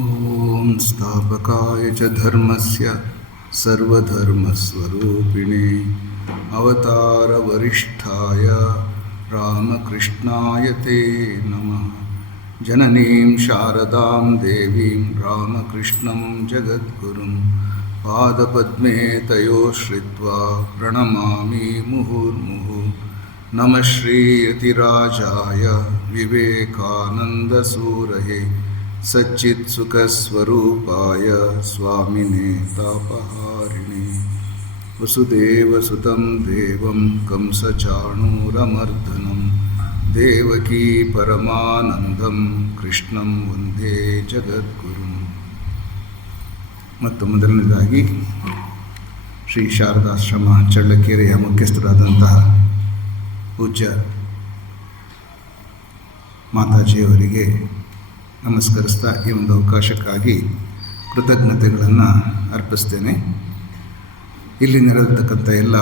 ಓಂ ಸ್ಥಾಪಕಾಯ ಚ ಧರ್ಮಸ್ಯ ಸರ್ವಧರ್ಮಸ್ವರೂಪಿಣೆ ಅವತಾರ ವರಿಷ್ಠಾಯ ರಾಮಕೃಷ್ಣಾಯ ತೇ ನಮಃ. ಜನನೀಂ ಶಾರದಾಂ ದೇವೀಂ ರಾಮಕೃಷ್ಣಂ ಜಗದ್ಗುರುಂ ಪಾದಪದ್ಮೇ ತಯೋಶ್ರಿತ್ವಾ ಪ್ರಣಮಾಮಿ ಮುಹುರ್ಮುಹು. ನಮಃ ಶ್ರೀಯತಿರಾಜಾಯ ವಿವೇಕಾನಂದಸೂರಯೇ ಸಚ್ಚಿತ್ಸುಖಸ್ವರೂಪಾಯ ಸ್ವಾಮಿನೇ ತಾಪಹಾರಿಣೇ. ವಸುದೇವಸುತಂ ದೇವಂ ಕಂಸಚಾಣೂರಮರ್ದನಂ ದೇವಕೀ ಪರಮಾನಂದಂ ಕೃಷ್ಣಂ ವಂದೇ ಜಗದ್ಗುರುಂ. ಮತ್ತು ಮೊದಲನೇದಾಗಿ ಶ್ರೀ ಶಾರದಾಶ್ರಮ ಚಳ್ಳಕೆರೆಯ ಮುಖ್ಯಸ್ಥರಾದಂತಹ ಪೂಜ್ಯ ಮಾತಾಜಿಯವರಿಗೆ ನಮಸ್ಕರಿಸ್ತಾ ಈ ಒಂದು ಅವಕಾಶಕ್ಕಾಗಿ ಕೃತಜ್ಞತೆಗಳನ್ನು ಅರ್ಪಿಸ್ತೇನೆ. ಇಲ್ಲಿ ನೆರೆದಿರ್ತಕ್ಕಂಥ ಎಲ್ಲ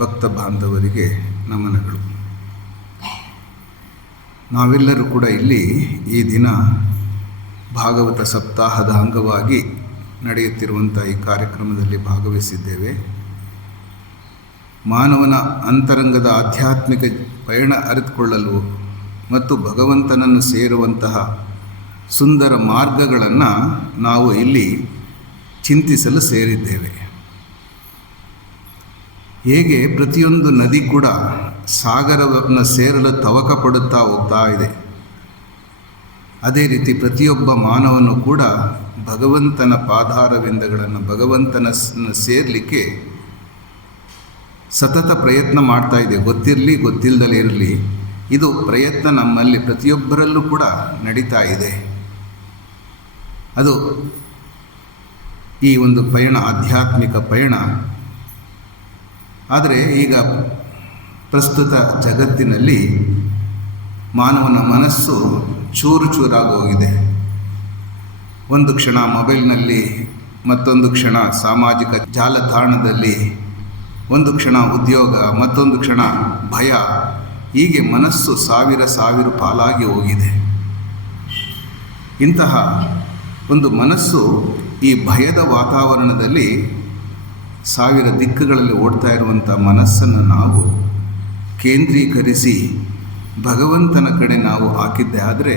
ಭಕ್ತ ಬಾಂಧವರಿಗೆ ನಮನಗಳು. ನಾವೆಲ್ಲರೂ ಕೂಡ ಇಲ್ಲಿ ಈ ದಿನ ಭಾಗವತ ಸಪ್ತಾಹದ ಅಂಗವಾಗಿ ನಡೆಯುತ್ತಿರುವಂಥ ಈ ಕಾರ್ಯಕ್ರಮದಲ್ಲಿ ಭಾಗವಹಿಸಿದ್ದೇವೆ. ಮಾನವನ ಅಂತರಂಗದ ಆಧ್ಯಾತ್ಮಿಕ ಪಯಣ ಅರಿತುಕೊಳ್ಳಲು ಮತ್ತು ಭಗವಂತನನ್ನು ಸೇರುವಂತಹ ಸುಂದರ ಮಾರ್ಗಗಳನ್ನು ನಾವು ಇಲ್ಲಿ ಚಿಂತಿಸಲು ಸೇರಿದ್ದೇವೆ. ಹೇಗೆ ಪ್ರತಿಯೊಂದು ನದಿ ಕೂಡ ಸಾಗರವನ್ನು ಸೇರಲು ತವಕ ಪಡುತ್ತಾ ಹೋಗ್ತಾ ಇದೆ, ಅದೇ ರೀತಿ ಪ್ರತಿಯೊಬ್ಬ ಮಾನವನು ಕೂಡ ಭಗವಂತನ ಪಾದಾರವಿಂದಗಳನ್ನು ಭಗವಂತನ ಸೇರಲಿಕ್ಕೆ ಸತತ ಪ್ರಯತ್ನ ಮಾಡ್ತಾ ಇದೆ. ಗೊತ್ತಿರಲಿ ಗೊತ್ತಿಲ್ಲದಲೇ ಇರಲಿ, ಇದು ಪ್ರಯತ್ನ ನಮ್ಮಲ್ಲಿ ಪ್ರತಿಯೊಬ್ಬರಲ್ಲೂ ಕೂಡ ನಡೀತಾ ಇದೆ. ಅದು ಈ ಒಂದು ಪಯಣ ಆಧ್ಯಾತ್ಮಿಕ ಪಯಣ. ಆದರೆ ಈಗ ಪ್ರಸ್ತುತ ಜಗತ್ತಿನಲ್ಲಿ ಮಾನವನ ಮನಸ್ಸು ಚೂರು ಚೂರಾಗಿ ಹೋಗಿದೆ. ಒಂದು ಕ್ಷಣ ಮೊಬೈಲ್ನಲ್ಲಿ, ಮತ್ತೊಂದು ಕ್ಷಣ ಸಾಮಾಜಿಕ ಜಾಲತಾಣದಲ್ಲಿ, ಒಂದು ಕ್ಷಣ ಉದ್ಯೋಗ, ಮತ್ತೊಂದು ಕ್ಷಣ ಭಯ, ಹೀಗೆ ಮನಸ್ಸು ಸಾವಿರ ಪಾಲಾಗಿ ಹೋಗಿದೆ. ಇಂತಹ ಒಂದು ಮನಸ್ಸು ಈ ಭಯದ ವಾತಾವರಣದಲ್ಲಿ ಸಾವಿರ ದಿಕ್ಕುಗಳಲ್ಲಿ ಓಡ್ತಾ ಇರುವಂಥ ಮನಸ್ಸನ್ನು ನಾವು ಕೇಂದ್ರೀಕರಿಸಿ ಭಗವಂತನ ಕಡೆ ನಾವು ಹಾಕಿದ್ದೆ ಆದರೆ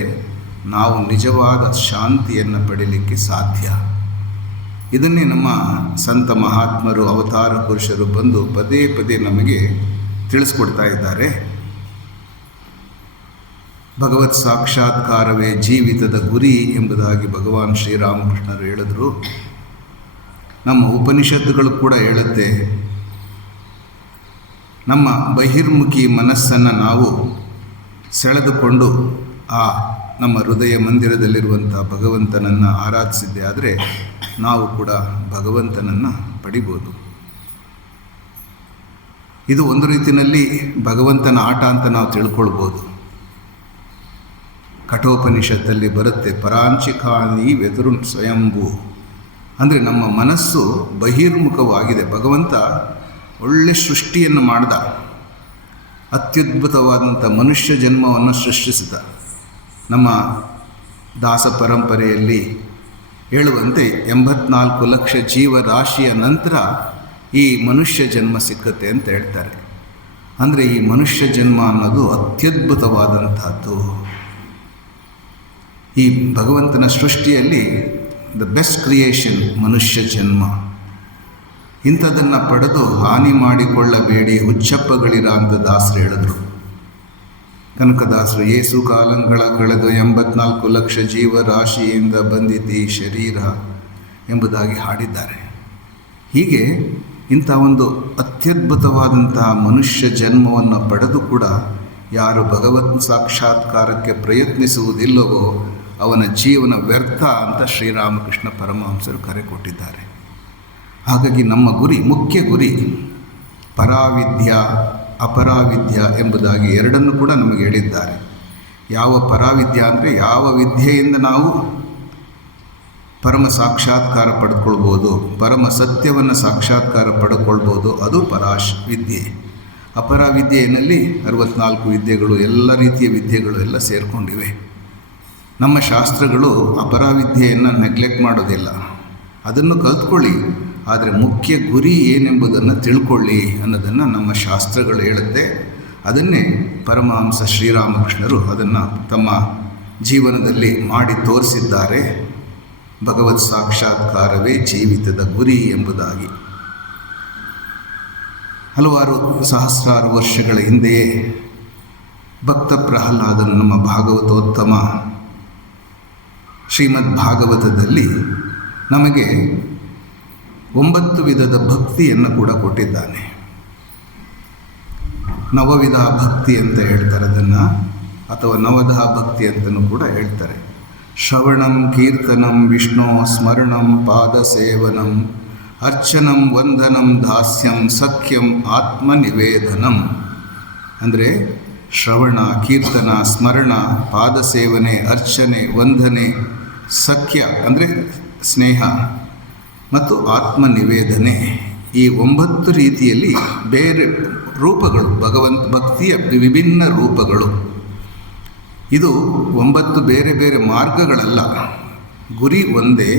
ನಾವು ನಿಜವಾದ ಶಾಂತಿಯನ್ನು ಪಡೀಲಿಕ್ಕೆ ಸಾಧ್ಯ. ಇದನ್ನೇ ನಮ್ಮ ಸಂತ ಮಹಾತ್ಮರು, ಅವತಾರ ಪುರುಷರು ಬಂದು ಪದೇ ಪದೇ ನಮಗೆ ತಿಳಿಸ್ಕೊಡ್ತಾ ಇದ್ದಾರೆ. ಭಗವತ್ ಸಾಕ್ಷಾತ್ಕಾರವೇ ಜೀವಿತದ ಗುರಿ ಎಂಬುದಾಗಿ ಭಗವಾನ್ ಶ್ರೀರಾಮಕೃಷ್ಣರು ಹೇಳಿದ್ರು. ನಮ್ಮ ಉಪನಿಷತ್ತುಗಳು ಕೂಡ ಹೇಳುತ್ತೆ, ನಮ್ಮ ಬಹಿರ್ಮುಖಿ ಮನಸ್ಸನ್ನು ನಾವು ಸೆಳೆದುಕೊಂಡು ಆ ನಮ್ಮ ಹೃದಯ ಮಂದಿರದಲ್ಲಿರುವಂಥ ಭಗವಂತನನ್ನು ಆರಾಧಿಸಿದ್ದೆ ಆದರೆ ನಾವು ಕೂಡ ಭಗವಂತನನ್ನು ಪಡಿಬೋದು. ಇದು ಒಂದು ರೀತಿಯಲ್ಲಿ ಭಗವಂತನ ಆಟ ಅಂತ ನಾವು ತಿಳ್ಕೊಳ್ಬೋದು. ಕಠೋಪನಿಷತ್ತಲ್ಲಿ ಬರುತ್ತೆ, ಪರಾಂಚಿಕಾನಿ ವೆತರುಣ್ ಸ್ವಯಂಭೂ. ಅಂದರೆ ನಮ್ಮ ಮನಸ್ಸು ಬಹಿರ್ಮುಖವಾಗಿದೆ. ಭಗವಂತ ಒಳ್ಳೆ ಸೃಷ್ಟಿಯನ್ನು ಮಾಡಿದ, ಅತ್ಯದ್ಭುತವಾದಂಥ ಮನುಷ್ಯ ಜನ್ಮವನ್ನು ಸೃಷ್ಟಿಸಿದ. ನಮ್ಮ ದಾಸ ಪರಂಪರೆಯಲ್ಲಿ ಹೇಳುವಂತೆ 84 ಲಕ್ಷ ಜೀವರಾಶಿಯ ನಂತರ ಈ ಮನುಷ್ಯ ಜನ್ಮ ಸಿಕ್ಕತ್ತೆ ಅಂತ ಹೇಳ್ತಾರೆ. ಅಂದರೆ ಈ ಮನುಷ್ಯ ಜನ್ಮ ಅನ್ನೋದು ಅತ್ಯದ್ಭುತವಾದಂಥದ್ದು. ಈ ಭಗವಂತನ ಸೃಷ್ಟಿಯಲ್ಲಿ ದ ಬೆಸ್ಟ್ ಕ್ರಿಯೇಷನ್ ಮನುಷ್ಯ ಜನ್ಮ. ಇಂಥದನ್ನು ಪಡೆದು ಹಾನಿ ಮಾಡಿಕೊಳ್ಳಬೇಡಿ ಹುಚ್ಚಪ್ಪಗಳಿರ ಅಂತ ದಾಸರು ಹೇಳಿದ್ರು. ಕನಕದಾಸರು ಏಸು ಕಾಲಂಗಳ ಕಳೆದು 84 ಲಕ್ಷ ಜೀವರಾಶಿಯಿಂದ ಬಂದಿದ್ದೀ ಶರೀರ ಎಂಬುದಾಗಿ ಹಾಡಿದ್ದಾರೆ. ಹೀಗೆ ಇಂಥ ಒಂದು ಅತ್ಯದ್ಭುತವಾದಂತಹ ಮನುಷ್ಯ ಜನ್ಮವನ್ನು ಪಡೆದು ಕೂಡ ಯಾರು ಭಗವತ್ ಸಾಕ್ಷಾತ್ಕಾರಕ್ಕೆ ಪ್ರಯತ್ನಿಸುವುದಿಲ್ಲವೋ ಅವನ ಜೀವನ ವ್ಯರ್ಥ ಅಂತ ಶ್ರೀರಾಮಕೃಷ್ಣ ಪರಮಹಂಸರು ಕರೆ ಕೊಟ್ಟಿದ್ದಾರೆ. ಹಾಗಾಗಿ ನಮ್ಮ ಗುರಿ, ಮುಖ್ಯ ಗುರಿ ಪರಾವಿದ್ಯ ಅಪರಾವಿದ್ಯ ಎಂಬುದಾಗಿ ಎರಡನ್ನು ಕೂಡ ನಮಗೆ ಹೇಳಿದ್ದಾರೆ. ಯಾವ ಪರಾವಿದ್ಯ ಅಂದರೆ ಯಾವ ವಿದ್ಯೆಯಿಂದ ನಾವು ಪರಮ ಸಾಕ್ಷಾತ್ಕಾರ ಪಡೆದುಕೊಳ್ಬೋದು, ಪರಮ ಸತ್ಯವನ್ನು ಸಾಕ್ಷಾತ್ಕಾರ ಪಡೆದುಕೊಳ್ಬೋದು, ಅದು ವಿದ್ಯೆ. ಅಪರಾವಿದ್ಯೆಯಲ್ಲಿ 64 ವಿದ್ಯೆಗಳು, ಎಲ್ಲ ರೀತಿಯ ವಿದ್ಯೆಗಳು ಎಲ್ಲ ಸೇರಿಕೊಂಡಿವೆ. ನಮ್ಮ ಶಾಸ್ತ್ರಗಳು ಅಪರಾವಿದ್ಯೆಯನ್ನು ನೆಗ್ಲೆಕ್ಟ್ ಮಾಡೋದಿಲ್ಲ. ಅದನ್ನು ಕಲ್ತ್ಕೊಳ್ಳಿ, ಆದರೆ ಮುಖ್ಯ ಗುರಿ ಏನೆಂಬುದನ್ನು ತಿಳ್ಕೊಳ್ಳಿ ಅನ್ನೋದನ್ನು ನಮ್ಮ ಶಾಸ್ತ್ರಗಳು ಹೇಳುತ್ತೆ. ಅದನ್ನೇ ಪರಮಹಂಸ ಶ್ರೀರಾಮಕೃಷ್ಣರು ಅದನ್ನು ತಮ್ಮ ಜೀವನದಲ್ಲಿ ಮಾಡಿ ತೋರಿಸಿದ್ದಾರೆ. ಭಗವತ್ ಸಾಕ್ಷಾತ್ಕಾರವೇ ಜೀವಿತದ ಗುರಿ ಎಂಬುದಾಗಿ. ಹಲವಾರು ಸಹಸ್ರಾರು ವರ್ಷಗಳ ಹಿಂದೆಯೇ ಭಕ್ತ ಪ್ರಹ್ಲಾದನು ನಮ್ಮ ಭಾಗವತೋತ್ತಮ ಶ್ರೀಮದ್ ಭಾಗವತದಲ್ಲಿ ನಮಗೆ 9 ವಿಧದ ಭಕ್ತಿಯನ್ನು ಕೂಡ ಕೊಟ್ಟಿದ್ದಾನೆ. ನವವಿಧ ಭಕ್ತಿ ಅಂತ ಹೇಳ್ತಾರೆ ಅದನ್ನು, ಅಥವಾ ನವಧ ಭಕ್ತಿ ಅಂತಲೂ ಕೂಡ ಹೇಳ್ತಾರೆ. ಶ್ರವಣಂ ಕೀರ್ತನಂ ವಿಷ್ಣು ಸ್ಮರಣಂ ಪಾದ ಸೇವನಂ ಅರ್ಚನಂ ವಂದನಂ ದಾಸ್ಯಂ ಸಖ್ಯಂ ಆತ್ಮನಿವೇದನಂ. ಅಂದರೆ ಶ್ರವಣ, ಕೀರ್ತನ, ಸ್ಮರಣ, ಪಾದ ಸೇವನೆ, ಅರ್ಚನೆ, ವಂದನೆ, ಸಖ್ಯ ಅಂದರೆ ಸ್ನೇಹ ಮತ್ತು ಆತ್ಮನಿವೇದನೆ. ಈ 9 ರೀತಿಯಲ್ಲಿ ಬೇರೆ ರೂಪಗಳು, ಭಕ್ತಿಯ ವಿಭಿನ್ನ ರೂಪಗಳು. ಇದು 9 ಬೇರೆ ಬೇರೆ ಮಾರ್ಗಗಳಲ್ಲ, ಗುರಿ ಒಂದೇ.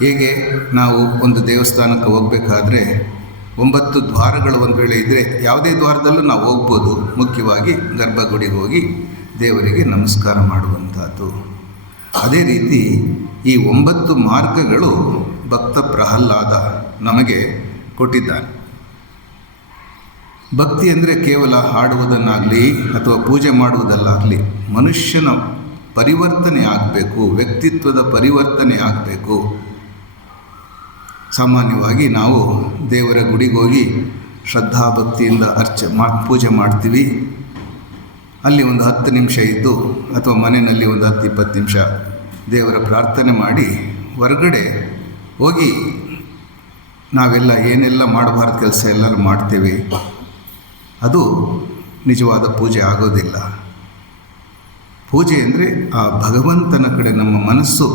ಹೇಗೆ ನಾವು ಒಂದು ದೇವಸ್ಥಾನಕ್ಕೆ ಹೋಗಬೇಕಾದ್ರೆ 9 ದ್ವಾರಗಳು ಒಂದು ವೇಳೆ ಇದ್ದರೆ ಯಾವುದೇ ದ್ವಾರದಲ್ಲೂ ನಾವು ಹೋಗ್ಬೋದು. ಮುಖ್ಯವಾಗಿ ಗರ್ಭಗುಡಿಗೆ ಹೋಗಿ ದೇವರಿಗೆ ನಮಸ್ಕಾರ ಮಾಡುವಂಥದ್ದು. ಅದೇ ರೀತಿ ಈ 9 ಮಾರ್ಗಗಳು ಭಕ್ತ ಪ್ರಹ್ಲಾದ ನಮಗೆ ಕೊಟ್ಟಿದ್ದಾನೆ. ಭಕ್ತಿ ಅಂದರೆ ಕೇವಲ ಹಾಡುವುದನ್ನಾಗಲಿ ಅಥವಾ ಪೂಜೆ ಮಾಡುವುದಲ್ಲಾಗಲಿ ಮನುಷ್ಯನ ಪರಿವರ್ತನೆ ಆಗಬೇಕು, ವ್ಯಕ್ತಿತ್ವದ ಪರಿವರ್ತನೆ ಆಗಬೇಕು. ಸಾಮಾನ್ಯವಾಗಿ ನಾವು ದೇವರ ಗುಡಿಗೆ ಹೋಗಿ ಶ್ರದ್ಧಾಭಕ್ತಿಯಿಂದ ಪೂಜೆ ಮಾಡ್ತೀವಿ. ಅಲ್ಲಿ ಒಂದು 10 ನಿಮಿಷ ಇದ್ದು ಅಥವಾ ಮನೆಯಲ್ಲಿ ಒಂದು 10-20 ನಿಮಿಷ ದೇವರ ಪ್ರಾರ್ಥನೆ ಮಾಡಿ ಹೊರಗಡೆ ಹೋಗಿ ನಾವೆಲ್ಲ ಏನೆಲ್ಲ ಮಾಡಬಾರ್ದು ಕೆಲಸ ಎಲ್ಲರೂ ಮಾಡ್ತೇವೆ. ಅದು ನಿಜವಾದ ಪೂಜೆ ಆಗೋದಿಲ್ಲ. ಪೂಜೆ ಅಂದರೆ ಆ ಭಗವಂತನ ಕಡೆ ನಮ್ಮ ಮನಸ್ಸು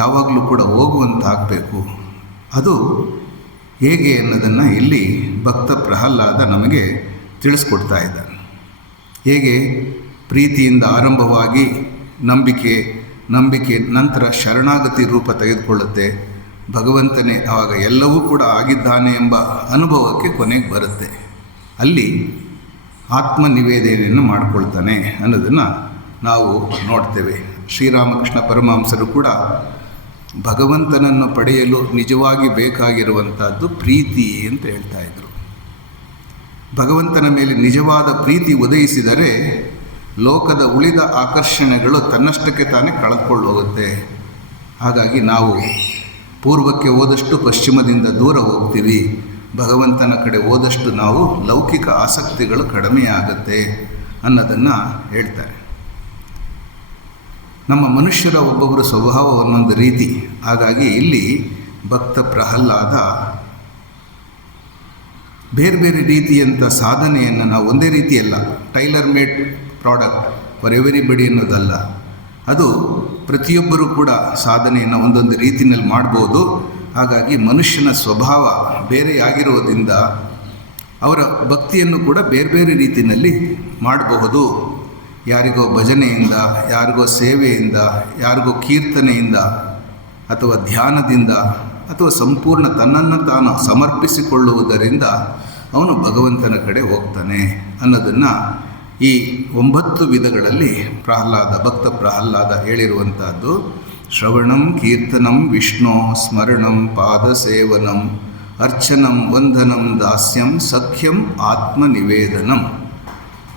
ಯಾವಾಗಲೂ ಕೂಡ ಹೋಗುವಂತಾಗಬೇಕು. ಅದು ಹೇಗೆ ಅನ್ನೋದನ್ನು ಇಲ್ಲಿ ಭಕ್ತ ಪ್ರಹ್ಲಾದ ನಮಗೆ ತಿಳಿಸ್ಕೊಡ್ತಾ ಇದ್ದಾನೆ. ಹೇಗೆ ಪ್ರೀತಿಯಿಂದ ಆರಂಭವಾಗಿ ನಂಬಿಕೆ ನಂತರ ಶರಣಾಗತಿ ರೂಪ ತೆಗೆದುಕೊಳ್ಳುತ್ತೆ. ಭಗವಂತನೇ ಆವಾಗ ಎಲ್ಲವೂ ಕೂಡ ಆಗಿದ್ದಾನೆ ಎಂಬ ಅನುಭವಕ್ಕೆ ಕೊನೆಗೆ ಬರುತ್ತೆ. ಅಲ್ಲಿ ಆತ್ಮನಿವೇದನೆಯನ್ನು ಮಾಡಿಕೊಳ್ತಾನೆ ಅನ್ನೋದನ್ನು ನಾವು ನೋಡ್ತೇವೆ. ಶ್ರೀರಾಮಕೃಷ್ಣ ಪರಮಹಂಸರು ಕೂಡ ಭಗವಂತನನ್ನು ಪಡೆಯಲು ನಿಜವಾಗಿ ಬೇಕಾಗಿರುವಂಥದ್ದು ಪ್ರೀತಿ ಅಂತ ಹೇಳ್ತಾ ಇದ್ರು. ಭಗವಂತನ ಮೇಲೆ ನಿಜವಾದ ಪ್ರೀತಿ ಉದಯಿಸಿದರೆ ಲೋಕದ ಉಳಿದ ಆಕರ್ಷಣೆಗಳು ತನ್ನಷ್ಟಕ್ಕೆ ತಾನೇ ಕಳೆದುಕೊಳ್ಳೋಗುತ್ತೆ. ಹಾಗಾಗಿ ನಾವು ಪೂರ್ವಕ್ಕೆ ಹೋದಷ್ಟು ಪಶ್ಚಿಮದಿಂದ ದೂರ ಹೋಗ್ತೀವಿ, ಭಗವಂತನ ಕಡೆ ಹೋದಷ್ಟು ನಾವು ಲೌಕಿಕ ಆಸಕ್ತಿಗಳು ಕಡಿಮೆಯಾಗುತ್ತೆ ಅನ್ನೋದನ್ನು ಹೇಳ್ತಾರೆ. ನಮ್ಮ ಮನುಷ್ಯರ ಒಬ್ಬೊಬ್ಬರ ಸ್ವಭಾವ ಒಂದೊಂದು ರೀತಿ. ಹಾಗಾಗಿ ಇಲ್ಲಿ ಭಕ್ತ ಪ್ರಹ್ಲಾದ ಬೇರೆ ಬೇರೆ ರೀತಿಯಂಥ ಸಾಧನೆಯನ್ನು ನಾವು ಒಂದೇ ರೀತಿಯಲ್ಲ, tailor made product for everybody ಅನ್ನೋದಲ್ಲ. ಅದು ಪ್ರತಿಯೊಬ್ಬರೂ ಕೂಡ ಸಾಧನೆಯನ್ನು ಒಂದೊಂದು ರೀತಿಯಲ್ಲಿ ಮಾಡ್ಬೋದು. ಹಾಗಾಗಿ ಮನುಷ್ಯನ ಸ್ವಭಾವ ಬೇರೆಯಾಗಿರೋದ್ರಿಂದ ಅವರ ಭಕ್ತಿಯನ್ನು ಕೂಡ ಬೇರೆ ಬೇರೆ ರೀತಿಯಲ್ಲಿ ಮಾಡಬಹುದು. ಯಾರಿಗೋ ಭಜನೆಯಿಂದ, ಯಾರಿಗೋ ಸೇವೆಯಿಂದ, ಯಾರಿಗೋ ಕೀರ್ತನೆಯಿಂದ ಅಥವಾ ಧ್ಯಾನದಿಂದ ಅಥವಾ ಸಂಪೂರ್ಣ ತನ್ನನ್ನು ತಾನು ಸಮರ್ಪಿಸಿಕೊಳ್ಳುವುದರಿಂದ ಅವನು ಭಗವಂತನ ಕಡೆ ಹೋಗ್ತಾನೆ ಅನ್ನೋದನ್ನು ಈ 9 ವಿಧಗಳಲ್ಲಿ ಭಕ್ತ ಪ್ರಹ್ಲಾದ ಹೇಳಿರುವಂಥದ್ದು. ಶ್ರವಣಂ ಕೀರ್ತನಂ ವಿಷ್ಣು ಸ್ಮರಣಂ ಪಾದ ಸೇವನಂ ಅರ್ಚನಂ ವಂದನಂ ದಾಸ್ಯಂ ಸಖ್ಯಂ ಆತ್ಮನಿವೇದನಂ.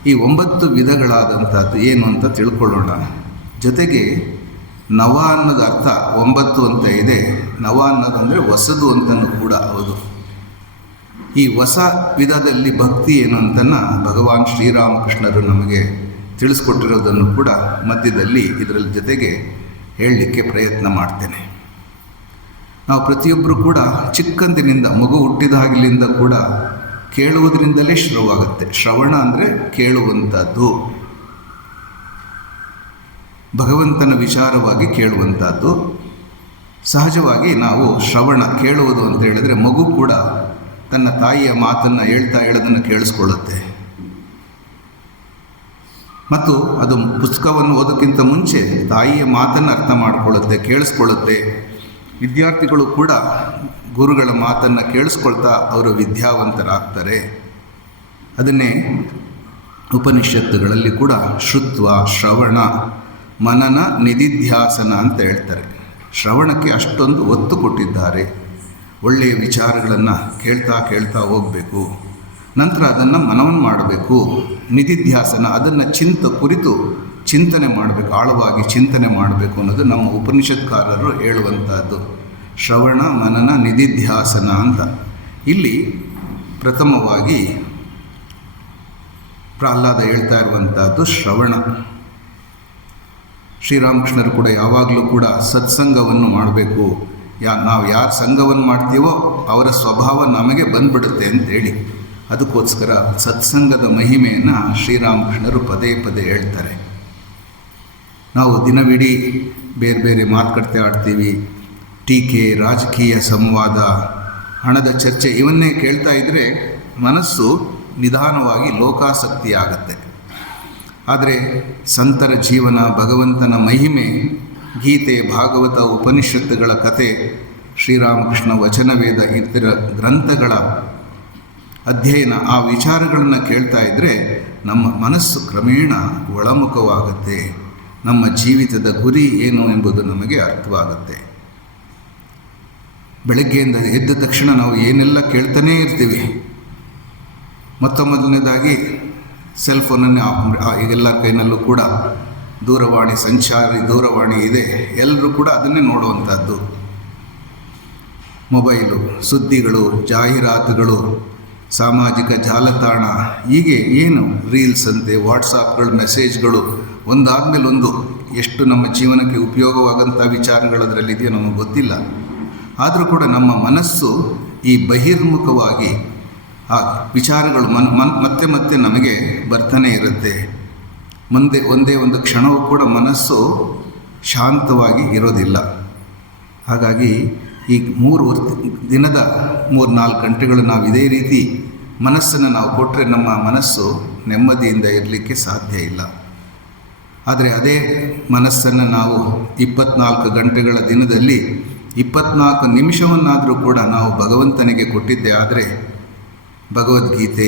ಈ 9 ವಿಧಗಳಾದಂಥದ್ದು ಏನು ಅಂತ ತಿಳ್ಕೊಳ್ಳೋಣ. ಜೊತೆಗೆ ನವ ಅನ್ನೋದು ಅರ್ಥ 9 ಅಂತ ಇದೆ. ನವ ಅನ್ನೋದಂದರೆ ಹೊಸದು ಅಂತಲೂ ಕೂಡ ಹೌದು. ಈ ಹೊಸ ವಿಧದಲ್ಲಿ ಭಕ್ತಿ ಏನು ಅಂತನ್ನು ಭಗವಾನ್ ಶ್ರೀರಾಮಕೃಷ್ಣರು ನಮಗೆ ತಿಳಿಸ್ಕೊಟ್ಟಿರೋದನ್ನು ಕೂಡ ಮಧ್ಯದಲ್ಲಿ ಇದರ ಜೊತೆಗೆ ಹೇಳಲಿಕ್ಕೆ ಪ್ರಯತ್ನ ಮಾಡ್ತೇನೆ. ನಾವು ಪ್ರತಿಯೊಬ್ಬರು ಕೂಡ ಚಿಕ್ಕಂದಿನಿಂದ, ಮಗು ಹುಟ್ಟಿದಾಗಲಿಂದ ಕೂಡ ಕೇಳುವುದರಿಂದಲೇ ಶುರುವಾಗುತ್ತೆ. ಶ್ರವಣ ಅಂದರೆ ಕೇಳುವಂಥದ್ದು, ಭಗವಂತನ ವಿಚಾರವಾಗಿ ಕೇಳುವಂಥದ್ದು. ಸಹಜವಾಗಿ ನಾವು ಶ್ರವಣ ಕೇಳುವುದು ಅಂತ ಹೇಳಿದರೆ ಮಗು ಕೂಡ ತನ್ನ ತಾಯಿಯ ಮಾತನ್ನು ಹೇಳ್ತಾ ಹೇಳೋದನ್ನು ಕೇಳಿಸ್ಕೊಳ್ಳುತ್ತೆ. ಮತ್ತು ಅದು ಪುಸ್ತಕವನ್ನು ಓದೋಕ್ಕಿಂತ ಮುಂಚೆ ತಾಯಿಯ ಮಾತನ್ನು ಅರ್ಥ ಮಾಡಿಕೊಳ್ಳುತ್ತೆ, ಕೇಳಿಸ್ಕೊಳ್ಳುತ್ತೆ. ವಿದ್ಯಾರ್ಥಿಗಳು ಕೂಡ ಗುರುಗಳ ಮಾತನ್ನು ಕೇಳಿಸ್ಕೊಳ್ತಾ ಅವರು ವಿದ್ಯಾವಂತರಾಗ್ತಾರೆ. ಅದನ್ನೇ ಉಪನಿಷತ್ತುಗಳಲ್ಲಿ ಕೂಡ ಶ್ರುತ್ವ, ಶ್ರವಣ, ಮನನ, ನಿಧಿಧ್ಯಾಸನ ಅಂತ ಹೇಳ್ತಾರೆ. ಶ್ರವಣಕ್ಕೆ ಅಷ್ಟೊಂದು ಒತ್ತು ಕೊಟ್ಟಿದ್ದಾರೆ. ಒಳ್ಳೆಯ ವಿಚಾರಗಳನ್ನು ಕೇಳ್ತಾ ಹೋಗಬೇಕು. ನಂತರ ಅದನ್ನು ಮನವನ್ನು ಮಾಡಬೇಕು. ನಿಧಿಧ್ಯಾಸನ, ಅದನ್ನು ಕುರಿತು ಚಿಂತನೆ ಮಾಡಬೇಕು, ಆಳವಾಗಿ ಚಿಂತನೆ ಮಾಡಬೇಕು ಅನ್ನೋದು ನಮ್ಮ ಉಪನಿಷತ್ಕಾರರು ಹೇಳುವಂಥದ್ದು. ಶ್ರವಣ, ಮನನ, ನಿಧಿಧ್ಯಾಸನ ಅಂತ. ಇಲ್ಲಿ ಪ್ರಥಮವಾಗಿ ಪ್ರಹ್ಲಾದ ಹೇಳ್ತಾ ಇರುವಂಥದ್ದು ಶ್ರವಣ. ಶ್ರೀರಾಮಕೃಷ್ಣರು ಕೂಡ ಯಾವಾಗಲೂ ಕೂಡ ಸತ್ಸಂಗವನ್ನು ಮಾಡಬೇಕು. ನಾವು ಯಾರ ಸಂಘವನ್ನು ಮಾಡ್ತೀವೋ ಅವರ ಸ್ವಭಾವ ನಮಗೆ ಬಂದ್ಬಿಡುತ್ತೆ ಅಂತೇಳಿ, ಅದಕ್ಕೋಸ್ಕರ ಸತ್ಸಂಗದ ಮಹಿಮೆಯನ್ನು ಶ್ರೀರಾಮಕೃಷ್ಣರು ಪದೇ ಪದೇ ಹೇಳ್ತಾರೆ. ನಾವು ದಿನವಿಡೀ ಬೇರೆ ಬೇರೆ ಮಾತುಕತೆ ಆಡ್ತೀವಿ. ಟೀಕೆ, ರಾಜಕೀಯ ಸಂವಾದ, ಹಣದ ಚರ್ಚೆ ಇವನ್ನೇ ಕೇಳ್ತಾ ಇದ್ದರೆ ಮನಸ್ಸು ನಿಧಾನವಾಗಿ ಲೋಕಾಸಕ್ತಿ ಆಗುತ್ತೆ. ಆದರೆ ಸಂತರ ಜೀವನ, ಭಗವಂತನ ಮಹಿಮೆ, ಗೀತೆ, ಭಾಗವತ, ಉಪನಿಷತ್ತುಗಳ ಕತೆ, ಶ್ರೀರಾಮಕೃಷ್ಣ ವಚನವೇದ ಇತರ ಗ್ರಂಥಗಳ ಅಧ್ಯಯನ, ಆ ವಿಚಾರಗಳನ್ನು ಕೇಳ್ತಾ ಇದ್ದರೆ ನಮ್ಮ ಮನಸ್ಸು ಕ್ರಮೇಣ ಒಳಮುಖವಾಗುತ್ತೆ. ನಮ್ಮ ಜೀವಿತದ ಗುರಿ ಏನು ಎಂಬುದು ನಮಗೆ ಅರ್ಥವಾಗುತ್ತೆ. ಬೆಳಗ್ಗೆಯಿಂದ ಎದ್ದ ತಕ್ಷಣ ನಾವು ಏನೆಲ್ಲ ಕೇಳ್ತಾನೇ ಇರ್ತೀವಿ. ಮೊದಲನೇದಾಗಿ ಸೆಲ್ ಫೋನನ್ನೇ ಈಗೆಲ್ಲರ ಕೈನಲ್ಲೂ ಕೂಡ ದೂರವಾಣಿ ಇದೆ. ಎಲ್ಲರೂ ಕೂಡ ಅದನ್ನೇ ನೋಡುವಂಥದ್ದು. ಮೊಬೈಲು, ಸುದ್ದಿಗಳು, ಜಾಹೀರಾತುಗಳು, ಸಾಮಾಜಿಕ ಜಾಲತಾಣ, ಹೀಗೆ ಏನು ರೀಲ್ಸ್ ಅಂತೆ, ವಾಟ್ಸಾಪ್ಗಳು, ಮೆಸೇಜ್ಗಳು, ಒಂದಾದ್ಮೇಲೆ ಒಂದು ಎಷ್ಟು ನಮ್ಮ ಜೀವನಕ್ಕೆ ಉಪಯೋಗವಾಗಂಥ ವಿಚಾರಗಳು ಅದರಲ್ಲಿದೆಯೋ ನಮಗೆ ಗೊತ್ತಿಲ್ಲ. ಆದರೂ ಕೂಡ ನಮ್ಮ ಮನಸ್ಸು ಈ ಬಹಿರ್ಮುಖವಾಗಿ ಆ ವಿಚಾರಗಳು ಮತ್ತೆ ಮತ್ತೆ ನಮಗೆ ಬರ್ತಾನೆ ಇರುತ್ತೆ. ಒಂದೇ ಒಂದು ಕ್ಷಣವೂ ಕೂಡ ಮನಸ್ಸು ಶಾಂತವಾಗಿ ಇರೋದಿಲ್ಲ. ಹಾಗಾಗಿ ಈ ದಿನದ 3-4 ಗಂಟೆಗಳು ನಾವು ಇದೇ ರೀತಿ ಮನಸ್ಸನ್ನು ನಾವು ಕೊಟ್ಟರೆ ನಮ್ಮ ಮನಸ್ಸು ನೆಮ್ಮದಿಯಿಂದ ಇರಲಿಕ್ಕೆ ಸಾಧ್ಯ ಇಲ್ಲ. ಆದರೆ ಅದೇ ಮನಸ್ಸನ್ನು ನಾವು 24 ಗಂಟೆಗಳ ದಿನದಲ್ಲಿ 24 ನಿಮಿಷವನ್ನಾದರೂ ಕೂಡ ನಾವು ಭಗವಂತನಿಗೆ ಕೊಟ್ಟಿದ್ದೇ ಆದರೆ ಭಗವದ್ಗೀತೆ,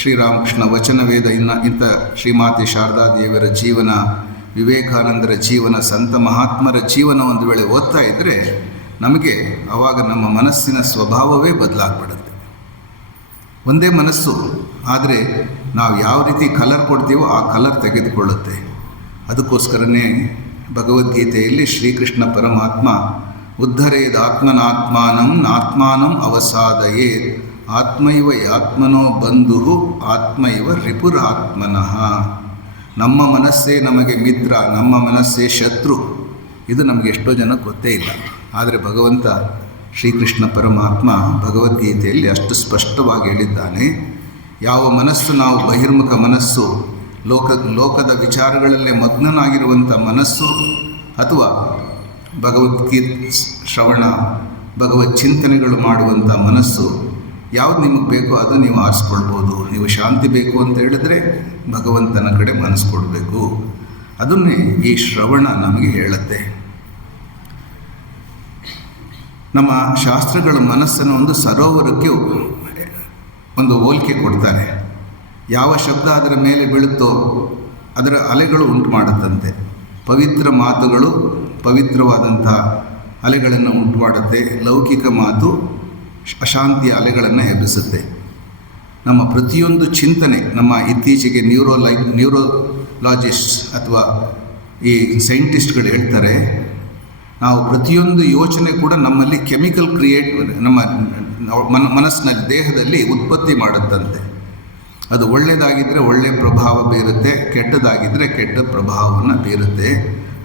ಶ್ರೀರಾಮಕೃಷ್ಣ ವಚನವೇದ, ಇಂಥ ಶ್ರೀಮಾತೆ ಶಾರದಾ ದೇವಿಯರ ಜೀವನ, ವಿವೇಕಾನಂದರ ಜೀವನ, ಸಂತ ಮಹಾತ್ಮರ ಜೀವನ ಒಂದು ವೇಳೆ ಓದ್ತಾ ಇದ್ದರೆ ನಮಗೆ ಆವಾಗ ನಮ್ಮ ಮನಸ್ಸಿನ ಸ್ವಭಾವವೇ ಬದಲಾಗ್ಬಿಡುತ್ತೆ. ಒಂದೇ ಮನಸ್ಸು, ಆದರೆ ನಾವು ಯಾವ ರೀತಿ ಕಲರ್ ಕೊಡ್ತೀವೋ ಆ ಕಲರ್ ತೆಗೆದುಕೊಳ್ಳುತ್ತೆ. ಅದಕ್ಕೋಸ್ಕರನೇ ಭಗವದ್ಗೀತೆಯಲ್ಲಿ ಶ್ರೀಕೃಷ್ಣ ಪರಮಾತ್ಮ ಉದ್ಧರೇದಾತ್ಮನಾತ್ಮಾನಂ ನಾತ್ಮಾನಂ ಅವಸಾದಯೇತ್ ಆತ್ಮೈವ ಯಾತ್ಮನೋ ಬಂಧು ಆತ್ಮೈವ ರಿಪುರಾತ್ಮನಃ. ನಮ್ಮ ಮನಸ್ಸೇ ನಮಗೆ ಮಿತ್ರ, ನಮ್ಮ ಮನಸ್ಸೇ ಶತ್ರು. ಇದು ನಮಗೆ ಎಷ್ಟೋ ಜನ ಗೊತ್ತೇ ಇಲ್ಲ. ಆದರೆ ಭಗವಂತ ಶ್ರೀಕೃಷ್ಣ ಪರಮಾತ್ಮ ಭಗವದ್ಗೀತೆಯಲ್ಲಿ ಅಷ್ಟು ಸ್ಪಷ್ಟವಾಗಿ ಹೇಳಿದ್ದಾನೆ. ಯಾವ ಮನಸ್ಸು ನಾವು ಬಹಿರ್ಮುಖ ಮನಸ್ಸು, ಲೋಕದ ವಿಚಾರಗಳಲ್ಲೇ ಮಗ್ನನಾಗಿರುವಂಥ ಮನಸ್ಸು, ಅಥವಾ ಭಗವದ್ಗೀತೆ ಶ್ರವಣ, ಭಗವತ್ ಚಿಂತನೆಗಳು ಮಾಡುವಂಥ ಮನಸ್ಸು, ಯಾವುದು ನಿಮಗೆ ಬೇಕೋ ಅದು ನೀವು ಆರಿಸ್ಕೊಳ್ಬೋದು. ನೀವು ಶಾಂತಿ ಬೇಕು ಅಂತ ಹೇಳಿದ್ರೆ ಭಗವಂತನ ಕಡೆ ಮನಸ್ಸು ಕೊಡಬೇಕು. ಅದನ್ನೇ ಈ ಶ್ರವಣ ನಮಗೆ ಹೇಳುತ್ತೆ. ನಮ್ಮ ಶಾಸ್ತ್ರಗಳ ಮನಸ್ಸನ್ನು ಒಂದು ಸರೋವರಕ್ಕೆ ಒಂದು ಹೋಲಿಕೆ ಕೊಡ್ತಾರೆ. ಯಾವ ಶಬ್ದ ಅದರ ಮೇಲೆ ಬೀಳುತ್ತೋ ಅದರ ಅಲೆಗಳು ಉಂಟು ಮಾಡುತ್ತಂತೆ. ಪವಿತ್ರ ಮಾತುಗಳು ಪವಿತ್ರವಾದಂಥ ಅಲೆಗಳನ್ನು ಉಂಟು ಮಾಡುತ್ತೆ. ಲೌಕಿಕ ಮಾತು ಅಶಾಂತಿಯ ಅಲೆಗಳನ್ನು ಎಬ್ಬಿಸುತ್ತೆ. ನಮ್ಮ ಪ್ರತಿಯೊಂದು ಚಿಂತನೆ, ನಮ್ಮ ಇತ್ತೀಚೆಗೆ ನ್ಯೂರೋಲಾಜಿಸ್ಟ್ ಅಥವಾ ಈ ಸೈಂಟಿಸ್ಟ್ಗಳು ಹೇಳ್ತಾರೆ, ನಾವು ಪ್ರತಿಯೊಂದು ಯೋಚನೆ ಕೂಡ ನಮ್ಮಲ್ಲಿ ಕೆಮಿಕಲ್ ನಮ್ಮ ಮನಸ್ಸಿನಲ್ಲಿ, ದೇಹದಲ್ಲಿ ಉತ್ಪತ್ತಿ ಮಾಡುತ್ತಂತೆ. ಅದು ಒಳ್ಳೆಯದಾಗಿದ್ದರೆ ಒಳ್ಳೆಯ ಪ್ರಭಾವ ಬೀರುತ್ತೆ, ಕೆಟ್ಟದಾಗಿದ್ದರೆ ಕೆಟ್ಟ ಪ್ರಭಾವವನ್ನು ಬೀರುತ್ತೆ.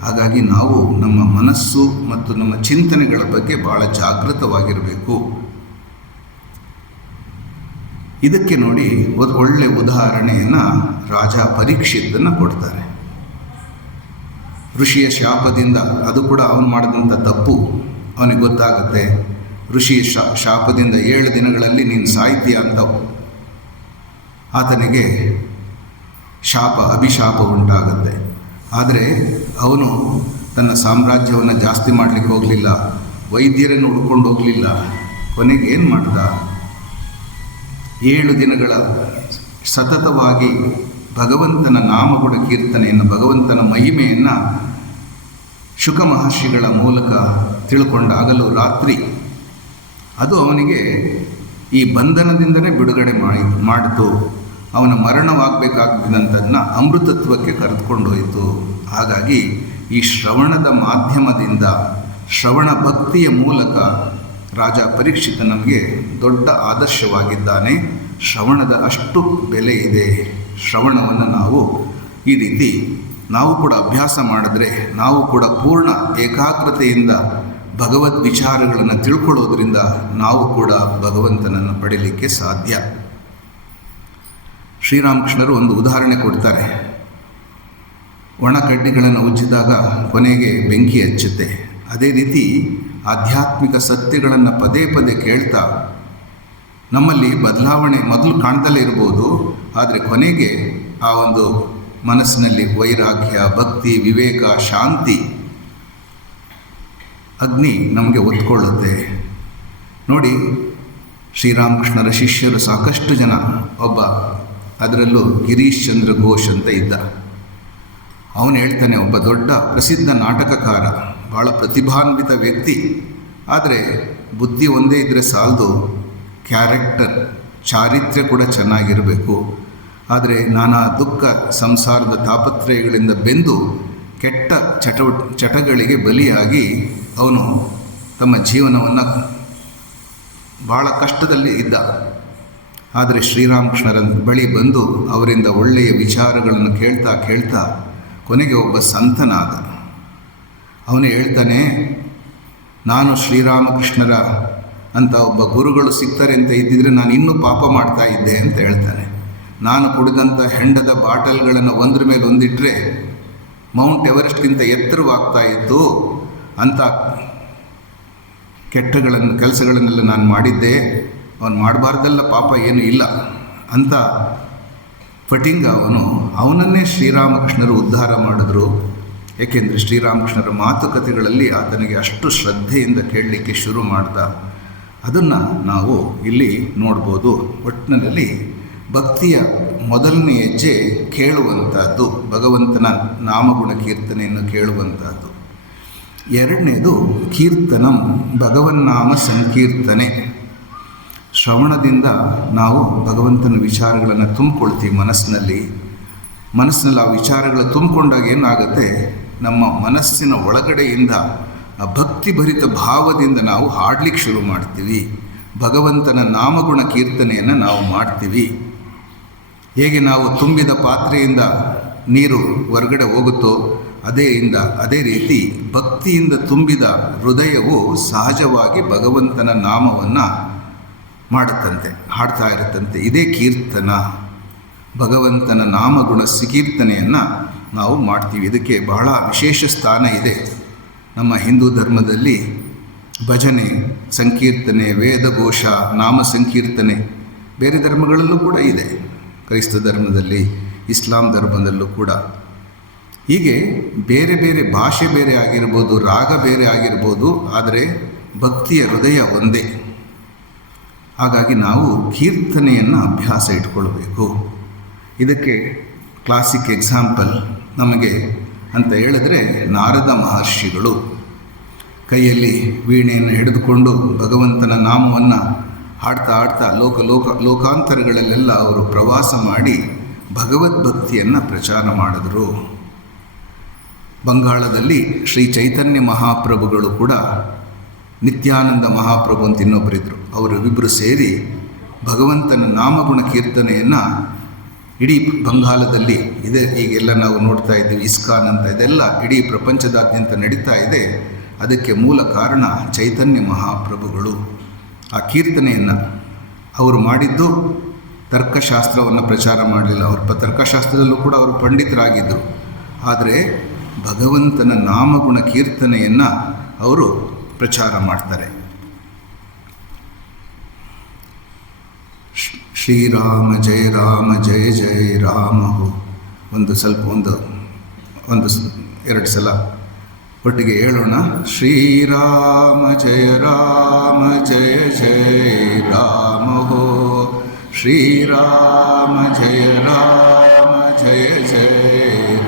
ಹಾಗಾಗಿ ನಾವು ನಮ್ಮ ಮನಸ್ಸು ಮತ್ತು ನಮ್ಮ ಚಿಂತನೆಗಳ ಬಗ್ಗೆ ಭಾಳ ಜಾಗೃತವಾಗಿರಬೇಕು. ಇದಕ್ಕೆ ನೋಡಿ ಒಂದು ಒಳ್ಳೆಯ ಉದಾಹರಣೆಯನ್ನು ರಾಜ ಪರೀಕ್ಷಿತನ್ನು ಕೊಡ್ತಾರೆ. ಋಷಿಯ ಶಾಪದಿಂದ, ಅದು ಕೂಡ ಅವನು ಮಾಡಿದಂಥ ತಪ್ಪು ಅವನಿಗೆ ಗೊತ್ತಾಗುತ್ತೆ. ಋಷಿಯ ಶಾಪದಿಂದ 7 ದಿನಗಳಲ್ಲಿ ನೀನು ಸಾಯ್ತೀಯ ಅಂತ ಆತನಿಗೆ ಅಭಿಶಾಪ ಉಂಟಾಗುತ್ತೆ. ಆದರೆ ಅವನು ತನ್ನ ಸಾಮ್ರಾಜ್ಯವನ್ನು ಜಾಸ್ತಿ ಮಾಡಲಿಕ್ಕೆ ಹೋಗಲಿಲ್ಲ, ವೈದ್ಯರನ್ನು ಹುಡ್ಕೊಂಡು ಹೋಗಲಿಲ್ಲ. ಕೊನೆಗೆ ಏನು ಮಾಡ್ದ? 7 ದಿನಗಳ ಸತತವಾಗಿ ಭಗವಂತನ ನಾಮಗುಣ ಕೀರ್ತನೆಯನ್ನು, ಭಗವಂತನ ಮಹಿಮೆಯನ್ನು ಶುಕ ಮಹರ್ಷಿಗಳ ಮೂಲಕ ತಿಳ್ಕೊಂಡ ಹಗಲು ರಾತ್ರಿ ಅದು ಅವನಿಗೆ ಈ ಬಂಧನದಿಂದನೇ ಬಿಡುಗಡೆ ಮಾಡಿತು. ಅವನ ಮರಣವಾಗಬೇಕಾದಂಥದ್ದನ್ನ ಅಮೃತತ್ವಕ್ಕೆ ಕರೆದುಕೊಂಡೋಯಿತು. ಹಾಗಾಗಿ ಈ ಶ್ರವಣದ ಮಾಧ್ಯಮದಿಂದ, ಶ್ರವಣ ಭಕ್ತಿಯ ಮೂಲಕ ರಾಜ ಪರೀಕ್ಷಿತ ನಮಗೆ ದೊಡ್ಡ ಆದರ್ಶವಾಗಿದ್ದಾನೆ. ಶ್ರವಣದ ಅಷ್ಟು ಬೆಲೆ ಇದೆ. ಶ್ರವಣವನ್ನು ನಾವು ಈ ರೀತಿ ನಾವು ಕೂಡ ಅಭ್ಯಾಸ ಮಾಡಿದ್ರೆ, ನಾವು ಕೂಡ ಪೂರ್ಣ ಏಕಾಗ್ರತೆಯಿಂದ ಭಗವದ್ ವಿಚಾರಗಳನ್ನು ತಿಳ್ಕೊಳ್ಳೋದ್ರಿಂದ ನಾವು ಕೂಡ ಭಗವಂತನನ್ನು ಪಡೀಲಿಕ್ಕೆ ಸಾಧ್ಯ. ಶ್ರೀರಾಮಕೃಷ್ಣರು ಒಂದು ಉದಾಹರಣೆ ಕೊಡ್ತಾರೆ. ಒಣ ಕಡ್ಡಿಗಳನ್ನು ಉಜ್ಜಿದಾಗ ಕೊನೆಗೆ ಬೆಂಕಿ ಹಚ್ಚುತ್ತೆ. ಅದೇ ರೀತಿ ಆಧ್ಯಾತ್ಮಿಕ ಸತ್ಯಗಳನ್ನು ಪದೇ ಪದೇ ಕೇಳ್ತಾ ನಮ್ಮಲ್ಲಿ ಬದಲಾವಣೆ ಮೊದಲು ಕಾಣ್ತಲೇ ಇರ್ಬೋದು, ಆದರೆ ಕೊನೆಗೆ ಆ ಒಂದು ಮನಸ್ಸಿನಲ್ಲಿ ವೈರಾಗ್ಯ, ಭಕ್ತಿ, ವಿವೇಕ, ಶಾಂತಿ ಅಗ್ನಿ ನಮಗೆ ಒತ್ಕೊಳ್ಳುತ್ತೆ. ನೋಡಿ, ಶ್ರೀರಾಮಕೃಷ್ಣರ ಶಿಷ್ಯರು ಸಾಕಷ್ಟು ಜನ, ಒಬ್ಬ ಅದರಲ್ಲೂ ಗಿರೀಶ್ ಚಂದ್ರ ಘೋಷ್ ಅಂತ ಇದ್ದ. ಅವನು ಹೇಳ್ತಾನೆ, ಒಬ್ಬ ದೊಡ್ಡ ಪ್ರಸಿದ್ಧ ನಾಟಕಕಾರ, ಭಾಳ ಪ್ರತಿಭಾನ್ವಿತ ವ್ಯಕ್ತಿ. ಆದರೆ ಬುದ್ಧಿ ಒಂದೇ ಇದ್ದರೆ ಸಾಲದು, ಕ್ಯಾರೆಕ್ಟರ್, ಚಾರಿತ್ರ್ಯ ಕೂಡ ಚೆನ್ನಾಗಿರಬೇಕು. ಆದರೆ ನಾನಾ ದುಃಖ ಸಂಸಾರದ ತಾಪತ್ರಯಗಳಿಂದ ಬೆಂದು ಕೆಟ್ಟ ಚಟಗಳಿಗೆ ಬಲಿಯಾಗಿ ಅವನು ತಮ್ಮ ಜೀವನವನ್ನು ಭಾಳ ಕಷ್ಟದಲ್ಲಿ ಇದ್ದ. ಆದರೆ ಶ್ರೀರಾಮಕೃಷ್ಣರ ಬಳಿ ಬಂದು ಅವರಿಂದ ಒಳ್ಳೆಯ ವಿಚಾರಗಳನ್ನು ಕೇಳ್ತಾ ಕೊನೆಗೆ ಒಬ್ಬ ಸಂತನಾದ. ಅವನು ಹೇಳ್ತಾನೆ, ನಾನು ಶ್ರೀರಾಮಕೃಷ್ಣರ ಅಂತ ಒಬ್ಬ ಗುರುಗಳು ಸಿಗ್ತಾರೆ ಅಂತ ಇದ್ದಿದ್ರೆ ನಾನು ಇನ್ನೂ ಪಾಪ ಮಾಡ್ತಾ ಇದ್ದೆ ಅಂತ ಹೇಳ್ತಾನೆ. ನಾನು ಕುಡಿದಂಥ ಹೆಂಡದ ಬಾಟಲ್ಗಳನ್ನು ಒಂದ್ರ ಮೇಲೆ ಒಂದಿಟ್ಟರೆ ಮೌಂಟ್ ಎವರೆಸ್ಟ್ಗಿಂತ ಎತ್ತರವಾಗ್ತಾ ಇತ್ತು. ಅಂಥ ಕೆಲಸಗಳನ್ನೆಲ್ಲ ನಾನು ಮಾಡಿದ್ದೆ. ಅವನು ಮಾಡಬಾರ್ದೆಲ್ಲ ಪಾಪ ಏನೂ ಇಲ್ಲ ಅಂತ ಫಟಿಂಗ ಅವನನ್ನೇ ಶ್ರೀರಾಮಕೃಷ್ಣರು ಉದ್ಧಾರ ಮಾಡಿದ್ರು. ಏಕೆಂದರೆ ಶ್ರೀರಾಮಕೃಷ್ಣರ ಮಾತುಕತೆಗಳಲ್ಲಿ ಆತನಿಗೆ ಅಷ್ಟು ಶ್ರದ್ಧೆಯಿಂದ ಕೇಳಲಿಕ್ಕೆ ಶುರು ಮಾಡ್ದ. ಅದನ್ನು ನಾವು ಇಲ್ಲಿ ನೋಡ್ಬೋದು. ಒಟ್ಟಿನಲ್ಲಿ ಭಕ್ತಿಯ ಮೊದಲನೇ ಹೆಜ್ಜೆ ಕೇಳುವಂಥದ್ದು, ಭಗವಂತನ ನಾಮಗುಣ ಕೀರ್ತನೆಯನ್ನು ಕೇಳುವಂಥದ್ದು. ಎರಡನೇದು ಕೀರ್ತನಂ, ಭಗವನ್ನಾಮ ಸಂಕೀರ್ತನೆ. ಶ್ರವಣದಿಂದ ನಾವು ಭಗವಂತನ ವಿಚಾರಗಳನ್ನು ತುಂಬಿಕೊಳ್ತೀವಿ ಮನಸ್ಸಿನಲ್ಲಿ ಆ ವಿಚಾರಗಳು ತುಂಬಿಕೊಂಡಾಗ ಏನಾಗುತ್ತೆ, ನಮ್ಮ ಮನಸ್ಸಿನ ಒಳಗಡೆಯಿಂದ ಆ ಭಕ್ತಿಭರಿತ ಭಾವದಿಂದ ನಾವು ಹಾಡಲಿಕ್ಕೆ ಶುರು ಮಾಡ್ತೀವಿ. ಭಗವಂತನ ನಾಮಗುಣ ಕೀರ್ತನೆಯನ್ನು ನಾವು ಮಾಡ್ತೀವಿ. ಹೇಗೆ ನಾವು ತುಂಬಿದ ಪಾತ್ರೆಯಿಂದ ನೀರು ಹೊರಗಡೆ ಹೋಗುತ್ತೋ ಅದೇ ರೀತಿ ಭಕ್ತಿಯಿಂದ ತುಂಬಿದ ಹೃದಯವು ಸಹಜವಾಗಿ ಭಗವಂತನ ನಾಮವನ್ನು ಮಾಡುತ್ತಂತೆ, ಹಾಡ್ತಾ ಇರುತ್ತಂತೆ. ಇದೇ ಕೀರ್ತನ. ಭಗವಂತನ ನಾಮಗುಣ ಕೀರ್ತನೆಯನ್ನು ನಾವು ಮಾಡ್ತೀವಿ. ಇದಕ್ಕೆ ಬಹಳ ವಿಶೇಷ ಸ್ಥಾನ ಇದೆ. ನಮ್ಮ ಹಿಂದೂ ಧರ್ಮದಲ್ಲಿ ಭಜನೆ, ಸಂಕೀರ್ತನೆ, ವೇದಘೋಷ, ನಾಮ ಸಂಕೀರ್ತನೆ ಬೇರೆ ಧರ್ಮಗಳಲ್ಲೂ ಕೂಡ ಇದೆ. ಕ್ರೈಸ್ತ ಧರ್ಮದಲ್ಲಿ, ಇಸ್ಲಾಂ ಧರ್ಮದಲ್ಲೂ ಕೂಡ. ಹೀಗೆ ಬೇರೆ ಬೇರೆ ಭಾಷೆ ಬೇರೆ ಆಗಿರ್ಬೋದು, ರಾಗ ಬೇರೆ ಆಗಿರ್ಬೋದು, ಆದರೆ ಭಕ್ತಿಯ ಹೃದಯ ಒಂದೇ. ಹಾಗಾಗಿ ನಾವು ಕೀರ್ತನೆಯನ್ನು ಅಭ್ಯಾಸ ಇಟ್ಕೊಳ್ಬೇಕು. ಇದಕ್ಕೆ ಕ್ಲಾಸಿಕ್ ಎಕ್ಸಾಂಪಲ್ ನಮಗೆ ಅಂತ ಹೇಳಿದ್ರೆ ನಾರದ ಮಹರ್ಷಿಗಳು ಕೈಯಲ್ಲಿ ವೀಣೆಯನ್ನು ಹಿಡಿದುಕೊಂಡು ಭಗವಂತನ ನಾಮವನ್ನು ಹಾಡ್ತಾ ಲೋಕಾಂತರಗಳಲ್ಲೆಲ್ಲ ಅವರು ಪ್ರವಾಸ ಮಾಡಿ ಭಗವದ್ಭಕ್ತಿಯನ್ನು ಪ್ರಚಾರ ಮಾಡಿದರು. ಬಂಗಾಳದಲ್ಲಿ ಶ್ರೀ ಚೈತನ್ಯ ಮಹಾಪ್ರಭುಗಳು ಕೂಡ ನಿತ್ಯಾನಂದ ಮಹಾಪ್ರಭು ಅಂತ ಇನ್ನೊಬ್ಬರಿದ್ದರು. ಅವರಿಬ್ಬರು ಸೇರಿ ಭಗವಂತನ ನಾಮಗುಣ ಕೀರ್ತನೆಯನ್ನು ಇಡೀ ಬಂಗಾಳದಲ್ಲಿ ಇದೆ. ಈಗೆಲ್ಲ ನಾವು ನೋಡ್ತಾ ಇದ್ದೀವಿ, ಇಸ್ಕಾನ್ ಅಂತ, ಇದೆಲ್ಲ ಇಡೀ ಪ್ರಪಂಚದಾದ್ಯಂತ ನಡೀತಾ ಇದೆ. ಅದಕ್ಕೆ ಮೂಲ ಕಾರಣ ಚೈತನ್ಯ ಮಹಾಪ್ರಭುಗಳು. ಆ ಕೀರ್ತನೆಯನ್ನು ಅವರು ಮಾಡಿದ್ದು ತರ್ಕಶಾಸ್ತ್ರವನ್ನು ಪ್ರಚಾರ ಮಾಡಲಿಲ್ಲ. ಅವರು ತರ್ಕಶಾಸ್ತ್ರದಲ್ಲೂ ಕೂಡ ಅವರು ಪಂಡಿತರಾಗಿದ್ದರು. ಆದರೆ ಭಗವಂತನ ನಾಮಗುಣ ಕೀರ್ತನೆಯನ್ನು ಅವರು ಪ್ರಚಾರ ಮಾಡ್ತಾರೆ. ಶ್ರೀರಾಮ ಜಯ ಜಯ ರಾಮ ಹೋ, ಒಂದು ಎರಡು ಸಲ ಒಟ್ಟಿಗೆ ಹೇಳೋಣ. ಶ್ರೀರಾಮ ಜಯ ಜಯ ರಾಮ ಹೋ, ಶ್ರೀರಾಮ ಜಯ ಜಯ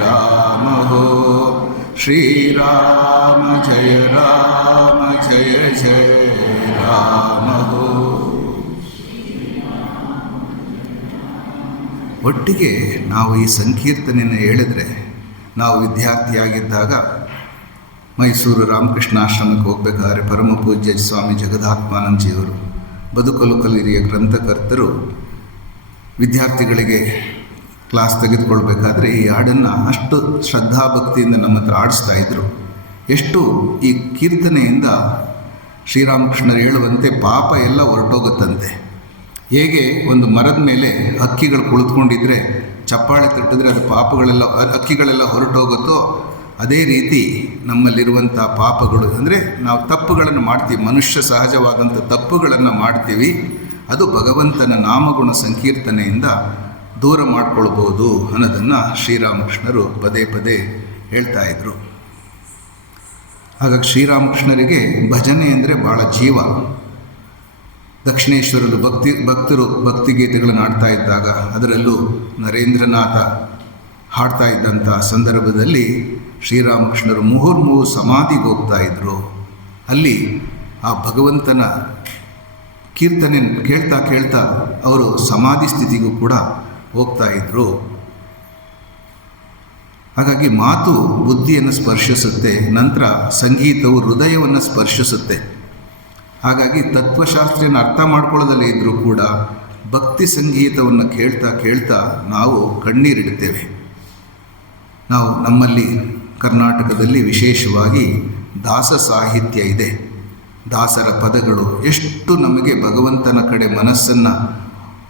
ರಾಮ ಹೋ, ಶ್ರೀರಾಮ ಜಯ ಜಯ ರಾಮ ಹೋ. ಒಟ್ಟಿಗೆ ನಾವು ಈ ಸಂಕೀರ್ತನೆಯನ್ನು ಹೇಳಿದ್ರೆ, ನಾವು ವಿದ್ಯಾರ್ಥಿಯಾಗಿದ್ದಾಗ ಮೈಸೂರು ರಾಮಕೃಷ್ಣಾಶ್ರಮಕ್ಕೆ ಹೋಗಬೇಕಾದ್ರೆ ಪರಮ ಪೂಜ್ಯ ಸ್ವಾಮಿ ಜಗದಾತ್ಮಾನಂದಜಿಯವರು, ಬದುಕಲು ಕಲಿರಿಯ ಗ್ರಂಥಕರ್ತರು, ವಿದ್ಯಾರ್ಥಿಗಳಿಗೆ ಕ್ಲಾಸ್ ತೆಗೆದುಕೊಳ್ಬೇಕಾದ್ರೆ ಈ ಹಾಡನ್ನು ಅಷ್ಟು ಶ್ರದ್ಧಾಭಕ್ತಿಯಿಂದ ನಮ್ಮ ಹತ್ರ ಆಡಿಸ್ತಾ ಇದ್ದರು. ಎಷ್ಟು ಈ ಕೀರ್ತನೆಯಿಂದ ಶ್ರೀರಾಮಕೃಷ್ಣರು ಹೇಳುವಂತೆ ಪಾಪ ಎಲ್ಲ ಹೊರಟೋಗುತ್ತಂತೆ. ಹೇಗೆ ಒಂದು ಮರದ ಮೇಲೆ ಹಕ್ಕಿಗಳು ಕುಳಿತುಕೊಂಡಿದ್ರೆ ಚಪ್ಪಾಳೆ ತಟ್ಟಿದ್ರೆ ಅದು ಹಕ್ಕಿಗಳೆಲ್ಲ ಹೊರಟೋಗುತ್ತೋ, ಅದೇ ರೀತಿ ನಮ್ಮಲ್ಲಿರುವಂಥ ಪಾಪಗಳು, ಅಂದರೆ ನಾವು ತಪ್ಪುಗಳನ್ನು ಮಾಡ್ತೀವಿ, ಮನುಷ್ಯ ಸಹಜವಾದಂಥ ತಪ್ಪುಗಳನ್ನು ಮಾಡ್ತೀವಿ, ಅದು ಭಗವಂತನ ನಾಮಗುಣ ಸಂಕೀರ್ತನೆಯಿಂದ ದೂರ ಮಾಡಿಕೊಳ್ಬೋದು ಅನ್ನೋದನ್ನು ಶ್ರೀರಾಮಕೃಷ್ಣರು ಪದೇ ಪದೇ ಹೇಳ್ತಾ ಇದ್ರು. ಹಾಗಾಗಿ ಶ್ರೀರಾಮಕೃಷ್ಣರಿಗೆ ಭಜನೆ ಅಂದರೆ ಭಾಳ ಜೀವ. ದಕ್ಷಿಣೇಶ್ವರರು ಭಕ್ತರು ಭಕ್ತಿಗೀತೆಗಳನ್ನು ಹಾಡ್ತಾ ಇದ್ದಾಗ, ಅದರಲ್ಲೂ ನರೇಂದ್ರನಾಥ ಹಾಡ್ತಾ ಇದ್ದಂಥ ಸಂದರ್ಭದಲ್ಲಿ ಶ್ರೀರಾಮಕೃಷ್ಣರು ಮುಹುರ್ಮುಹು ಸಮಾಧಿಗೆ ಹೋಗ್ತಾ ಇದ್ದರು. ಅಲ್ಲಿ ಆ ಭಗವಂತನ ಕೀರ್ತನೆ ಕೇಳ್ತಾ ಕೇಳ್ತಾ ಅವರು ಸಮಾಧಿ ಸ್ಥಿತಿಗೂ ಕೂಡ ಹೋಗ್ತಾ ಇದ್ದರು. ಹಾಗಾಗಿ ಮಾತು ಬುದ್ಧಿಯನ್ನು ಸ್ಪರ್ಶಿಸುತ್ತೆ, ನಂತರ ಸಂಗೀತವು ಹೃದಯವನ್ನು ಸ್ಪರ್ಶಿಸುತ್ತೆ. ಹಾಗಾಗಿ ತತ್ವಶಾಸ್ತ್ರೆಯನ್ನು ಅರ್ಥ ಮಾಡ್ಕೊಳ್ಳೋದಲ್ಲೇ ಇದ್ದರೂ ಕೂಡ ಭಕ್ತಿ ಸಂಗೀತವನ್ನು ಕೇಳ್ತಾ ಕೇಳ್ತಾ ನಾವು ಕಣ್ಣೀರಿಡುತ್ತೇವೆ. ನಾವು ನಮ್ಮಲ್ಲಿ ಕರ್ನಾಟಕದಲ್ಲಿ ವಿಶೇಷವಾಗಿ ದಾಸ ಸಾಹಿತ್ಯ ಇದೆ. ದಾಸರ ಪದಗಳು ಎಷ್ಟು ನಮಗೆ ಭಗವಂತನ ಕಡೆ ಮನಸ್ಸನ್ನು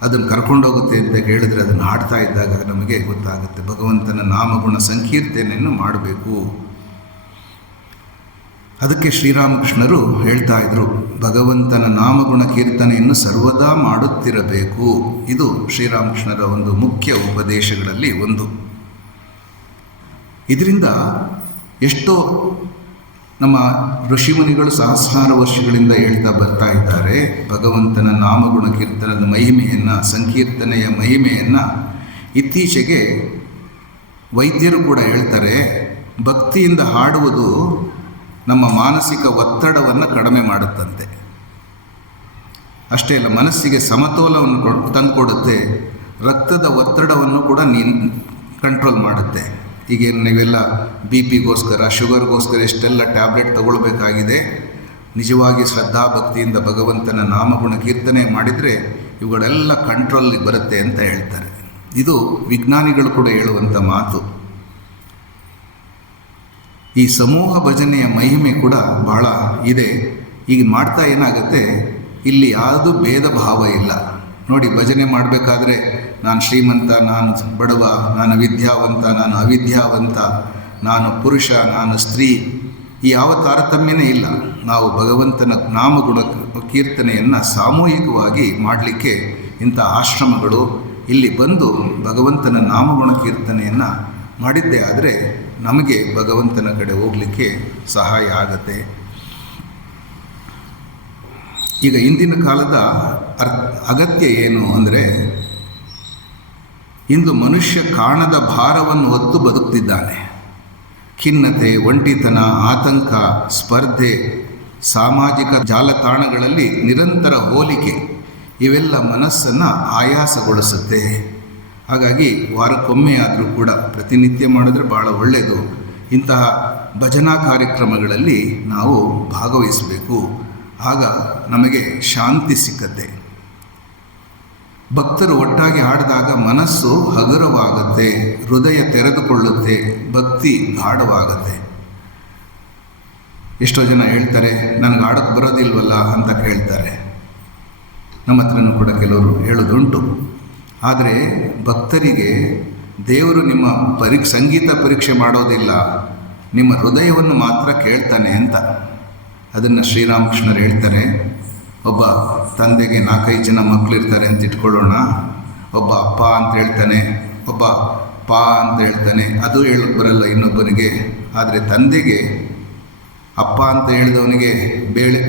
ಅದನ್ನು ಕರ್ಕೊಂಡೋಗುತ್ತೆ ಅಂತ ಹೇಳಿದ್ರೆ, ಅದನ್ನು ಹಾಡ್ತಾ ಇದ್ದಾಗ ನಮಗೆ ಗೊತ್ತಾಗುತ್ತೆ ಭಗವಂತನ ನಾಮಗುಣ ಸಂಕೀರ್ತನೆಯನ್ನು ಮಾಡಬೇಕು. ಅದಕ್ಕೆ ಶ್ರೀರಾಮಕೃಷ್ಣರು ಹೇಳ್ತಾ ಇದ್ರು, ಭಗವಂತನ ನಾಮಗುಣ ಕೀರ್ತನೆಯನ್ನು ಸರ್ವದಾ ಮಾಡುತ್ತಿರಬೇಕು. ಇದು ಶ್ರೀರಾಮಕೃಷ್ಣರ ಒಂದು ಮುಖ್ಯ ಉಪದೇಶಗಳಲ್ಲಿ ಒಂದು. ಇದರಿಂದ ಎಷ್ಟೋ ನಮ್ಮ ಋಷಿಮುನಿಗಳು ಸಹಸ್ರಾರು ವರ್ಷಗಳಿಂದ ಹೇಳ್ತಾ ಬರ್ತಾ ಇದ್ದಾರೆ, ಭಗವಂತನ ನಾಮಗುಣ ಕೀರ್ತನದ ಮಹಿಮೆಯನ್ನು, ಸಂಕೀರ್ತನೆಯ ಮಹಿಮೆಯನ್ನು. ಇತ್ತೀಚೆಗೆ ವೈದ್ಯರು ಕೂಡ ಹೇಳ್ತಾರೆ, ಭಕ್ತಿಯಿಂದ ಹಾಡುವುದು ನಮ್ಮ ಮಾನಸಿಕ ಒತ್ತಡವನ್ನು ಕಡಿಮೆ ಮಾಡುತ್ತಂತೆ. ಅಷ್ಟೇ ಅಲ್ಲ, ಮನಸ್ಸಿಗೆ ಸಮತೋಲವನ್ನು ತಂದುಕೊಡುತ್ತೆ, ರಕ್ತದ ಒತ್ತಡವನ್ನು ಕೂಡ ಕಂಟ್ರೋಲ್ ಮಾಡುತ್ತೆ. ಈಗ ನೀವೆಲ್ಲ BP-ಗೋಸ್ಕರ, ಶುಗರ್ಗೋಸ್ಕರ ಎಷ್ಟೆಲ್ಲ ಟ್ಯಾಬ್ಲೆಟ್ ತಗೊಳ್ಬೇಕಾಗಿದೆ. ನಿಜವಾಗಿ ಶ್ರದ್ಧಾಭಕ್ತಿಯಿಂದ ಭಗವಂತನ ನಾಮಗುಣ ಕೀರ್ತನೆ ಮಾಡಿದರೆ ಇವುಗಳೆಲ್ಲ ಕಂಟ್ರೋಲಿಗೆ ಬರುತ್ತೆ ಅಂತ ಹೇಳ್ತಾರೆ. ಇದು ವಿಜ್ಞಾನಿಗಳು ಕೂಡ ಹೇಳುವಂಥ ಮಾತು. ಈ ಸಮೂಹ ಭಜನೆಯ ಮಹಿಮೆ ಕೂಡ ಬಹಳ ಇದೆ. ಈಗ ಮಾಡ್ತಾ ಏನಾಗುತ್ತೆ, ಇಲ್ಲಿ ಯಾವುದು ಭೇದ ಭಾವ ಇಲ್ಲ. ನೋಡಿ, ಭಜನೆ ಮಾಡಬೇಕಾದ್ರೆ ನಾನು ಶ್ರೀಮಂತ, ನಾನು ಬಡವ, ನಾನು ವಿದ್ಯಾವಂತ, ನಾನು ಅವಿದ್ಯಾವಂತ, ನಾನು ಪುರುಷ, ನಾನು ಸ್ತ್ರೀ, ಈ ಯಾವ ತಾರತಮ್ಯನೇ ಇಲ್ಲ. ನಾವು ಭಗವಂತನ ನಾಮಗುಣ ಕೀರ್ತನೆಯನ್ನು ಸಾಮೂಹಿಕವಾಗಿ ಮಾಡಲಿಕ್ಕೆ ಇಂಥ ಆಶ್ರಮಗಳು ಇಲ್ಲಿ ಬಂದು ಭಗವಂತನ ನಾಮಗುಣ ಕೀರ್ತನೆಯನ್ನು ಮಾಡಿದ್ದೇ ಆದರೆ ನಮಗೆ ಭಗವಂತನ ಕಡೆ ಹೋಗಲಿಕ್ಕೆ ಸಹಾಯ ಆಗತ್ತೆ. ಈಗ ಇಂದಿನ ಕಾಲದ ಅಗತ್ಯ ಏನು ಅಂದರೆ, ಇಂದು ಮನುಷ್ಯ ಕಾಣದ ಭಾರವನ್ನು ಹೊತ್ತು ಬದುಕ್ತಿದ್ದಾನೆ. ಖಿನ್ನತೆ, ಒಂಟಿತನ, ಆತಂಕ, ಸ್ಪರ್ಧೆ, ಸಾಮಾಜಿಕ ಜಾಲತಾಣಗಳಲ್ಲಿ ನಿರಂತರ ಹೋಲಿಕೆ, ಇವೆಲ್ಲ ಮನಸ್ಸನ್ನು ಆಯಾಸಗೊಳಿಸುತ್ತೆ. ಹಾಗಾಗಿ ವಾರಕ್ಕೊಮ್ಮೆ ಆದರೂ ಕೂಡ ಪ್ರತಿನಿತ್ಯ ಮಾಡಿದ್ರೆ ಭಾಳ ಒಳ್ಳೆಯದು. ಇಂತಹ ಭಜನಾ ಕಾರ್ಯಕ್ರಮಗಳಲ್ಲಿ ನಾವು ಭಾಗವಹಿಸಬೇಕು. ಆಗ ನಮಗೆ ಶಾಂತಿ ಸಿಕ್ಕತ್ತೆ. ಭಕ್ತರು ಒಟ್ಟಾಗಿ ಹಾಡಿದಾಗ ಮನಸ್ಸು ಹಗುರವಾಗುತ್ತೆ, ಹೃದಯ ತೆರೆದುಕೊಳ್ಳುತ್ತೆ, ಭಕ್ತಿ ಗಾಢವಾಗುತ್ತೆ. ಎಷ್ಟೋ ಜನ ಹೇಳ್ತಾರೆ, ನನಗೆ ಹಾಡೋಕ್ಕೆ ಬರೋದಿಲ್ವಲ್ಲ ಅಂತ ಕೇಳ್ತಾರೆ. ನಮ್ಮ ಹತ್ರನೂ ಕೂಡ ಕೆಲವರು ಹೇಳೋದುಂಟು. ಆದರೆ ಭಕ್ತರಿಗೆ ದೇವರು ನಿಮ್ಮ ಸಂಗೀತ ಪರೀಕ್ಷೆ ಮಾಡೋದಿಲ್ಲ, ನಿಮ್ಮ ಹೃದಯವನ್ನು ಮಾತ್ರ ಕೇಳ್ತಾನೆ ಅಂತ. ಅದನ್ನು ಶ್ರೀರಾಮಕೃಷ್ಣರು ಹೇಳ್ತಾರೆ. ಒಬ್ಬ ತಂದೆಗೆ 4-5 ಜನ ಮಕ್ಕಳಿರ್ತಾರೆ ಅಂತ ಇಟ್ಕೊಳ್ಳೋಣ. ಒಬ್ಬ ಅಪ್ಪ ಅಂತ ಹೇಳ್ತಾನೆ, ಒಬ್ಬ ಪಾ ಅಂತ ಹೇಳ್ತಾನೆ, ಅದು ಹೇಳಕ್ಕೆ ಬರಲ್ಲ ಇನ್ನೊಬ್ಬನಿಗೆ. ಆದರೆ ತಂದೆಗೆ ಅಪ್ಪ ಅಂತ ಹೇಳಿದವನಿಗೆ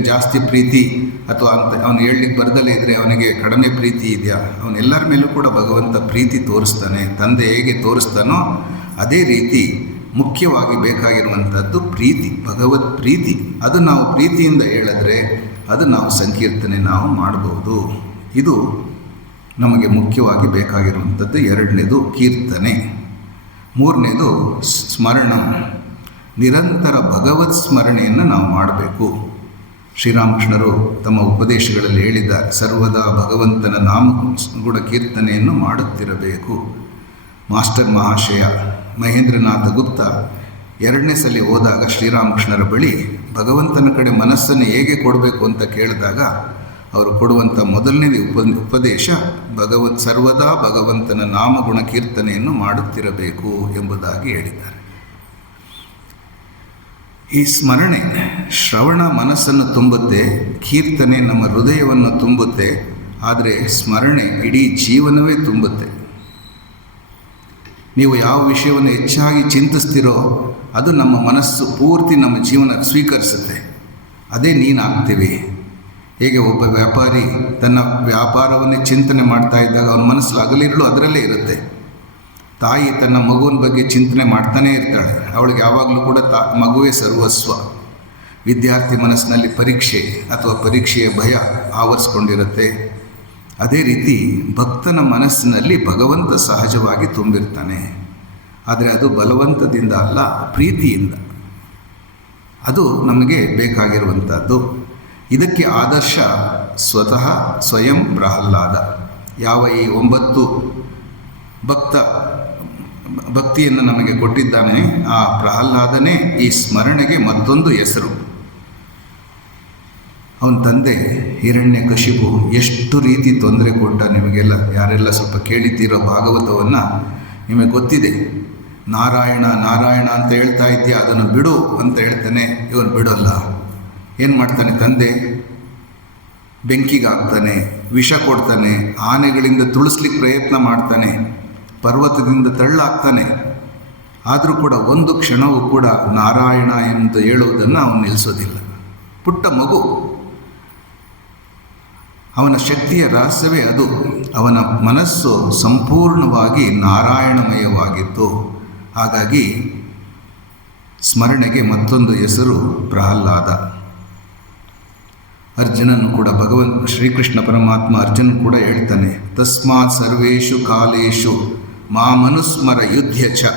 ಜಾಸ್ತಿ ಪ್ರೀತಿ ಅಥವಾ ಅಂತ ಅವನು ಹೇಳಲಿಕ್ಕೆ ಬರ್ದಲ್ಲೇ ಇದ್ದರೆ ಅವನಿಗೆ ಕಡಿಮೆ ಪ್ರೀತಿ ಇದೆಯಾ? ಅವನೆಲ್ಲರ ಮೇಲೂ ಕೂಡ ಭಗವಂತ ಪ್ರೀತಿ ತೋರಿಸ್ತಾನೆ. ತಂದೆ ಹೇಗೆ ತೋರಿಸ್ತಾನೋ ಅದೇ ರೀತಿ ಮುಖ್ಯವಾಗಿ ಬೇಕಾಗಿರುವಂಥದ್ದು ಪ್ರೀತಿ, ಭಗವತ್ ಪ್ರೀತಿ. ಅದು ನಾವು ಪ್ರೀತಿಯಿಂದ ಹೇಳಿದ್ರೆ ಅದು ನಾವು ಸಂಕೀರ್ತನೆ ನಾವು ಮಾಡ್ಬೋದು. ಇದು ನಮಗೆ ಮುಖ್ಯವಾಗಿ ಬೇಕಾಗಿರುವಂಥದ್ದು. ಎರಡನೇದು ಕೀರ್ತನೆ. ಮೂರನೇದು ಸ್ಮರಣ. ನಿರಂತರ ಭಗವತ್ ಸ್ಮರಣೆಯನ್ನು ನಾವು ಮಾಡಬೇಕು. ಶ್ರೀರಾಮಕೃಷ್ಣರು ತಮ್ಮ ಉಪದೇಶಗಳಲ್ಲಿ ಹೇಳಿದ್ದಾರೆ, ಸರ್ವದಾ ಭಗವಂತನ ನಾಮಗುಣ ಕೀರ್ತನೆಯನ್ನು ಮಾಡುತ್ತಿರಬೇಕು. ಮಾಸ್ಟರ್ ಮಹಾಶಯ ಮಹೇಂದ್ರನಾಥ ಗುಪ್ತ 2ನೇ ಸಲ ಹೋದಾಗ ಶ್ರೀರಾಮಕೃಷ್ಣರ ಬಳಿ ಭಗವಂತನ ಕಡೆ ಮನಸ್ಸನ್ನು ಹೇಗೆ ಕೊಡಬೇಕು ಅಂತ ಕೇಳಿದಾಗ ಅವರು ಕೊಡುವಂಥ ಮೊದಲನೇ ಉಪದೇಶ ಸರ್ವದಾ ಭಗವಂತನ ನಾಮಗುಣ ಕೀರ್ತನೆಯನ್ನು ಮಾಡುತ್ತಿರಬೇಕು ಎಂಬುದಾಗಿ ಹೇಳಿದ್ದಾರೆ. ಈ ಸ್ಮರಣೆ ಶ್ರವಣ ಮನಸ್ಸನ್ನು ತುಂಬುತ್ತೆ, ಕೀರ್ತನೆ ನಮ್ಮ ಹೃದಯವನ್ನು ತುಂಬುತ್ತೆ, ಆದರೆ ಸ್ಮರಣೆ ಇಡೀ ಜೀವನವೇ ತುಂಬುತ್ತೆ. ನೀವು ಯಾವ ವಿಷಯವನ್ನು ಹೆಚ್ಚಾಗಿ ಚಿಂತಿಸ್ತೀರೋ ಅದು ನಮ್ಮ ಮನಸ್ಸು ಪೂರ್ತಿ ನಮ್ಮ ಜೀವನ ಸ್ವೀಕರಿಸುತ್ತೆ. ಅದೇ ನೀನಾಗ್ತೀವಿ. ಹೇಗೆ ಒಬ್ಬ ವ್ಯಾಪಾರಿ ತನ್ನ ವ್ಯಾಪಾರವನ್ನೇ ಚಿಂತನೆ ಮಾಡ್ತಾ ಇದ್ದಾಗ ಅವನ ಮನಸ್ಸು ಹಗಲಿರುಳು ಅದರಲ್ಲೇ ಇರುತ್ತೆ. ತಾಯಿ ತನ್ನ ಮಗುವಿನ ಬಗ್ಗೆ ಚಿಂತನೆ ಮಾಡ್ತಾನೇ ಇರ್ತಾಳೆ. ಅವಳಿಗೆ ಯಾವಾಗಲೂ ಕೂಡ ಮಗುವೇ ಸರ್ವಸ್ವ. ವಿದ್ಯಾರ್ಥಿ ಮನಸ್ಸಿನಲ್ಲಿ ಪರೀಕ್ಷೆ ಅಥವಾ ಪರೀಕ್ಷೆಯ ಭಯ ಆವರಿಸ್ಕೊಂಡಿರುತ್ತೆ. ಅದೇ ರೀತಿ ಭಕ್ತನ ಮನಸ್ಸಿನಲ್ಲಿ ಭಗವಂತ ಸಹಜವಾಗಿ ತುಂಬಿರ್ತಾನೆ. ಆದರೆ ಅದು ಬಲವಂತದಿಂದ ಅಲ್ಲ, ಪ್ರೀತಿಯಿಂದ. ಅದು ನಮಗೆ ಬೇಕಾಗಿರುವಂಥದ್ದು. ಇದಕ್ಕೆ ಆದರ್ಶ ಸ್ವಯಂ ಪ್ರಹ್ಲಾದ. ಯಾವ ಈ 9 ಭಕ್ತಿಯನ್ನು ನಮಗೆ ಕೊಟ್ಟಿದ್ದಾನೆ, ಆ ಪ್ರಹ್ಲಾದನೇ ಈ ಸ್ಮರಣೆಗೆ ಮತ್ತೊಂದು ಹೆಸರು. ಅವನ ತಂದೆ ಹಿರಣ್ಯಕಶಿಪು ಎಷ್ಟು ರೀತಿ ತೊಂದರೆ ಕೊಟ್ಟ. ನಿಮಗೆಲ್ಲ ಯಾರೆಲ್ಲ ಸ್ವಲ್ಪ ಕೇಳಿದ್ದೀರೋ ಭಾಗವತವನ್ನು ನಿಮಗೆ ಗೊತ್ತಿದೆ. ನಾರಾಯಣ ನಾರಾಯಣ ಅಂತ ಹೇಳ್ತಾ ಇದೆಯಾ, ಅದನ್ನು ಬಿಡು ಅಂತ ಹೇಳ್ತಾನೆ. ಇವನು ಬಿಡೋಲ್ಲ. ಏನು ಮಾಡ್ತಾನೆ ತಂದೆ? ಬೆಂಕಿಗೆ ಹಾಕ್ತಾನೆ, ವಿಷ ಕೊಡ್ತಾನೆ, ಆನೆಗಳಿಂದ ತುಳಿಸ್ಲಿಕ್ಕೆ ಪ್ರಯತ್ನ ಮಾಡ್ತಾನೆ, ಪರ್ವತದಿಂದ ತಳ್ಳಾಕ್ತಾನೆ. ಆದರೂ ಕೂಡ ಒಂದು ಕ್ಷಣವೂ ಕೂಡ ನಾರಾಯಣ ಎಂದು ಹೇಳುವುದನ್ನು ಅವನು ನಿಲ್ಲಿಸೋದಿಲ್ಲ. ಪುಟ್ಟ ಮಗು. ಅವನ ಶಕ್ತಿಯ ರಹಸ್ಯವೇ ಅದು. ಅವನ ಮನಸ್ಸು ಸಂಪೂರ್ಣವಾಗಿ ನಾರಾಯಣಮಯವಾಗಿತ್ತು. ಹಾಗಾಗಿ ಸ್ಮರಣೆಗೆ ಮತ್ತೊಂದು ಹೆಸರು ಪ್ರಹ್ಲಾದ. ಅರ್ಜುನನು ಕೂಡ ಶ್ರೀಕೃಷ್ಣ ಪರಮಾತ್ಮ ಅರ್ಜುನ್ ಕೂಡ ಹೇಳ್ತಾನೆ, ತಸ್ಮಾತ್ ಸರ್ವೇಷು ಕಾಲೇಷು ಮಾಮನುಸ್ಮರ ಯುದ್ಧ ಚ.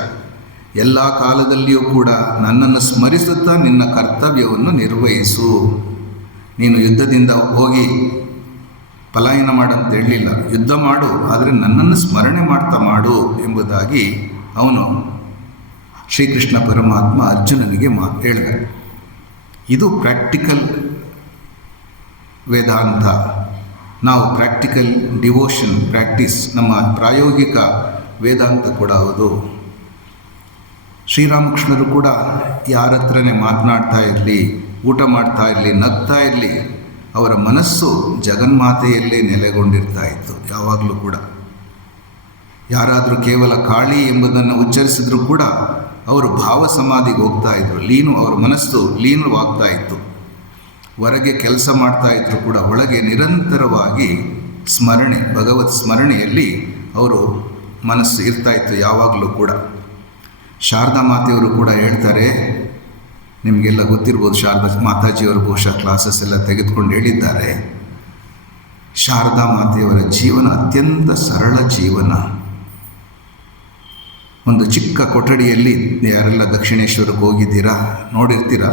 ಎಲ್ಲ ಕಾಲದಲ್ಲಿಯೂ ಕೂಡ ನನ್ನನ್ನು ಸ್ಮರಿಸುತ್ತಾ ನಿನ್ನ ಕರ್ತವ್ಯವನ್ನು ನಿರ್ವಹಿಸು. ನೀನು ಯುದ್ಧದಿಂದ ಹೋಗಿ ಪಲಾಯನ ಮಾಡಂತ ಹೇಳಲಿಲ್ಲ, ಯುದ್ಧ ಮಾಡು, ಆದರೆ ನನ್ನನ್ನು ಸ್ಮರಣೆ ಮಾಡ್ತಾ ಮಾಡು ಎಂಬುದಾಗಿ ಅವನು ಶ್ರೀಕೃಷ್ಣ ಪರಮಾತ್ಮ ಅರ್ಜುನನಿಗೆ ಹೇಳಿದ. ಇದು ಪ್ರಾಕ್ಟಿಕಲ್ ವೇದಾಂತ. ನಾವು ಪ್ರಾಕ್ಟಿಕಲ್ ಡಿವೋಷನ್ ಪ್ರಾಕ್ಟೀಸ್, ನಮ್ಮ ಪ್ರಾಯೋಗಿಕ ವೇದಾಂತ ಕೂಡ ಹೌದು. ಶ್ರೀರಾಮಕೃಷ್ಣರು ಕೂಡ ಯಾರ ಹತ್ರನೇ ಮಾತನಾಡ್ತಾ ಇರಲಿ, ಊಟ ಮಾಡ್ತಾ ಇರಲಿ, ನಗ್ತಾ ಇರಲಿ, ಅವರ ಮನಸ್ಸು ಜಗನ್ಮಾತೆಯಲ್ಲೇ ನೆಲೆಗೊಂಡಿರ್ತಾ ಇತ್ತು ಯಾವಾಗಲೂ ಕೂಡ. ಯಾರಾದರೂ ಕೇವಲ ಕಾಳಿ ಎಂಬುದನ್ನು ಉಚ್ಚರಿಸಿದ್ರು ಕೂಡ ಅವರು ಭಾವ ಸಮಾಧಿಗೆ ಹೋಗ್ತಾ ಇದ್ರು. ಅವರ ಮನಸ್ಸು ಲೀನವಾಗ್ತಾ ಇತ್ತು. ಹೊರಗೆ ಕೆಲಸ ಮಾಡ್ತಾ ಇದ್ರು ಕೂಡ ಒಳಗೆ ನಿರಂತರವಾಗಿ ಸ್ಮರಣೆ, ಭಗವತ್ ಸ್ಮರಣೆಯಲ್ಲಿ ಅವರು ಮನಸ್ಸು ಇರ್ತಾ ಇತ್ತು ಯಾವಾಗಲೂ ಕೂಡ. ಶಾರದಾ ಮಾತೆಯವರು ಕೂಡ ಹೇಳ್ತಾರೆ, ನಿಮಗೆಲ್ಲ ಗೊತ್ತಿರ್ಬೋದು, ಶಾರದಾ ಮಾತಾಜಿಯವರು ಬಹುಶಃ ಕ್ಲಾಸಸ್ ಎಲ್ಲ ತೆಗೆದುಕೊಂಡು ಹೇಳಿದ್ದಾರೆ. ಶಾರದಾ ಮಾತೆಯವರ ಜೀವನ ಅತ್ಯಂತ ಸರಳ ಜೀವನ. ಒಂದು ಚಿಕ್ಕ ಕೊಠಡಿಯಲ್ಲಿ, ಯಾರೆಲ್ಲ ದಕ್ಷಿಣೇಶ್ವರಕ್ಕೆ ಹೋಗಿದ್ದೀರಾ ನೋಡಿರ್ತೀರ,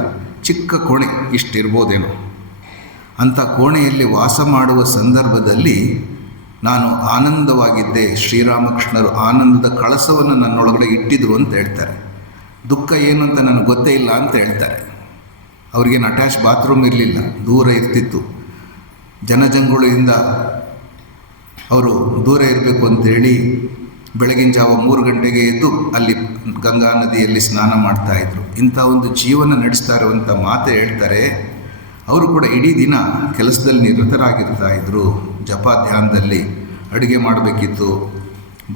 ಚಿಕ್ಕ ಕೋಣೆ ಇಷ್ಟಿರ್ಬೋದೇನೋ. ಅಂಥ ಕೋಣೆಯಲ್ಲಿ ವಾಸ ಮಾಡುವ ಸಂದರ್ಭದಲ್ಲಿ ನಾನು ಆನಂದವಾಗಿದ್ದೆ. ಶ್ರೀರಾಮಕೃಷ್ಣರು ಆನಂದದ ಕಳಸವನ್ನು ನನ್ನೊಳಗಡೆ ಇಟ್ಟಿದ್ರು ಅಂತ ಹೇಳ್ತಾರೆ. ದುಃಖ ಏನು ಅಂತ ನನಗೆ ಗೊತ್ತೇ ಇಲ್ಲ ಅಂತ ಹೇಳ್ತಾರೆ. ಅವ್ರಿಗೇನು ಅಟ್ಯಾಚ್ ಬಾತ್ರೂಮ್ ಇರಲಿಲ್ಲ, ದೂರ ಇರ್ತಿತ್ತು. ಜನಜಂಗುಳಿಯಿಂದ ಅವರು ದೂರ ಇರಬೇಕು ಅಂತೇಳಿ ಬೆಳಗಿನ ಜಾವ 3 ಗಂಟೆಗೆ ಎದ್ದು ಅಲ್ಲಿ ಗಂಗಾ ನದಿಯಲ್ಲಿ ಸ್ನಾನ ಮಾಡ್ತಾಯಿದ್ರು. ಇಂಥ ಒಂದು ಜೀವನ ನಡೆಸ್ತಾ ಇರುವಂಥ ಮಾತೆ ಹೇಳ್ತಾರೆ. ಅವರು ಕೂಡ ಇಡೀ ದಿನ ಕೆಲಸದಲ್ಲಿ ನಿರತರಾಗಿರ್ತಾಯಿದ್ರು. ಜಪ ಧ್ಯಾನದಲ್ಲಿ ಅಡುಗೆ ಮಾಡಬೇಕಿತ್ತು,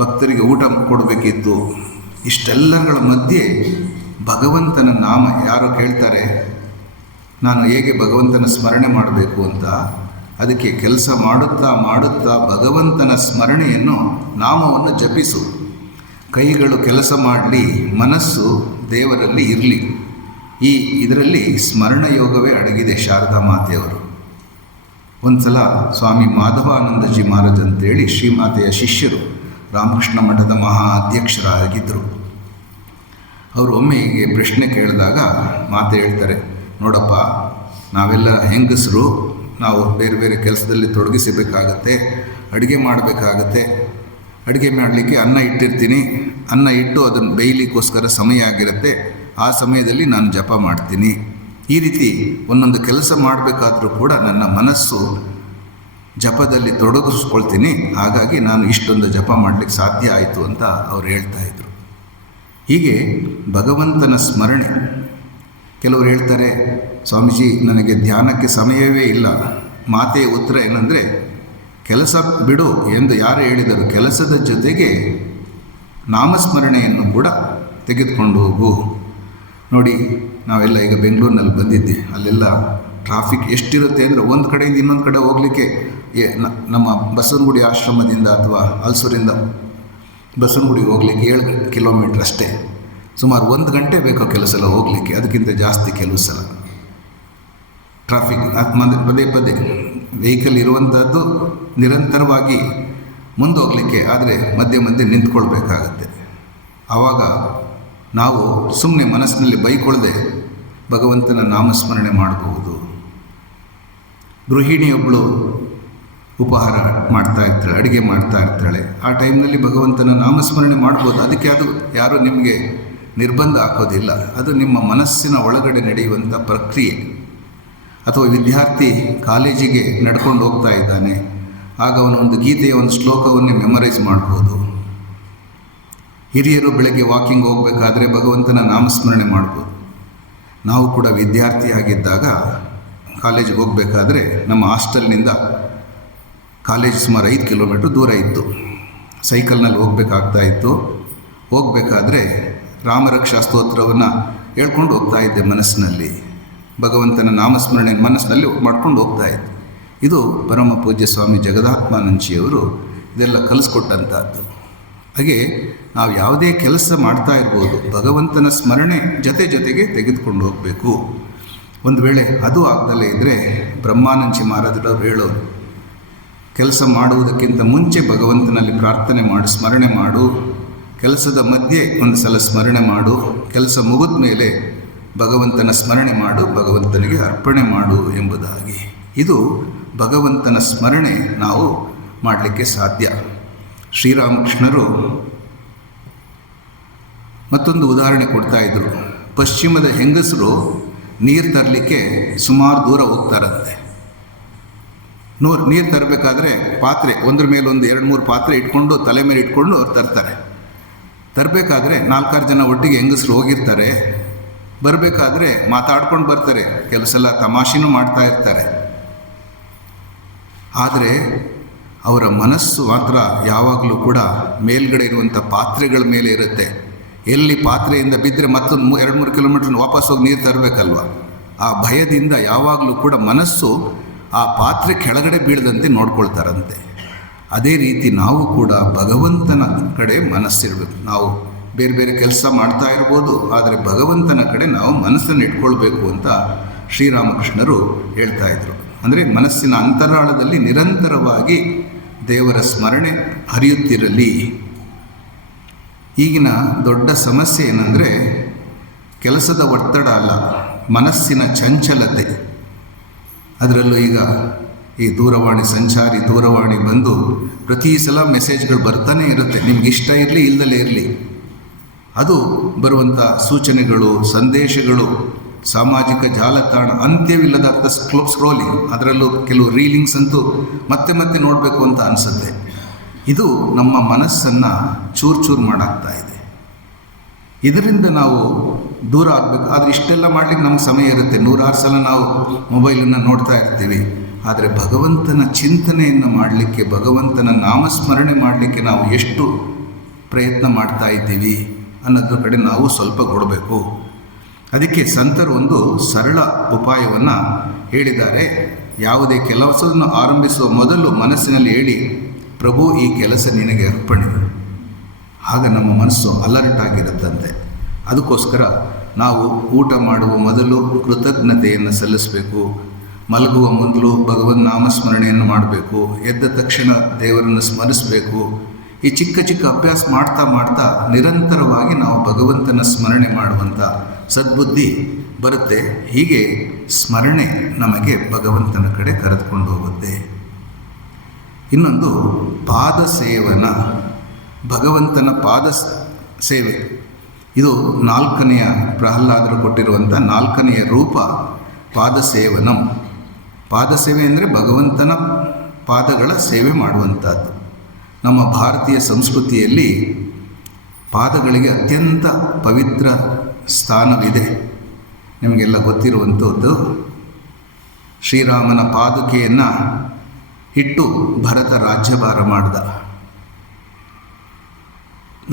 ಭಕ್ತರಿಗೆ ಊಟ ಕೊಡಬೇಕಿತ್ತು. ಇಷ್ಟೆಲ್ಲಗಳ ಮಧ್ಯೆ ಭಗವಂತನ ನಾಮ, ಯಾರೋ ಕೇಳ್ತಾರೆ ನಾನು ಹೇಗೆ ಭಗವಂತನ ಸ್ಮರಣೆ ಮಾಡಬೇಕು ಅಂತ. ಅದಕ್ಕೆ ಕೆಲಸ ಮಾಡುತ್ತಾ ಮಾಡುತ್ತಾ ಭಗವಂತನ ಸ್ಮರಣೆಯನ್ನು, ನಾಮವನ್ನು ಜಪಿಸು. ಕೈಗಳು ಕೆಲಸ ಮಾಡಲಿ, ಮನಸ್ಸು ದೇವರಲ್ಲಿ ಇರಲಿ. ಇದರಲ್ಲಿ ಸ್ಮರಣ ಯೋಗವೇ ಅಡಗಿದೆ ಶಾರದಾ ಮಾತೆಯವರು. ಒಂದು ಸಲ ಸ್ವಾಮಿ ಮಾಧವಾನಂದಜಿ ಮಹಾರಾಜ್ ಅಂತೇಳಿ ಶ್ರೀಮಾತೆಯ ಶಿಷ್ಯರು, ರಾಮಕೃಷ್ಣ ಮಠದ ಮಹಾ ಅಧ್ಯಕ್ಷರಾಗಿದ್ದರು. ಅವರು ಒಮ್ಮೆ ಹೀಗೆ ಪ್ರಶ್ನೆ ಕೇಳಿದಾಗ ಮಾತೆ ಹೇಳ್ತಾರೆ, ನೋಡಪ್ಪ, ನಾವೆಲ್ಲ ಹೆಂಗಸರು, ನಾವು ಬೇರೆ ಬೇರೆ ಕೆಲಸದಲ್ಲಿ ತೊಡಗಿಸಬೇಕಾಗತ್ತೆ, ಅಡುಗೆ ಮಾಡಬೇಕಾಗತ್ತೆ. ಅಡುಗೆ ಮಾಡಲಿಕ್ಕೆ ಅನ್ನ ಇಟ್ಟಿರ್ತೀನಿ, ಅನ್ನ ಇಟ್ಟು ಅದನ್ನು ಬೇಯಲಿಕ್ಕೋಸ್ಕರ ಸಮಯ ಆಗಿರುತ್ತೆ. ಆ ಸಮಯದಲ್ಲಿ ನಾನು ಜಪ ಮಾಡ್ತೀನಿ. ಈ ರೀತಿ ಒಂದೊಂದು ಕೆಲಸ ಮಾಡಬೇಕಾದ್ರೂ ಕೂಡ ನನ್ನ ಮನಸ್ಸು ಜಪದಲ್ಲಿ ತೊಡಗಿಸ್ಕೊಳ್ತೀನಿ. ಹಾಗಾಗಿ ನಾನು ಇಷ್ಟೊಂದು ಜಪ ಮಾಡಲಿಕ್ಕೆ ಸಾಧ್ಯ ಆಯಿತು ಅಂತ ಅವ್ರು ಹೇಳ್ತಾ ಇದ್ರು. ಹೀಗೆ ಭಗವಂತನ ಸ್ಮರಣೆ. ಕೆಲವರು ಹೇಳ್ತಾರೆ, ಸ್ವಾಮೀಜಿ ನನಗೆ ಧ್ಯಾನಕ್ಕೆ ಸಮಯವೇ ಇಲ್ಲ. ಮಾತೆಯ ಉತ್ತರ ಏನಂದರೆ, ಕೆಲಸ ಬಿಡು ಎಂದು ಯಾರು ಹೇಳಿದರು, ಕೆಲಸದ ಜೊತೆಗೆ ನಾಮಸ್ಮರಣೆಯನ್ನು ಕೂಡ ತೆಗೆದುಕೊಂಡು ಹೋಗು. ನೋಡಿ, ನಾವೆಲ್ಲ ಈಗ ಬೆಂಗಳೂರಿನಲ್ಲಿ ಬಂದಿದ್ದೆ, ಅಲ್ಲೆಲ್ಲ ಟ್ರಾಫಿಕ್ ಎಷ್ಟಿರುತ್ತೆ ಅಂದರೆ ಒಂದು ಕಡೆಯಿಂದ ಇನ್ನೊಂದು ಕಡೆ ಹೋಗಲಿಕ್ಕೆ ನಮ್ಮ ಬಸವನಗುಡಿ ಆಶ್ರಮದಿಂದ ಅಥವಾ ಹಲಸೂರಿಂದ ಬಸವನಗುಡಿಗೆ ಹೋಗಲಿಕ್ಕೆ 7 ಕಿಲೋಮೀಟ್ರ್ ಅಷ್ಟೇ. ಸುಮಾರು 1 ಗಂಟೆ ಬೇಕು ಕೆಲವು ಸಲ ಹೋಗಲಿಕ್ಕೆ, ಅದಕ್ಕಿಂತ ಜಾಸ್ತಿ ಕೆಲವು ಸಲ ಟ್ರಾಫಿಕ್. ಪದೇ ಪದೇ ವೆಹಿಕಲ್ ಇರುವಂಥದ್ದು ನಿರಂತರವಾಗಿ ಮುಂದೆ ಹೋಗಲಿಕ್ಕೆ, ಆದರೆ ಮಧ್ಯೆ ಮಧ್ಯೆ ನಿಂತ್ಕೊಳ್ಬೇಕಾಗತ್ತೆ. ಆವಾಗ ನಾವು ಸುಮ್ಮನೆ ಮನಸ್ಸಿನಲ್ಲಿ ಬೈಕೊಳ್ಳದೆ ಭಗವಂತನ ನಾಮಸ್ಮರಣೆ ಮಾಡಬಹುದು. ಗೃಹಿಣಿಯೊಬ್ಬಳು ಉಪಹಾರ ಮಾಡ್ತಾ ಇರ್ತಾಳೆ, ಅಡುಗೆ ಮಾಡ್ತಾ ಇರ್ತಾಳೆ. ಆ ಟೈಮ್ನಲ್ಲಿ ಭಗವಂತನ ನಾಮಸ್ಮರಣೆ ಮಾಡ್ಬೋದು. ಅದಕ್ಕೆ ಅದು ಯಾರೂ ನಿಮಗೆ ನಿರ್ಬಂಧ ಹಾಕೋದಿಲ್ಲ. ಅದು ನಿಮ್ಮ ಮನಸ್ಸಿನ ಒಳಗಡೆ ನಡೆಯುವಂಥ ಪ್ರಕ್ರಿಯೆ. ಅಥವಾ ವಿದ್ಯಾರ್ಥಿ ಕಾಲೇಜಿಗೆ ನಡ್ಕೊಂಡು ಹೋಗ್ತಾ ಇದ್ದಾನೆ, ಆಗ ಅವನೊಂದು ಗೀತೆಯ ಒಂದು ಶ್ಲೋಕವನ್ನೇ ಮೆಮೊರೈಸ್ ಮಾಡ್ಬೋದು. ಹಿರಿಯರು ಬೆಳಗ್ಗೆ ವಾಕಿಂಗ್ ಹೋಗಬೇಕಾದ್ರೆ ಭಗವಂತನ ನಾಮಸ್ಮರಣೆ ಮಾಡ್ಬೋದು. ನಾವು ಕೂಡ ವಿದ್ಯಾರ್ಥಿಯಾಗಿದ್ದಾಗ ಕಾಲೇಜಿಗೆ ಹೋಗಬೇಕಾದ್ರೆ ನಮ್ಮ ಹಾಸ್ಟೆಲ್ನಿಂದ ಕಾಲೇಜ್ ಸುಮಾರು 5 ಕಿಲೋಮೀಟ್ರ್ ದೂರ ಇತ್ತು. ಸೈಕಲ್ನಲ್ಲಿ ಹೋಗಬೇಕಾಗ್ತಾ ಇತ್ತು. ಹೋಗಬೇಕಾದ್ರೆ ರಾಮರಕ್ಷಾ ಸ್ತೋತ್ರವನ್ನು ಹೇಳ್ಕೊಂಡು ಹೋಗ್ತಾ ಇದ್ದೆ ಮನಸ್ಸಿನಲ್ಲಿ. ಭಗವಂತನ ನಾಮಸ್ಮರಣೆ ಮನಸ್ಸಿನಲ್ಲಿ ಮಾಡ್ಕೊಂಡು ಹೋಗ್ತಾ ಇದ್ದೆ. ಇದು ಪರಮ ಪೂಜ್ಯ ಸ್ವಾಮಿ ಜಗದಾತ್ಮಾನಂದಜಿಯವರು ಇದೆಲ್ಲ ಕಲಿಸ್ಕೊಟ್ಟಂಥದ್ದು. ಹಾಗೆ ನಾವು ಯಾವುದೇ ಕೆಲಸ ಮಾಡ್ತಾ ಇರ್ಬೋದು, ಭಗವಂತನ ಸ್ಮರಣೆ ಜೊತೆಗೆ ತೆಗೆದುಕೊಂಡು ಹೋಗಬೇಕು. ಒಂದು ವೇಳೆ ಅದು ಆಗದಲ್ಲೇ ಇದ್ದರೆ ಬ್ರಹ್ಮಾನಂದಜಿ ಮಹಾರಾಜರವರು ಹೇಳೋರು, ಕೆಲಸ ಮಾಡುವುದಕ್ಕಿಂತ ಮುಂಚೆ ಭಗವಂತನಲ್ಲಿ ಪ್ರಾರ್ಥನೆ ಮಾಡು, ಸ್ಮರಣೆ ಮಾಡು. ಕೆಲಸದ ಮಧ್ಯೆ ಒಂದು ಸಲ ಸ್ಮರಣೆ ಮಾಡು. ಕೆಲಸ ಮುಗಿದ ಮೇಲೆ ಭಗವಂತನ ಸ್ಮರಣೆ ಮಾಡು, ಭಗವಂತನಿಗೆ ಅರ್ಪಣೆ ಮಾಡು ಎಂಬುದಾಗಿ. ಇದು ಭಗವಂತನ ಸ್ಮರಣೆ ನಾವು ಮಾಡಲಿಕ್ಕೆ ಸಾಧ್ಯ. ಶ್ರೀರಾಮಕೃಷ್ಣರು ಮತ್ತೊಂದು ಉದಾಹರಣೆ ಕೊಡ್ತಾ ಇದ್ದರು. ಪಶ್ಚಿಮದ ಹೆಂಗಸರು ನೀರು ತರಲಿಕ್ಕೆ ಸುಮಾರು ದೂರ ಹೋಗ್ತಾರಂತೆ. ನೀರು ತರಬೇಕಾದ್ರೆ ಪಾತ್ರೆ ಒಂದ್ರ ಮೇಲೆ ಒಂದು 2-3 ಪಾತ್ರೆ ಇಟ್ಕೊಂಡು ತಲೆ ಮೇಲೆ ಇಟ್ಕೊಂಡು ಅವ್ರು ತರ್ತಾರೆ. ತರಬೇಕಾದ್ರೆ 4-6 ಜನ ಒಟ್ಟಿಗೆ ಹೆಂಗಸರು ಹೋಗಿರ್ತಾರೆ. ಬರಬೇಕಾದ್ರೆ ಮಾತಾಡ್ಕೊಂಡು ಬರ್ತಾರೆ, ಕೆಲವು ಸಲ ತಮಾಷೆನೂ ಮಾಡ್ತಾ ಇರ್ತಾರೆ. ಆದರೆ ಅವರ ಮನಸ್ಸು ಮಾತ್ರ ಯಾವಾಗಲೂ ಕೂಡ ಮೇಲ್ಗಡೆ ಇರುವಂಥ ಪಾತ್ರೆಗಳ ಮೇಲೆ ಇರುತ್ತೆ. ಎಲ್ಲಿ ಪಾತ್ರೆಯಿಂದ ಬಿದ್ದರೆ ಮತ್ತೊಂದು 2-3 ಕಿಲೋಮೀಟ್ರ್ ವಾಪಸ್ ಹೋಗಿ ನೀರು ತರಬೇಕಲ್ವ. ಆ ಭಯದಿಂದ ಯಾವಾಗಲೂ ಕೂಡ ಮನಸ್ಸು ಆ ಪಾತ್ರೆ ಕೆಳಗಡೆ ಬೀಳದಂತೆ ನೋಡ್ಕೊಳ್ತಾರಂತೆ. ಅದೇ ರೀತಿ ನಾವು ಕೂಡ ಭಗವಂತನ ಕಡೆ ಮನಸ್ಸಿರಬೇಕು. ನಾವು ಬೇರೆ ಬೇರೆ ಕೆಲಸ ಮಾಡ್ತಾ ಇರ್ಬೋದು, ಆದರೆ ಭಗವಂತನ ಕಡೆ ನಾವು ಮನಸ್ಸನ್ನು ಇಟ್ಕೊಳ್ಬೇಕು ಅಂತ ಶ್ರೀರಾಮಕೃಷ್ಣರು ಹೇಳ್ತಾ ಇದ್ರು. ಅಂದರೆ ಮನಸ್ಸಿನ ಅಂತರಾಳದಲ್ಲಿ ನಿರಂತರವಾಗಿ ದೇವರ ಸ್ಮರಣೆ ಹರಿಯುತ್ತಿರಲಿ. ಈಗಿನ ದೊಡ್ಡ ಸಮಸ್ಯೆ ಏನಂದರೆ ಕೆಲಸದ ಒತ್ತಡ ಅಲ್ಲ, ಮನಸ್ಸಿನ ಚಂಚಲತೆ. ಅದರಲ್ಲೂ ಈಗ ಈ ಸಂಚಾರಿ ದೂರವಾಣಿ ಬಂದು ಪ್ರತಿ ಸಲ ಮೆಸೇಜ್ಗಳು ಬರ್ತಾನೆ ಇರುತ್ತೆ. ನಿಮ್ಗೆ ಇಷ್ಟ ಇರಲಿ ಇಲ್ಲದಲೇ ಇರಲಿ, ಅದು ಬರುವಂಥ ಸೂಚನೆಗಳು, ಸಂದೇಶಗಳು, ಸಾಮಾಜಿಕ ಜಾಲತಾಣ ಅಂತ್ಯವಿಲ್ಲದ ಸ್ಕ್ರೋಲಿಂಗ್, ಅದರಲ್ಲೂ ಕೆಲವು ರೀಲಿಂಗ್ಸ್ ಅಂತೂ ಮತ್ತೆ ಮತ್ತೆ ನೋಡಬೇಕು ಅಂತ ಅನಿಸುತ್ತೆ. ಇದು ನಮ್ಮ ಮನಸ್ಸನ್ನು ಚೂರು ಮಾಡಾಗ್ತಾ ಇದೆ. ಇದರಿಂದ ನಾವು ದೂರ ಆಗಬೇಕು. ಆದರೆ ಇಷ್ಟೆಲ್ಲ ಮಾಡಲಿಕ್ಕೆ ನಮಗೆ ಸಮಯ ಇರುತ್ತೆ. 100 ಸಲ ನಾವು ಮೊಬೈಲನ್ನು ನೋಡ್ತಾ ಇರ್ತೀವಿ. ಆದರೆ ಭಗವಂತನ ಚಿಂತನೆಯನ್ನು ಮಾಡಲಿಕ್ಕೆ, ಭಗವಂತನ ನಾಮಸ್ಮರಣೆ ಮಾಡಲಿಕ್ಕೆ ನಾವು ಎಷ್ಟು ಪ್ರಯತ್ನ ಮಾಡ್ತಾ ಇದ್ದೀವಿ ಅನ್ನೋದ್ರ ಕಡೆ ನಾವು ಸ್ವಲ್ಪ ಕೊಡಬೇಕು. ಅದಕ್ಕೆ ಸಂತರು ಒಂದು ಸರಳ ಉಪಾಯವನ್ನು ಹೇಳಿದ್ದಾರೆ. ಯಾವುದೇ ಕೆಲಸವನ್ನು ಆರಂಭಿಸುವ ಮೊದಲು ಮನಸ್ಸಿನಲ್ಲಿ ಹೇಳಿ, ಪ್ರಭು ಈ ಕೆಲಸ ನಿನಗೆ ಅರ್ಪಣೆ. ಆಗ ನಮ್ಮ ಮನಸ್ಸು ಅಲರ್ಟ್ ಆಗಿರುತ್ತಂತೆ. ಅದಕ್ಕೋಸ್ಕರ ನಾವು ಊಟ ಮಾಡುವ ಮೊದಲು ಕೃತಜ್ಞತೆಯನ್ನು ಸಲ್ಲಿಸಬೇಕು. ಮಲಗುವ ಮೊದಲು ಭಗವನ್ ನಾಮಸ್ಮರಣೆಯನ್ನು ಮಾಡಬೇಕು. ಎದ್ದ ತಕ್ಷಣ ದೇವರನ್ನು ಸ್ಮರಿಸಬೇಕು. ಈ ಚಿಕ್ಕ ಚಿಕ್ಕ ಅಭ್ಯಾಸ ಮಾಡ್ತಾ ಮಾಡ್ತಾ ನಿರಂತರವಾಗಿ ನಾವು ಭಗವಂತನ ಸ್ಮರಣೆ ಮಾಡುವಂಥ ಸದ್ಬುದ್ಧಿ ಬರುತ್ತೆ. ಹೀಗೆ ಸ್ಮರಣೆ ನಮಗೆ ಭಗವಂತನ ಕಡೆ ಕರೆದುಕೊಂಡು ಹೋಗುತ್ತೆ. ಇನ್ನೊಂದು ಪಾದ ಸೇವನ, ಭಗವಂತನ ಪಾದ ಸೇವೆ. ಇದು 4ನೆಯ ಪ್ರಹ್ಲಾದರು ಕೊಟ್ಟಿರುವಂಥ 4ನೆಯ ರೂಪ ಪಾದ ಸೇವನಂ. ಪಾದ ಸೇವೆ ಅಂದರೆ ಭಗವಂತನ ಪಾದಗಳ ಸೇವೆ ಮಾಡುವಂಥದ್ದು. ನಮ್ಮ ಭಾರತೀಯ ಸಂಸ್ಕೃತಿಯಲ್ಲಿ ಪಾದಗಳಿಗೆ ಅತ್ಯಂತ ಪವಿತ್ರ ಸ್ಥಾನವಿದೆ. ನಿಮಗೆಲ್ಲ ಗೊತ್ತಿರುವಂಥದ್ದು, ಶ್ರೀರಾಮನ ಪಾದುಕೆಯನ್ನು ಇಟ್ಟು ಭರತ ರಾಜ್ಯಭಾರ ಮಾಡಿದ.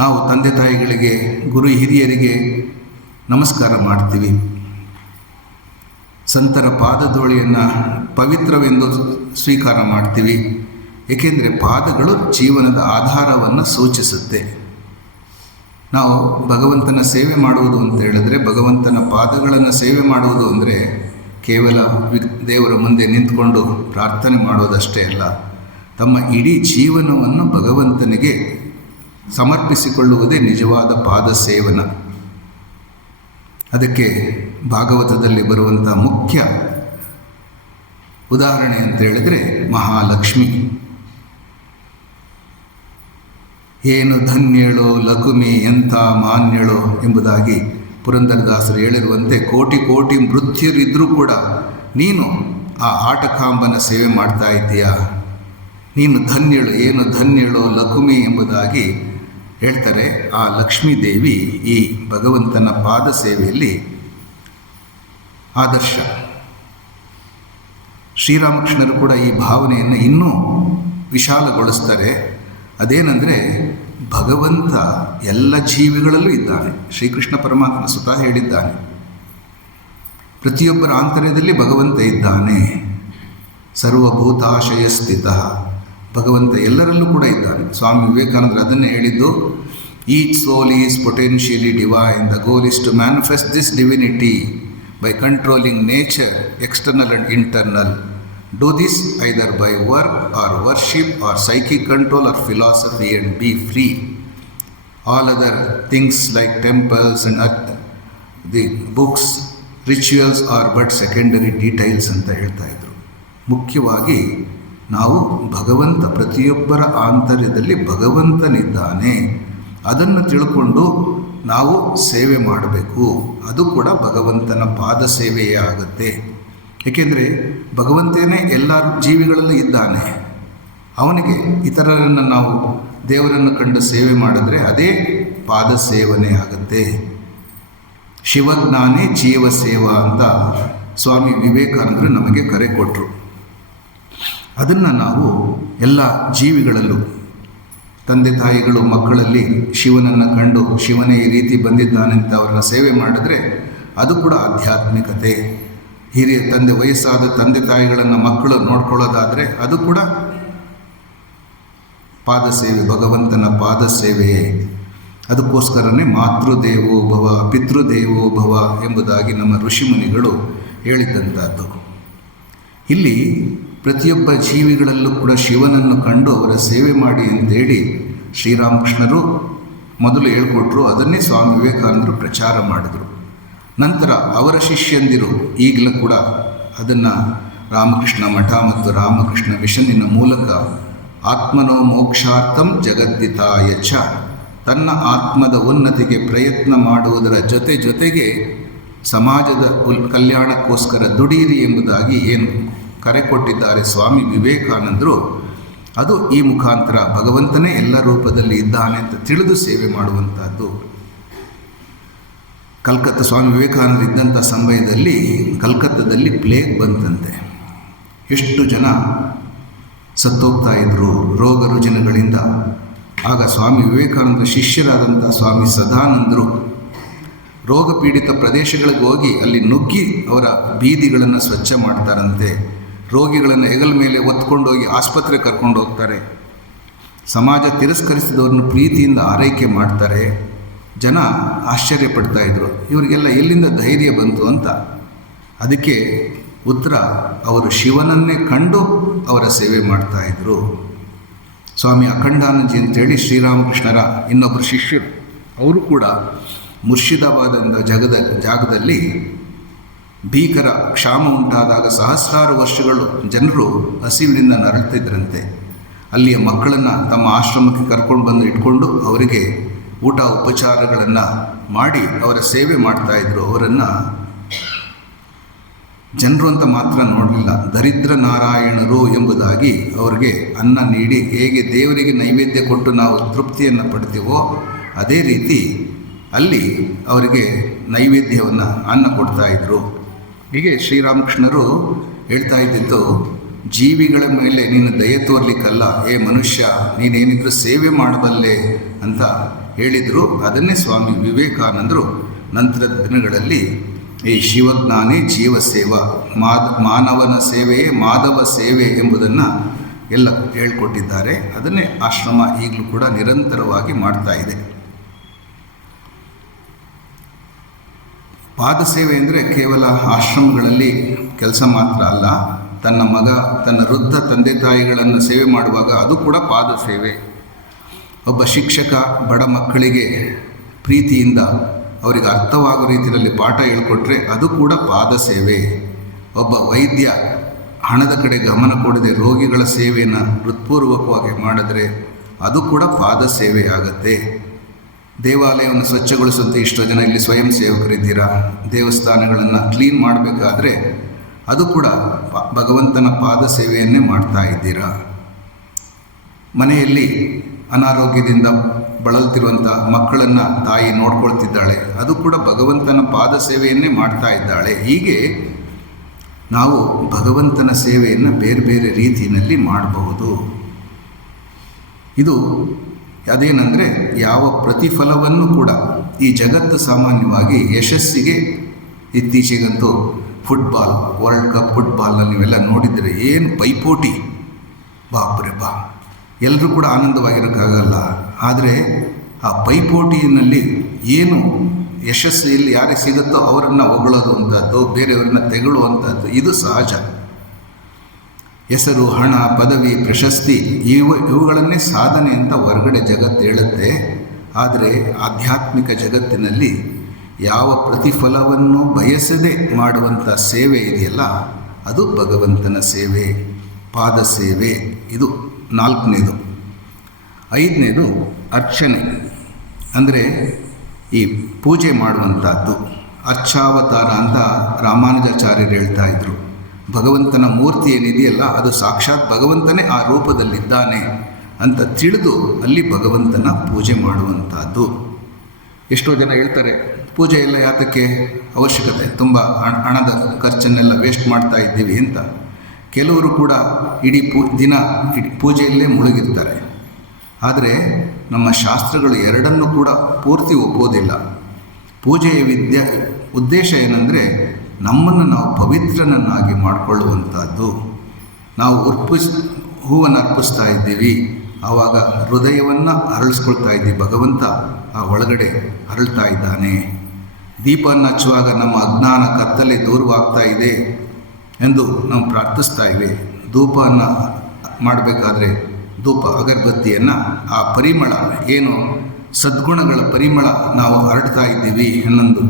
ನಾವು ತಂದೆ ತಾಯಿಗಳಿಗೆ, ಗುರು ಹಿರಿಯರಿಗೆ ನಮಸ್ಕಾರ ಮಾಡ್ತೀವಿ. ಸಂತರ ಪಾದಧೂಳಿಯನ್ನು ಪವಿತ್ರವೆಂದು ಸ್ವೀಕಾರ ಮಾಡ್ತೀವಿ. ಏಕೆಂದರೆ ಪಾದಗಳು ಜೀವನದ ಆಧಾರವನ್ನು ಸೂಚಿಸುತ್ತೆ. ನಾವು ಭಗವಂತನ ಸೇವೆ ಮಾಡುವುದು ಅಂತ ಹೇಳಿದ್ರೆ, ಭಗವಂತನ ಪಾದಗಳನ್ನು ಸೇವೆ ಮಾಡುವುದು ಅಂದರೆ ಕೇವಲ ದೇವರ ಮುಂದೆ ನಿಂತ್ಕೊಂಡು ಪ್ರಾರ್ಥನೆ ಮಾಡೋದಷ್ಟೇ ಅಲ್ಲ, ತಮ್ಮ ಇಡೀ ಜೀವನವನ್ನು ಭಗವಂತನಿಗೆ ಸಮರ್ಪಿಸಿಕೊಳ್ಳುವುದೇ ನಿಜವಾದ ಪಾದ ಸೇವನ. ಅದಕ್ಕೆ ಭಾಗವತದಲ್ಲಿ ಬರುವಂಥ ಮುಖ್ಯ ಉದಾಹರಣೆ ಅಂತ ಹೇಳಿದರೆ ಮಹಾಲಕ್ಷ್ಮಿ. ಏನು ಧನ್ಯಳೋ ಲಕುಮಿ, ಎಂಥ ಮಾನ್ಯಳೋ ಎಂಬುದಾಗಿ ಪುರಂದರದಾಸರು ಹೇಳಿರುವಂತೆ, ಕೋಟಿ ಕೋಟಿ ಮೃತ್ಯರಿದ್ದರೂ ಕೂಡ ನೀನು ಆ ಆಟಕಾಂಬನ ಸೇವೆ ಮಾಡ್ತಾ ಇದ್ದೀಯಾ, ನೀನು ಧನ್ಯಳು, ಏನು ಧನ್ಯಳೋ ಲಕುಮಿ ಎಂಬುದಾಗಿ ಹೇಳ್ತಾರೆ. ಆ ಲಕ್ಷ್ಮೀ ದೇವಿ ಈ ಭಗವಂತನ ಪಾದ ಸೇವೆಯಲ್ಲಿ ಆದರ್ಶ. ಶ್ರೀರಾಮಕೃಷ್ಣರು ಕೂಡ ಈ ಭಾವನೆಯನ್ನು ಇನ್ನೂ ವಿಶಾಲಗೊಳಿಸ್ತಾರೆ. ಅದೇನೆಂದರೆ, ಭಗವಂತ ಎಲ್ಲ ಜೀವಿಗಳಲ್ಲೂ ಇದ್ದಾನೆ. ಶ್ರೀಕೃಷ್ಣ ಪರಮಾತ್ಮ ಸ್ವತಃ ಹೇಳಿದ್ದಾನೆ, ಪ್ರತಿಯೊಬ್ಬರ ಆಂತರ್ಯದಲ್ಲಿ ಭಗವಂತ ಇದ್ದಾನೆ. ಸರ್ವಭೂತಾಶಯ ಸ್ಥಿತ, ಭಗವಂತ ಎಲ್ಲರಲ್ಲೂ ಕೂಡ ಇದ್ದಾನೆ. ಸ್ವಾಮಿ ವಿವೇಕಾನಂದರು ಅದನ್ನೇ ಹೇಳಿದ್ದು, each soul is potentially divine, the goal is to manifest this divinity by controlling nature, external and internal. Do this either by work or worship or psychic control or philosophy and be free. All other things like temples and the books, rituals are but secondary details ಅಂತ ಹೇಳ್ತಾ ಇದ್ರು. ಮುಖ್ಯವಾಗಿ ನಾವು ಭಗವಂತ, ಪ್ರತಿಯೊಬ್ಬರ ಆಂತರ್ಯದಲ್ಲಿ ಭಗವಂತನಿದ್ದಾನೆ, ಅದನ್ನು ತಿಳ್ಕೊಂಡು ನಾವು ಸೇವೆ ಮಾಡಬೇಕು. ಅದು ಕೂಡ ಭಗವಂತನ ಪಾದ ಸೇವೆಯೇ ಆಗುತ್ತೆ. ಏಕೆಂದರೆ ಭಗವಂತನೇ ಎಲ್ಲ ಜೀವಿಗಳಲ್ಲೂ ಇದ್ದಾನೆ. ಅವನಿಗೆ ಇತರರನ್ನು ನಾವು ದೇವರನ್ನು ಕಂಡು ಸೇವೆ ಮಾಡಿದ್ರೆ ಅದೇ ಪಾದ ಸೇವನೆ ಆಗುತ್ತೆ. ಶಿವಜ್ಞಾನಿ ಜೀವ ಸೇವಾ ಅಂತ ಸ್ವಾಮಿ ವಿವೇಕಾನಂದರು ನಮಗೆ ಕರೆ ಕೊಟ್ಟರು. ಅದನ್ನು ನಾವು ಎಲ್ಲ ಜೀವಿಗಳಲ್ಲೂ, ತಂದೆ ತಾಯಿಗಳು ಮಕ್ಕಳಲ್ಲಿ ಶಿವನನ್ನು ಕಂಡು ಶಿವನೇ ಈ ರೀತಿ ಬಂದಿದ್ದಾನೆ ಅಂತ ಅವರನ್ನು ಸೇವೆ ಮಾಡಿದ್ರೆ ಅದು ಕೂಡ ಆಧ್ಯಾತ್ಮಿಕತೆ. ಹಿರಿಯ ವಯಸ್ಸಾದ ತಂದೆ ತಾಯಿಗಳನ್ನು ಮಕ್ಕಳು ನೋಡ್ಕೊಳ್ಳೋದಾದರೆ ಅದು ಕೂಡ ಪಾದ ಸೇವೆ, ಭಗವಂತನ ಪಾದ ಸೇವೆಯೇ. ಅದಕ್ಕೋಸ್ಕರನೇ ಮಾತೃದೇವೋ ಭವ ಪಿತೃದೇವೋ ಭವ ಎಂಬುದಾಗಿ ನಮ್ಮ ಋಷಿಮುನಿಗಳು ಹೇಳಿದ್ದಂಥದ್ದು. ಇಲ್ಲಿ ಪ್ರತಿಯೊಬ್ಬ ಜೀವಿಗಳಲ್ಲೂ ಕೂಡ ಶಿವನನ್ನು ಕಂಡು ಅವರ ಸೇವೆ ಮಾಡಿ ಅಂತೇಳಿ ಶ್ರೀರಾಮಕೃಷ್ಣರು ಮೊದಲು ಹೇಳ್ಕೊಟ್ರು. ಅದನ್ನೇ ಸ್ವಾಮಿ ವಿವೇಕಾನಂದರು ಪ್ರಚಾರ ಮಾಡಿದರು. ನಂತರ ಅವರ ಶಿಷ್ಯಂದಿರು ಈಗಲೂ ಕೂಡ ಅದನ್ನು ರಾಮಕೃಷ್ಣ ಮಠ ಮತ್ತು ರಾಮಕೃಷ್ಣ ಮಿಷನ್ನಿನ ಮೂಲಕ ಆತ್ಮನೋ ಮೋಕ್ಷಾರ್ಥಂ ಜಗದ್ದಿತಾಯ ಚ, ತನ್ನ ಆತ್ಮದ ಉನ್ನತಿಗೆ ಪ್ರಯತ್ನ ಮಾಡುವುದರ ಜೊತೆಗೆ ಸಮಾಜದ ಕಲ್ಯಾಣಕ್ಕೋಸ್ಕರ ದುಡಿಯಿರಿ ಎಂಬುದಾಗಿ ಏನು ಕರೆ ಕೊಟ್ಟಿದ್ದಾರೆ ಸ್ವಾಮಿ ವಿವೇಕಾನಂದರು, ಅದು ಈ ಮುಖಾಂತರ ಭಗವಂತನೇ ಎಲ್ಲ ರೂಪದಲ್ಲಿ ಇದ್ದಾನೆ ಅಂತ ತಿಳಿದು ಸೇವೆ ಮಾಡುವಂಥದ್ದು. ಕಲ್ಕತ್ತಾ, ಸ್ವಾಮಿ ವಿವೇಕಾನಂದರು ಇದ್ದಂಥ ಸಮಯದಲ್ಲಿ ಕಲ್ಕತ್ತಾದಲ್ಲಿ ಪ್ಲೇಗ್ ಬಂತಂತೆ. ಎಷ್ಟು ಜನ ಸತ್ತೋಗ್ತಾ ಇದ್ದರು ರೋಗ ರುಜಿನಗಳಿಂದ. ಆಗ ಸ್ವಾಮಿ ವಿವೇಕಾನಂದ ಶಿಷ್ಯರಾದಂಥ ಸ್ವಾಮಿ ಸದಾನಂದರು ರೋಗ ಪೀಡಿತ ಪ್ರದೇಶಗಳಿಗೆ ಹೋಗಿ ಅಲ್ಲಿ ನುಗ್ಗಿ ಅವರ ಬೀದಿಗಳನ್ನು ಸ್ವಚ್ಛ ಮಾಡ್ತಾರಂತೆ. ರೋಗಿಗಳನ್ನು ಹೆಗಲ ಮೇಲೆ ಹೊತ್ಕೊಂಡೋಗಿ ಆಸ್ಪತ್ರೆಗೆ ಕರ್ಕೊಂಡು ಹೋಗ್ತಾರೆ. ಸಮಾಜ ತಿರಸ್ಕರಿಸಿದವ್ರನ್ನ ಪ್ರೀತಿಯಿಂದ ಆರೈಕೆ ಮಾಡ್ತಾರೆ. ಜನ ಆಶ್ಚರ್ಯಪಡ್ತಾಯಿದ್ರು, ಇವರಿಗೆಲ್ಲ ಎಲ್ಲಿಂದ ಧೈರ್ಯ ಬಂತು ಅಂತ. ಅದಕ್ಕೆ ಉತ್ತರ, ಅವರು ಶಿವನನ್ನೇ ಕಂಡು ಅವರ ಸೇವೆ ಮಾಡ್ತಾಯಿದ್ರು. ಸ್ವಾಮಿ ಅಖಂಡಾನಂದಜಿ ಅಂತೇಳಿ ಶ್ರೀರಾಮಕೃಷ್ಣರ ಇನ್ನೊಬ್ಬರು ಶಿಷ್ಯರು, ಅವರು ಕೂಡ ಮುರ್ಷಿದಾಬಾದ್ ಎಂದ ಜಾಗದಲ್ಲಿ ಭೀಕರ ಕ್ಷಾಮ ಉಂಟಾದಾಗ ಸಹಸ್ರಾರು ವರ್ಷಗಳು ಜನರು ಹಸಿವಿನಿಂದ ನರಳುತ್ತಿದ್ದರಂತೆ. ಅಲ್ಲಿಯ ಮಕ್ಕಳನ್ನು ತಮ್ಮ ಆಶ್ರಮಕ್ಕೆ ಕರ್ಕೊಂಡು ಬಂದು ಇಟ್ಕೊಂಡು ಅವರಿಗೆ ಊಟ ಉಪಚಾರಗಳನ್ನು ಮಾಡಿ ಅವರ ಸೇವೆ ಮಾಡ್ತಾಯಿದ್ರು. ಅವರನ್ನು ಜನರು ಅಂತ ಮಾತ್ರ ನೋಡಲಿಲ್ಲ, ದರಿದ್ರ ನಾರಾಯಣರು ಎಂಬುದಾಗಿ ಅವರಿಗೆ ಅನ್ನ ನೀಡಿ, ಹೇಗೆ ದೇವರಿಗೆ ನೈವೇದ್ಯ ಕೊಟ್ಟು ನಾವು ತೃಪ್ತಿಯನ್ನು ಪಡ್ತೀವೋ ಅದೇ ರೀತಿ ಅಲ್ಲಿ ಅವರಿಗೆ ನೈವೇದ್ಯವನ್ನು ಅನ್ನ ಕೊಡ್ತಾಯಿದ್ರು. ಹೀಗೆ ಶ್ರೀರಾಮಕೃಷ್ಣರು ಹೇಳ್ತಾ ಇದ್ದಿದ್ದು, ಜೀವಿಗಳ ಮೇಲೆ ನೀನು ದಯೆ ತೋರ್ಲಿಕ್ಕಲ್ಲ, ಏ ಮನುಷ್ಯ ನೀನೇನಿದ್ರು ಸೇವೆ ಮಾಡಬಲ್ಲೆ ಅಂತ ಹೇಳಿದರು. ಅದನ್ನೇ ಸ್ವಾಮಿ ವಿವೇಕಾನಂದರು ನಂತರದ ದಿನಗಳಲ್ಲಿ ಈ ಶಿವಜ್ಞಾನಿ ಜೀವ ಸೇವಾ ಮಾನವನ ಸೇವೆಯೇ ಮಾಧವ ಸೇವೆ ಎಂಬುದನ್ನು ಎಲ್ಲ ಹೇಳ್ಕೊಟ್ಟಿದ್ದಾರೆ. ಅದನ್ನೇ ಆಶ್ರಮ ಈಗಲೂ ಕೂಡ ನಿರಂತರವಾಗಿ ಮಾಡ್ತಾ ಇದೆ. ಪಾದಸೇವೆ ಅಂದರೆ ಕೇವಲ ಆಶ್ರಮಗಳಲ್ಲಿ ಕೆಲಸ ಮಾತ್ರ ಅಲ್ಲ, ತನ್ನ ಮಗ ತನ್ನ ವೃದ್ಧ ತಂದೆ ತಾಯಿಗಳನ್ನು ಸೇವೆ ಮಾಡುವಾಗ ಅದು ಕೂಡ ಪಾದಸೇವೆ. ಒಬ್ಬ ಶಿಕ್ಷಕ ಬಡ ಮಕ್ಕಳಿಗೆ ಪ್ರೀತಿಯಿಂದ ಅವರಿಗೆ ಅರ್ಥವಾಗೋ ರೀತಿಯಲ್ಲಿ ಪಾಠ ಹೇಳಿಕೊಟ್ರೆ ಅದು ಕೂಡ ಪಾದಸೇವೆ. ಒಬ್ಬ ವೈದ್ಯ ಹಣದ ಕಡೆ ಗಮನ ಕೊಡದೆ ರೋಗಿಗಳ ಸೇವೆಯನ್ನು ಹೃತ್ಪೂರ್ವಕವಾಗಿ ಮಾಡಿದ್ರೆ ಅದು ಕೂಡ ಪಾದಸೇವೆ ಆಗುತ್ತೆ. ದೇವಾಲಯವನ್ನು ಸ್ವಚ್ಛಗೊಳಿಸುವಂತೆ ಇಷ್ಟೋ ಜನ ಇಲ್ಲಿ ಸ್ವಯಂ ಸೇವಕರಿದ್ದೀರಾ. ದೇವಸ್ಥಾನಗಳನ್ನು ಕ್ಲೀನ್ ಮಾಡಬೇಕಾದ್ರೆ ಅದು ಕೂಡ ಭಗವಂತನ ಪಾದ ಸೇವೆಯನ್ನೇ ಮಾಡ್ತಾ ಇದ್ದೀರಾ. ಮನೆಯಲ್ಲಿ ಅನಾರೋಗ್ಯದಿಂದ ಬಳಲ್ತಿರುವಂಥ ಮಕ್ಕಳನ್ನು ತಾಯಿ ನೋಡ್ಕೊಳ್ತಿದ್ದಾಳೆ, ಅದು ಕೂಡ ಭಗವಂತನ ಪಾದ ಸೇವೆಯನ್ನೇ ಮಾಡ್ತಾ ಇದ್ದಾಳೆ. ಹೀಗೆ ನಾವು ಭಗವಂತನ ಸೇವೆಯನ್ನು ಬೇರೆ ಬೇರೆ ರೀತಿಯಲ್ಲಿ ಮಾಡಬಹುದು. ಇದು ಅದೇನೆಂದರೆ ಯಾವ ಪ್ರತಿಫಲವನ್ನು ಕೂಡ ಈ ಜಗತ್ತು ಸಾಮಾನ್ಯವಾಗಿ ಯಶಸ್ಸಿಗೆ, ಇತ್ತೀಚೆಗಂತೂ ಫುಟ್ಬಾಲ್ ವರ್ಲ್ಡ್ ಕಪ್ ಫುಟ್ಬಾಲ್ನಲ್ಲಿ ನೀವೆಲ್ಲ ನೋಡಿದರೆ ಏನು ಪೈಪೋಟಿ, ಬಾಪ್ರೆ ಬಾ, ಎಲ್ಲರೂ ಕೂಡ ಆನಂದವಾಗಿರೋಕ್ಕಾಗಲ್ಲ. ಆದರೆ ಆ ಪೈಪೋಟಿಯಲ್ಲಿ ಏನು ಯಶಸ್ಸು ಎಲ್ಲಿ ಯಾರಿಗೆ ಸಿಗುತ್ತೋ ಅವರನ್ನು ಹೊಗಳೋದು ಅಂಥದ್ದು, ಬೇರೆಯವರನ್ನ ತೆಗಳುವಂಥದ್ದು ಇದು ಸಹಜ. ಹೆಸರು, ಹಣ, ಪದವಿ, ಪ್ರಶಸ್ತಿ ಇವುಗಳನ್ನೇ ಸಾಧನೆ ಅಂತ ಹೊರಗಡೆ ಜಗತ್ತು ಹೇಳುತ್ತೆ. ಆದರೆ ಆಧ್ಯಾತ್ಮಿಕ ಜಗತ್ತಿನಲ್ಲಿ ಯಾವ ಪ್ರತಿಫಲವನ್ನು ಬಯಸದೆ ಮಾಡುವಂಥ ಸೇವೆ ಇದೆಯಲ್ಲ ಅದು ಭಗವಂತನ ಸೇವೆ, ಪಾದ ಸೇವೆ. ಇದು 4ನೇದು. 5ನೇದು ಅರ್ಚನೆ, ಅಂದರೆ ಈ ಪೂಜೆ ಮಾಡುವಂಥದ್ದು. ಅರ್ಚಾವತಾರ ಅಂತ ರಾಮಾನುಜಾಚಾರ್ಯರು ಹೇಳ್ತಾ ಇದ್ರು. ಭಗವಂತನ ಮೂರ್ತಿ ಏನಿದೆಯಲ್ಲ ಅದು ಸಾಕ್ಷಾತ್ ಭಗವಂತನೇ ಆ ರೂಪದಲ್ಲಿದ್ದಾನೆ ಅಂತ ತಿಳಿದು ಅಲ್ಲಿ ಭಗವಂತನ ಪೂಜೆ ಮಾಡುವಂಥದ್ದು. ಎಷ್ಟೋ ಜನ ಹೇಳ್ತಾರೆ ಪೂಜೆ ಎಲ್ಲ ಯಾತಕ್ಕೆ ಅವಶ್ಯಕತೆ, ತುಂಬ ಹಣದ ಖರ್ಚನ್ನೆಲ್ಲ ವೇಸ್ಟ್ ಮಾಡ್ತಾ ಇದ್ದೀವಿ ಅಂತ. ಕೆಲವರು ಕೂಡ ಇಡೀ ದಿನ ಪೂಜೆಯಲ್ಲೇ ಮುಳುಗಿರ್ತಾರೆ. ಆದರೆ ನಮ್ಮ ಶಾಸ್ತ್ರಗಳು ಎರಡನ್ನೂ ಕೂಡ ಪೂರ್ತಿ ಒಪ್ಪೋದಿಲ್ಲ. ಪೂಜೆಯ ಉದ್ದೇಶ ಏನಂದರೆ ನಮ್ಮನ್ನು ನಾವು ಪವಿತ್ರನನ್ನಾಗಿ ಮಾಡಿಕೊಳ್ಳುವಂಥದ್ದು. ನಾವು ಹೂವನ್ನು ಅರ್ಪಿಸ್ತಾ ಇದ್ದೀವಿ, ಆವಾಗ ಹೃದಯವನ್ನು ಅರಳಿಸ್ಕೊಳ್ತಾ ಇದ್ದೀವಿ. ಭಗವಂತ ಆ ಒಳಗಡೆ ಅರಳ್ತಾ ಇದ್ದಾನೆ. ದೀಪವನ್ನು ಹಚ್ಚುವಾಗ ನಮ್ಮ ಅಜ್ಞಾನ ಕತ್ತಲೆ ದೂರವಾಗ್ತಾ ಇದೆ ಎಂದು ನಾವು ಪ್ರಾರ್ಥಿಸ್ತಾ ಇವೆ. ಧೂಪವನ್ನು ಮಾಡಬೇಕಾದ್ರೆ ಧೂಪ ಅಗರಬತ್ತಿಯನ್ನು ಆ ಪರಿಮಳ ಏನು ಸದ್ಗುಣಗಳ ಪರಿಮಳ ನಾವು ಹರಡ್ತಾ ಇದ್ದೀವಿ ಅನ್ನೊಂದು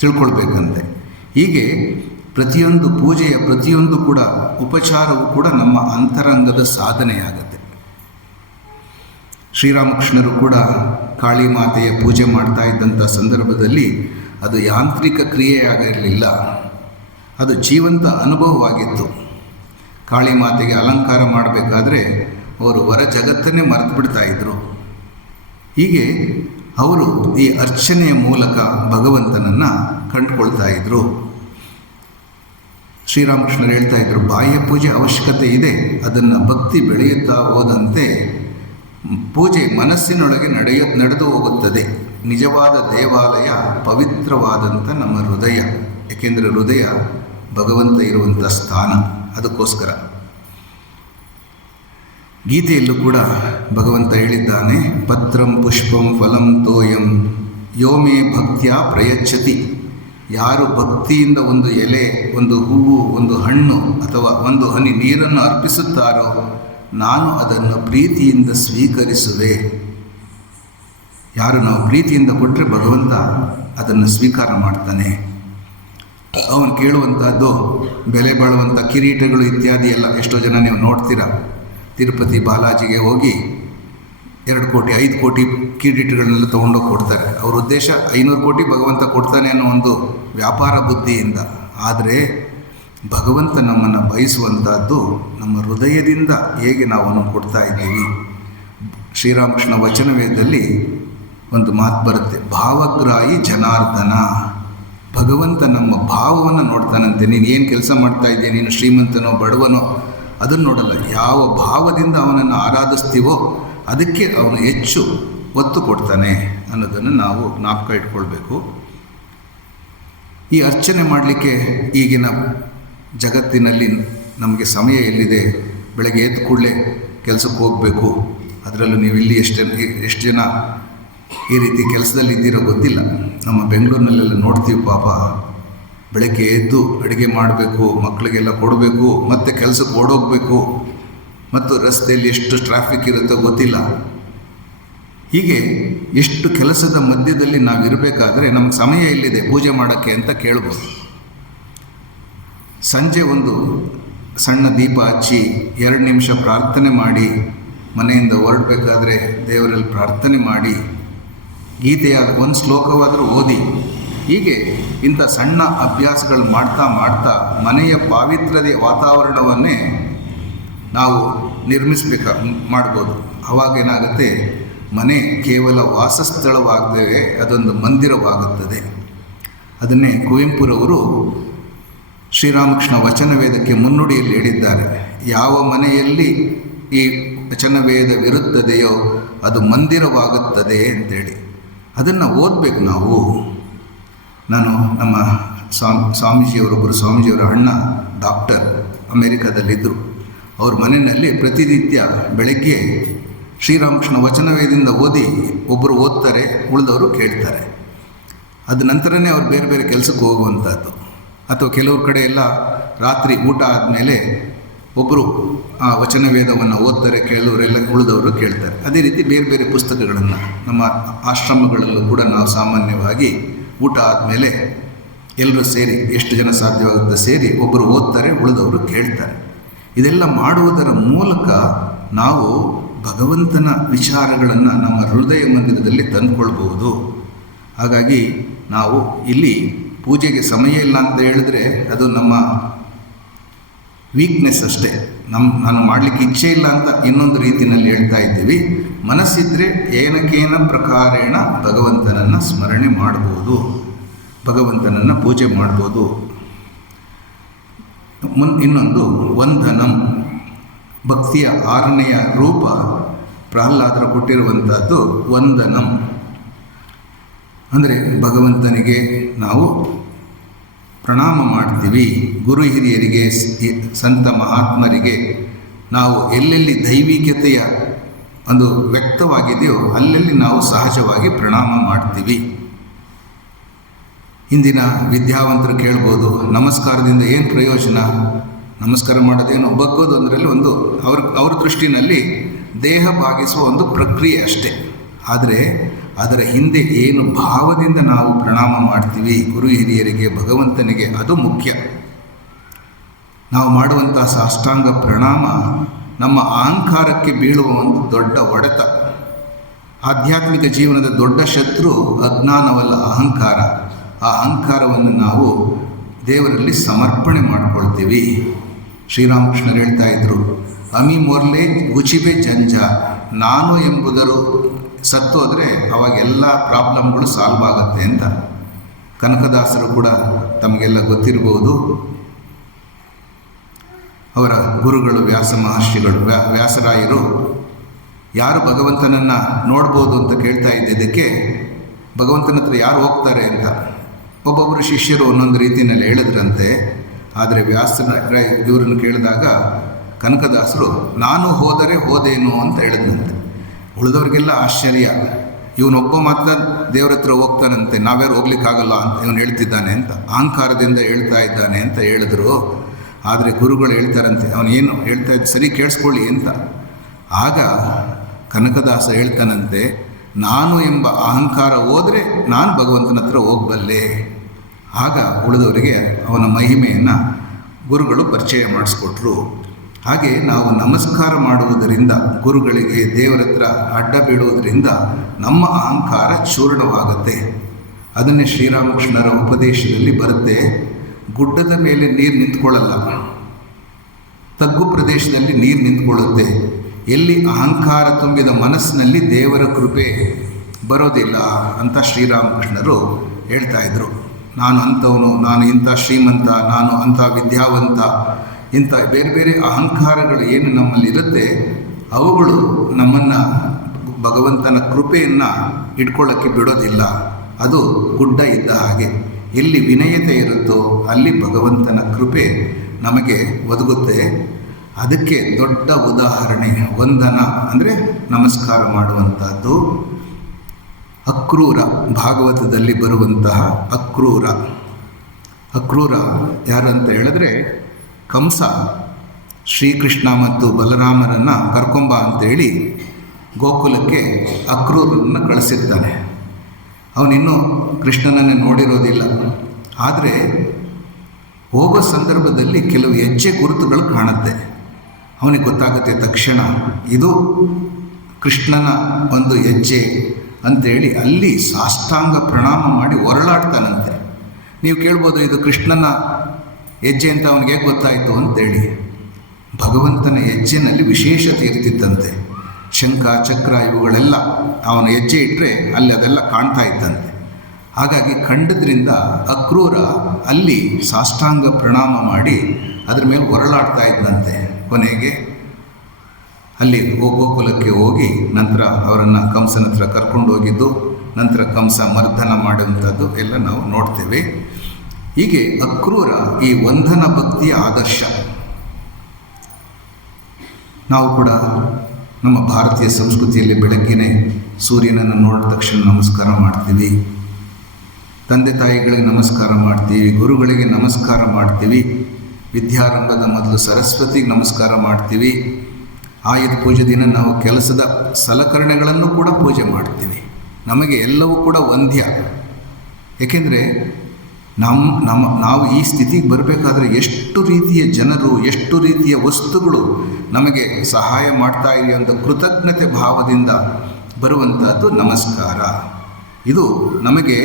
ತಿಳ್ಕೊಳ್ಬೇಕಂತೆ. ಹೀಗೆ ಪ್ರತಿಯೊಂದು ಪೂಜೆಯ ಪ್ರತಿಯೊಂದು ಕೂಡ ಉಪಚಾರವೂ ಕೂಡ ನಮ್ಮ ಅಂತರಂಗದ ಸಾಧನೆಯಾಗತ್ತೆ. ಶ್ರೀರಾಮಕೃಷ್ಣರು ಕೂಡ ಕಾಳಿ ಮಾತೆಯ ಪೂಜೆ ಮಾಡ್ತಾ ಇದ್ದಂಥ ಸಂದರ್ಭದಲ್ಲಿ ಅದು ಯಾಂತ್ರಿಕ ಕ್ರಿಯೆಯಾಗಿರಲಿಲ್ಲ, ಅದು ಜೀವಂತ ಅನುಭವವಾಗಿತ್ತು. ಕಾಳಿ ಮಾತೆಗೆ ಅಲಂಕಾರ ಮಾಡಬೇಕಾದ್ರೆ ಅವರು ಹೊರ ಜಗತ್ತನ್ನೇ ಮರೆತು ಬಿಡ್ತಾ ಇದ್ದರು. ಹೀಗೆ ಅವರು ಈ ಅರ್ಚನೆಯ ಮೂಲಕ ಭಗವಂತನನ್ನು ಕಂಡುಕೊಳ್ತಾ ಇದ್ದರು. ಶ್ರೀರಾಮಕೃಷ್ಣರು ಹೇಳ್ತಾ ಇದ್ದರು, ಬಾಹ್ಯ ಪೂಜೆ ಅವಶ್ಯಕತೆ ಇದೆ, ಅದನ್ನು ಭಕ್ತಿ ಬೆಳೆಯುತ್ತಾ ಹೋದಂತೆ ಪೂಜೆ ಮನಸ್ಸಿನೊಳಗೆ ನಡೆದು ಹೋಗುತ್ತದೆ. ನಿಜವಾದ ದೇವಾಲಯ ಪವಿತ್ರವಾದಂಥ ನಮ್ಮ ಹೃದಯ, ಏಕೆಂದರೆ ಹೃದಯ ಭಗವಂತ ಇರುವಂಥ ಸ್ಥಾನ. ಅದಕ್ಕೋಸ್ಕರ ಗೀತೆಯಲ್ಲೂ ಕೂಡ ಭಗವಂತ ಹೇಳಿದ್ದಾನೆ, ಪತ್ರಂ ಪುಷ್ಪಂ ಫಲಂ ತೋಯಂ ಯೋ ಮೇ ಭಕ್ತ್ಯಾ ಪ್ರಯಚ್ಛತಿ. ಯಾರು ಭಕ್ತಿಯಿಂದ ಒಂದು ಎಲೆ, ಒಂದು ಹೂವು, ಒಂದು ಹಣ್ಣು ಅಥವಾ ಒಂದು ಹನಿ ನೀರನ್ನು ಅರ್ಪಿಸುತ್ತಾರೋ ನಾನು ಅದನ್ನು ಪ್ರೀತಿಯಿಂದ ಸ್ವೀಕರಿಸುವೆ. ಯಾರು ನಾವು ಪ್ರೀತಿಯಿಂದ ಕೊಟ್ಟರೆ ಭಗವಂತ ಅದನ್ನು ಸ್ವೀಕಾರ ಮಾಡ್ತಾನೆ. ಅವನು ಕೇಳುವಂಥದ್ದು ಬೆಲೆ ಬಾಳುವಂಥ ಕಿರೀಟಗಳು ಇತ್ಯಾದಿ ಎಲ್ಲ. ಎಷ್ಟೋ ಜನ ನೀವು ನೋಡ್ತೀರಾ, ತಿರುಪತಿ ಬಾಲಾಜಿಗೆ ಹೋಗಿ 2 ಕೋಟಿ 5 ಕೋಟಿ ಕಿರೀಟಗಳನ್ನೆಲ್ಲ ತೊಗೊಂಡೋಗಿ ಕೊಡ್ತಾರೆ. ಅವ್ರ ಉದ್ದೇಶ 500 ಕೋಟಿ ಭಗವಂತ ಕೊಡ್ತಾನೆ ಅನ್ನೋ ಒಂದು ವ್ಯಾಪಾರ ಬುದ್ಧಿಯಿಂದ. ಆದರೆ ಭಗವಂತ ನಮ್ಮನ್ನು ಬಯಸುವಂಥದ್ದು ನಮ್ಮ ಹೃದಯದಿಂದ ಹೇಗೆ ನಾವು ಅವನು ಕೊಡ್ತಾ ಇದ್ದೀವಿ. ಶ್ರೀರಾಮಕೃಷ್ಣ ವಚನವೇದದಲ್ಲಿ ಒಂದು ಮಾತು ಬರುತ್ತೆ, ಭಾವಗ್ರಾಹಿ ಜನಾರ್ದನ. ಭಗವಂತ ನಮ್ಮ ಭಾವವನ್ನು ನೋಡ್ತಾನಂತೆ. ನೀನು ಏನು ಕೆಲಸ ಮಾಡ್ತಾ ಇದ್ದೀಯ, ನೀನು ಶ್ರೀಮಂತನೋ ಬಡವನೋ ಅದನ್ನು ನೋಡಲ್ಲ. ಯಾವ ಭಾವದಿಂದ ಅವನನ್ನು ಆರಾಧಿಸ್ತೀವೋ ಅದಕ್ಕೆ ಅವನು ಹೆಚ್ಚು ಒತ್ತು ಕೊಡ್ತಾನೆ ಅನ್ನೋದನ್ನು ನಾವು ಜ್ಞಾಪಕ ಇಟ್ಕೊಳ್ಬೇಕು. ಈ ಅರ್ಚನೆ ಮಾಡಲಿಕ್ಕೆ ಈಗಿನ ಜಗತ್ತಿನಲ್ಲಿ ನಮಗೆ ಸಮಯ ಎಲ್ಲಿದೆ? ಬೆಳಗ್ಗೆ ಎದ್ದು ಕೂಡಲೇ ಕೆಲಸಕ್ಕೆ ಹೋಗಬೇಕು. ಅದರಲ್ಲೂ ನೀವು ಇಲ್ಲಿ ಎಷ್ಟು ಜನ ಈ ರೀತಿ ಕೆಲಸದಲ್ಲಿ ಇದ್ದೀರೋ ಗೊತ್ತಿಲ್ಲ. ನಮ್ಮ ಬೆಂಗಳೂರಿನಲ್ಲೆಲ್ಲ ನೋಡ್ತೀವಿ, ಪಾಪ ಬೆಳಗ್ಗೆ ಎದ್ದು ಅಡುಗೆ ಮಾಡಬೇಕು, ಮಕ್ಕಳಿಗೆಲ್ಲ ಕೊಡಬೇಕು, ಮತ್ತು ಕೆಲಸಕ್ಕೆ ಓಡೋಗಬೇಕು, ಮತ್ತು ರಸ್ತೆಯಲ್ಲಿ ಎಷ್ಟು ಟ್ರಾಫಿಕ್ ಇರುತ್ತೋ ಗೊತ್ತಿಲ್ಲ. ಹೀಗೆ ಎಷ್ಟು ಕೆಲಸದ ಮಧ್ಯದಲ್ಲಿ ನಾವು ಇರಬೇಕಾದ್ರೆ ನಮಗೆ ಸಮಯ ಎಲ್ಲಿದೆ ಪೂಜೆ ಮಾಡೋಕ್ಕೆ ಅಂತ ಕೇಳ್ಬೋದು. ಸಂಜೆ ಒಂದು ಸಣ್ಣ ದೀಪ ಹಚ್ಚಿ 2 ನಿಮಿಷ ಪ್ರಾರ್ಥನೆ ಮಾಡಿ, ಮನೆಯಿಂದ ಹೊರಡಬೇಕಾದ್ರೆ ದೇವರಲ್ಲಿ ಪ್ರಾರ್ಥನೆ ಮಾಡಿ, ಗೀತೆಯಾದ ಒಂದು ಶ್ಲೋಕವಾದರೂ ಓದಿ, ಹೀಗೆ ಇಂಥ ಸಣ್ಣ ಅಭ್ಯಾಸಗಳು ಮಾಡ್ತಾ ಮಾಡ್ತಾ ಮನೆಯ ಪಾವಿತ್ರ್ಯದ ವಾತಾವರಣವನ್ನೇ ನಾವು ಮಾಡ್ಬೋದು. ಅವಾಗೇನಾಗುತ್ತೆ, ಮನೆ ಕೇವಲ ವಾಸಸ್ಥಳವಾಗದೆ ಅದೊಂದು ಮಂದಿರವಾಗುತ್ತದೆ. ಅದನ್ನೇ ಕುವೆಂಪುರವರು ಶ್ರೀರಾಮಕೃಷ್ಣ ವಚನವೇದಕ್ಕೆ ಮುನ್ನುಡಿಯಲ್ಲಿ ಹೇಳಿದ್ದಾರೆ, ಯಾವ ಮನೆಯಲ್ಲಿ ಈ ವಚನವೇದವಿರುತ್ತದೆಯೋ ಅದು ಮಂದಿರವಾಗುತ್ತದೆ ಅಂತೇಳಿ. ಅದನ್ನು ಓದಬೇಕು ನಾವು. ನಾನು ನಮ್ಮ ಸ್ವಾಮೀಜಿಯವರ ಅಣ್ಣ ಡಾಕ್ಟರ್ ಅಮೇರಿಕಾದಲ್ಲಿದ್ದರು. ಅವ್ರ ಮನೆಯಲ್ಲಿ ಪ್ರತಿನಿತ್ಯ ಬೆಳಗ್ಗೆ ಶ್ರೀರಾಮಕೃಷ್ಣ ವಚನವೇದದಿಂದ ಓದಿ ಒಬ್ಬರು ಓದ್ತಾರೆ, ಉಳಿದವರು ಕೇಳ್ತಾರೆ. ಅದ ನಂತರನೇ ಅವ್ರು ಬೇರೆ ಬೇರೆ ಕೆಲಸಕ್ಕೆ ಹೋಗುವಂಥದ್ದು. ಅಥವಾ ಕೆಲವ್ರ ಕಡೆ ಎಲ್ಲ ರಾತ್ರಿ ಊಟ ಆದಮೇಲೆ ಒಬ್ಬರು ಆ ವಚನವೇದವನ್ನು ಓದ್ತಾರೆ, ಕೆಲವರೆಲ್ಲ ಉಳಿದವರು ಕೇಳ್ತಾರೆ. ಅದೇ ರೀತಿ ಬೇರೆ ಬೇರೆ ಪುಸ್ತಕಗಳನ್ನು ನಮ್ಮ ಆಶ್ರಮಗಳಲ್ಲೂ ಕೂಡ ನಾವು ಸಾಮಾನ್ಯವಾಗಿ ಊಟ ಆದಮೇಲೆ ಎಲ್ಲರೂ ಸೇರಿ, ಎಷ್ಟು ಜನ ಸಾಧ್ಯವಾಗುತ್ತೆ ಸೇರಿ ಒಬ್ಬರು ಓದ್ತಾರೆ, ಉಳಿದವರು ಕೇಳ್ತಾರೆ. ಇದೆಲ್ಲ ಮಾಡುವುದರ ಮೂಲಕ ನಾವು ಭಗವಂತನ ವಿಚಾರಗಳನ್ನು ನಮ್ಮ ಹೃದಯ ಮಂದಿರದಲ್ಲಿ ತಂದುಕೊಳ್ಬಹುದು. ಹಾಗಾಗಿ ನಾವು ಇಲ್ಲಿ ಪೂಜೆಗೆ ಸಮಯ ಇಲ್ಲ ಅಂತ ಹೇಳಿದ್ರೆ ಅದು ನಮ್ಮ ವೀಕ್ನೆಸ್ ಅಷ್ಟೇ. ನಾನು ಮಾಡಲಿಕ್ಕೆ ಇಚ್ಛೆ ಇಲ್ಲ ಅಂತ ಇನ್ನೊಂದು ರೀತಿಯಲ್ಲಿ ಹೇಳ್ತಾ ಇದ್ದೀವಿ. ಮನಸ್ಸಿದ್ರೆ ಏನಕೇನ ಪ್ರಕಾರೇಣ ಭಗವಂತನನ್ನು ಸ್ಮರಣೆ ಮಾಡ್ಬೋದು, ಭಗವಂತನನ್ನು ಪೂಜೆ ಮಾಡ್ಬೋದು. ಇನ್ನೊಂದು ವಂದನಂ, ಭಕ್ತಿಯ 6ನೆಯ ರೂಪ ಪ್ರಹ್ಲಾದರ ಕೊಟ್ಟಿರುವಂಥದ್ದು ವಂದನಂ. ಅಂದರೆ ಭಗವಂತನಿಗೆ ನಾವು ಪ್ರಣಾಮ ಮಾಡ್ತೀವಿ. ಗುರು ಹಿರಿಯರಿಗೆ, ಸಂತ ಮಹಾತ್ಮರಿಗೆ ನಾವು ಎಲ್ಲೆಲ್ಲಿ ದೈವಿಕತೆಯ ಒಂದು ವ್ಯಕ್ತವಾಗಿದೆಯೋ ಅಲ್ಲೆಲ್ಲಿ ನಾವು ಸಹಜವಾಗಿ ಪ್ರಣಾಮ ಮಾಡ್ತೀವಿ. ಇಂದಿನ ವಿದ್ಯಾವಂತರು ಕೇಳ್ಬೋದು, ನಮಸ್ಕಾರದಿಂದ ಏನು ಪ್ರಯೋಜನ? ನಮಸ್ಕಾರ ಮಾಡೋದೇನು, ಬಗ್ಗೋದು ಅದರಲ್ಲಿ ಒಂದು ಅವ್ರ ದೃಷ್ಟಿನಲ್ಲಿ ದೇಹ ಭಾಗಿಸುವ ಒಂದು ಪ್ರಕ್ರಿಯೆ ಅಷ್ಟೇ. ಆದರೆ ಅದರ ಹಿಂದೆ ಏನು ಭಾವದಿಂದ ನಾವು ಪ್ರಣಾಮ ಮಾಡ್ತೀವಿ ಗುರು ಹಿರಿಯರಿಗೆ, ಭಗವಂತನಿಗೆ, ಅದು ಮುಖ್ಯ. ನಾವು ಮಾಡುವಂಥ ಸಾಷ್ಟಾಂಗ ಪ್ರಣಾಮ ನಮ್ಮ ಅಹಂಕಾರಕ್ಕೆ ಬೀಳುವ ಒಂದು ದೊಡ್ಡ ಹೊಡೆತ. ಆಧ್ಯಾತ್ಮಿಕ ಜೀವನದ ದೊಡ್ಡ ಶತ್ರು ಅಜ್ಞಾನವಲ್ಲ, ಅಹಂಕಾರ. ಆ ಅಹಂಕಾರವನ್ನು ನಾವು ದೇವರಲ್ಲಿ ಸಮರ್ಪಣೆ ಮಾಡಿಕೊಳ್ತೀವಿ. ಶ್ರೀರಾಮಕೃಷ್ಣರು ಹೇಳ್ತಾ ಇದ್ರು, ಅಮಿ ಮೊರ್ಲೆ ಗುಚಿಬೆ ಜಂಜ, ನಾನು ಎಂಬುದರು ಸತ್ತೋದ್ರೆ ಅವಾಗೆಲ್ಲ ಪ್ರಾಬ್ಲಮ್ಗಳು ಸಾಲ್ವ್ ಆಗುತ್ತೆ ಅಂತ. ಕನಕದಾಸರು ಕೂಡ ತಮಗೆಲ್ಲ ಗೊತ್ತಿರಬಹುದು. ಅವರ ಗುರುಗಳು ವ್ಯಾಸ ಮಹರ್ಷಿಗಳು, ವ್ಯಾಸರಾಯರು ಯಾರು ಭಗವಂತನನ್ನು ನೋಡ್ಬೋದು ಅಂತ ಕೇಳ್ತಾ ಇದ್ದಿದ್ದಕ್ಕೆ ಭಗವಂತನ ಹತ್ರ ಯಾರು ಹೋಗ್ತಾರೆ ಅಂತ ಒಬ್ಬೊಬ್ಬರು ಶಿಷ್ಯರು ಒಂದೊಂದು ರೀತಿಯಲ್ಲಿ ಹೇಳಿದ್ರಂತೆ. ಆದರೆ ವ್ಯಾಸನ ಇವ್ರನ್ನ ಕೇಳಿದಾಗ ಕನಕದಾಸರು ನಾನು ಹೋದರೆ ಹೋದೇನು ಅಂತ ಹೇಳಿದ್ರಂತೆ. ಉಳಿದವ್ರಿಗೆಲ್ಲ ಆಶ್ಚರ್ಯ, ಇವನೊಬ್ಬ ಮಾತ್ರ ದೇವ್ರ ಹತ್ರ ಹೋಗ್ತಾನಂತೆ, ನಾವ್ಯಾರು ಹೋಗ್ಲಿಕ್ಕಾಗಲ್ಲ ಅಂತ ಇವನು ಹೇಳ್ತಿದ್ದಾನೆ ಅಂತ, ಅಹಂಕಾರದಿಂದ ಹೇಳ್ತಾ ಇದ್ದಾನೆ ಅಂತ ಹೇಳಿದ್ರು. ಆದರೆ ಗುರುಗಳು ಹೇಳ್ತಾರಂತೆ ಅವನೇನು ಹೇಳ್ತಾ ಇದ್ದ ಸರಿ ಕೇಳಿಸ್ಕೊಳ್ಳಿ ಅಂತ. ಆಗ ಕನಕದಾಸ ಹೇಳ್ತಾನಂತೆ, ನಾನು ಎಂಬ ಅಹಂಕಾರ ಹೋದರೆ ನಾನು ಭಗವಂತನ ಹತ್ರ ಹೋಗಬಲ್ಲೆ. ಆಗ ಉಳಿದವರಿಗೆ ಅವನ ಮಹಿಮೆಯನ್ನು ಗುರುಗಳು ಪರಿಚಯ ಮಾಡಿಸ್ಕೊಟ್ರು. ಹಾಗೆ ನಾವು ನಮಸ್ಕಾರ ಮಾಡುವುದರಿಂದ, ಗುರುಗಳಿಗೆ ದೇವರ ಹತ್ರ ಅಡ್ಡ ಬೀಳುವುದರಿಂದ ನಮ್ಮ ಅಹಂಕಾರ ಚೂರ್ಣವಾಗುತ್ತೆ. ಅದನ್ನೇ ಶ್ರೀರಾಮಕೃಷ್ಣರ ಉಪದೇಶದಲ್ಲಿ ಬರುತ್ತೆ. ಗುಡ್ಡದ ಮೇಲೆ ನೀರು ನಿಂತ್ಕೊಳ್ಳಲ್ಲ, ತಗ್ಗು ಪ್ರದೇಶದಲ್ಲಿ ನೀರು ನಿಂತ್ಕೊಳ್ಳುತ್ತೆ. ಎಲ್ಲಿ ಅಹಂಕಾರ ತುಂಬಿದ ಮನಸ್ಸಿನಲ್ಲಿ ದೇವರ ಕೃಪೆ ಬರೋದಿಲ್ಲ ಅಂತ ಶ್ರೀರಾಮಕೃಷ್ಣರು ಹೇಳ್ತಾ ಇದ್ರು. ನಾನು ಅಂಥವನು, ನಾನು ಇಂಥ ಶ್ರೀಮಂತ, ನಾನು ಅಂಥ ವಿದ್ಯಾವಂತ, ಇಂಥ ಬೇರೆ ಬೇರೆ ಅಹಂಕಾರಗಳು ಏನು ನಮ್ಮಲ್ಲಿರುತ್ತೆ, ಅವುಗಳು ನಮ್ಮನ್ನು ಭಗವಂತನ ಕೃಪೆಯನ್ನು ಇಟ್ಕೊಳ್ಳೋಕ್ಕೆ ಬಿಡೋದಿಲ್ಲ. ಅದು ಗುಡ್ಡ ಇದ್ದ ಹಾಗೆ. ಎಲ್ಲಿ ವಿನಯತೆ ಇರುತ್ತೋ ಅಲ್ಲಿ ಭಗವಂತನ ಕೃಪೆ ನಮಗೆ ಒದಗುತ್ತೆ. ಅದಕ್ಕೆ ದೊಡ್ಡ ಉದಾಹರಣೆ ವಂದನ ಅಂದರೆ ನಮಸ್ಕಾರ ಮಾಡುವಂಥದ್ದು. ಅಕ್ರೂರ, ಭಾಗವತದಲ್ಲಿ ಬರುವಂತಹ ಅಕ್ರೂರ ಯಾರಂತ ಹೇಳಿದ್ರೆ, ಕಂಸ ಶ್ರೀಕೃಷ್ಣ ಮತ್ತು ಬಲರಾಮರನ್ನು ಕರ್ಕೊಂಬ ಅಂತೇಳಿ ಗೋಕುಲಕ್ಕೆ ಅಕ್ರೂರನ್ನು ಕಳಿಸಿರ್ತಾನೆ. ಅವನಿನ್ನೂ ಕೃಷ್ಣನನ್ನು ನೋಡಿರೋದಿಲ್ಲ. ಆದರೆ ಹೋಗೋ ಸಂದರ್ಭದಲ್ಲಿ ಕೆಲವು ಹೆಜ್ಜೆ ಗುರುತುಗಳು ಕಾಣುತ್ತೆ. ಅವನಿಗೆ ಗೊತ್ತಾಗುತ್ತೆ ತಕ್ಷಣ ಇದು ಕೃಷ್ಣನ ಒಂದು ಹೆಜ್ಜೆ ಅಂತೇಳಿ ಅಲ್ಲಿ ಸಾಷ್ಟಾಂಗ ಪ್ರಣಾಮ ಮಾಡಿ ಹೊರಳಾಡ್ತಾನಂತೆ. ನೀವು ಕೇಳ್ಬೋದು, ಇದು ಕೃಷ್ಣನ ಹೆಜ್ಜೆ ಅಂತ ಅವನಿಗೆ ಹೇಗೆ ಗೊತ್ತಾಯಿತು ಅಂತೇಳಿ. ಭಗವಂತನ ಹೆಜ್ಜೆನಲ್ಲಿ ವಿಶೇಷತೆ ಇರ್ತಿತ್ತಂತೆ. ಶಂಖ ಚಕ್ರ ಇವುಗಳೆಲ್ಲ ಅವನ ಹೆಜ್ಜೆ ಇಟ್ಟರೆ ಅಲ್ಲಿ ಅದೆಲ್ಲ ಕಾಣ್ತಾ ಇತ್ತಂತೆ. ಹಾಗಾಗಿ ಕಂಡದ್ರಿಂದ ಅಕ್ರೂರ ಅಲ್ಲಿ ಸಾಷ್ಟಾಂಗ ಪ್ರಣಾಮ ಮಾಡಿ ಅದ್ರ ಮೇಲೆ ಹೊರಳಾಡ್ತಾ ಇದ್ದಂತೆ. ಕೊನೆಗೆ ಅಲ್ಲಿ ಗೋಕುಲಕ್ಕೆ ಹೋಗಿ ನಂತರ ಅವರನ್ನು ಕಂಸನ ಹತ್ರ ಕರ್ಕೊಂಡು ಹೋಗಿದ್ದು, ನಂತರ ಕಂಸ ಮರ್ದನ ಮಾಡುವಂಥದ್ದು ಎಲ್ಲ ನಾವು ನೋಡ್ತೇವೆ. ಹೀಗೆ ಅಕ್ರೂರ ಈ ವಂದನ ಭಕ್ತಿಯ ಆದರ್ಶ. ನಾವು ಕೂಡ ನಮ್ಮ ಭಾರತೀಯ ಸಂಸ್ಕೃತಿಯಲ್ಲಿ ಬೆಳಗ್ಗೆನೇ ಸೂರ್ಯನನ್ನು ನೋಡಿದ ತಕ್ಷಣ ನಮಸ್ಕಾರ ಮಾಡ್ತೀವಿ, ತಂದೆ ತಾಯಿಗಳಿಗೆ ನಮಸ್ಕಾರ ಮಾಡ್ತೀವಿ, ಗುರುಗಳಿಗೆ ನಮಸ್ಕಾರ ಮಾಡ್ತೀವಿ, ವಿದ್ಯಾರಂಭದ ಮೊದಲು ಸರಸ್ವತಿಗೆ ನಮಸ್ಕಾರ ಮಾಡ್ತೀವಿ. ಆಯುಧ ಪೂಜೆ ದಿನ ನಾವು ಕೆಲಸದ ಸಲಕರಣೆಗಳನ್ನು ಕೂಡ ಪೂಜೆ ಮಾಡ್ತೀವಿ. ನಮಗೆ ಎಲ್ಲವೂ ಕೂಡ ವಂದ್ಯ. ಏಕೆಂದರೆ ನಾವು ಈ ಸ್ಥಿತಿಗೆ ಬರಬೇಕಾದ್ರೆ ಎಷ್ಟು ರೀತಿಯ ಜನರು, ಎಷ್ಟು ರೀತಿಯ ವಸ್ತುಗಳು ನಮಗೆ ಸಹಾಯ ಮಾಡ್ತಾ ಇವೆ ಅಂತ ಕೃತಜ್ಞತೆ ಭಾವದಿಂದ ಬರುವಂಥದ್ದು ನಮಸ್ಕಾರ. ಇದು ನಮಗೆ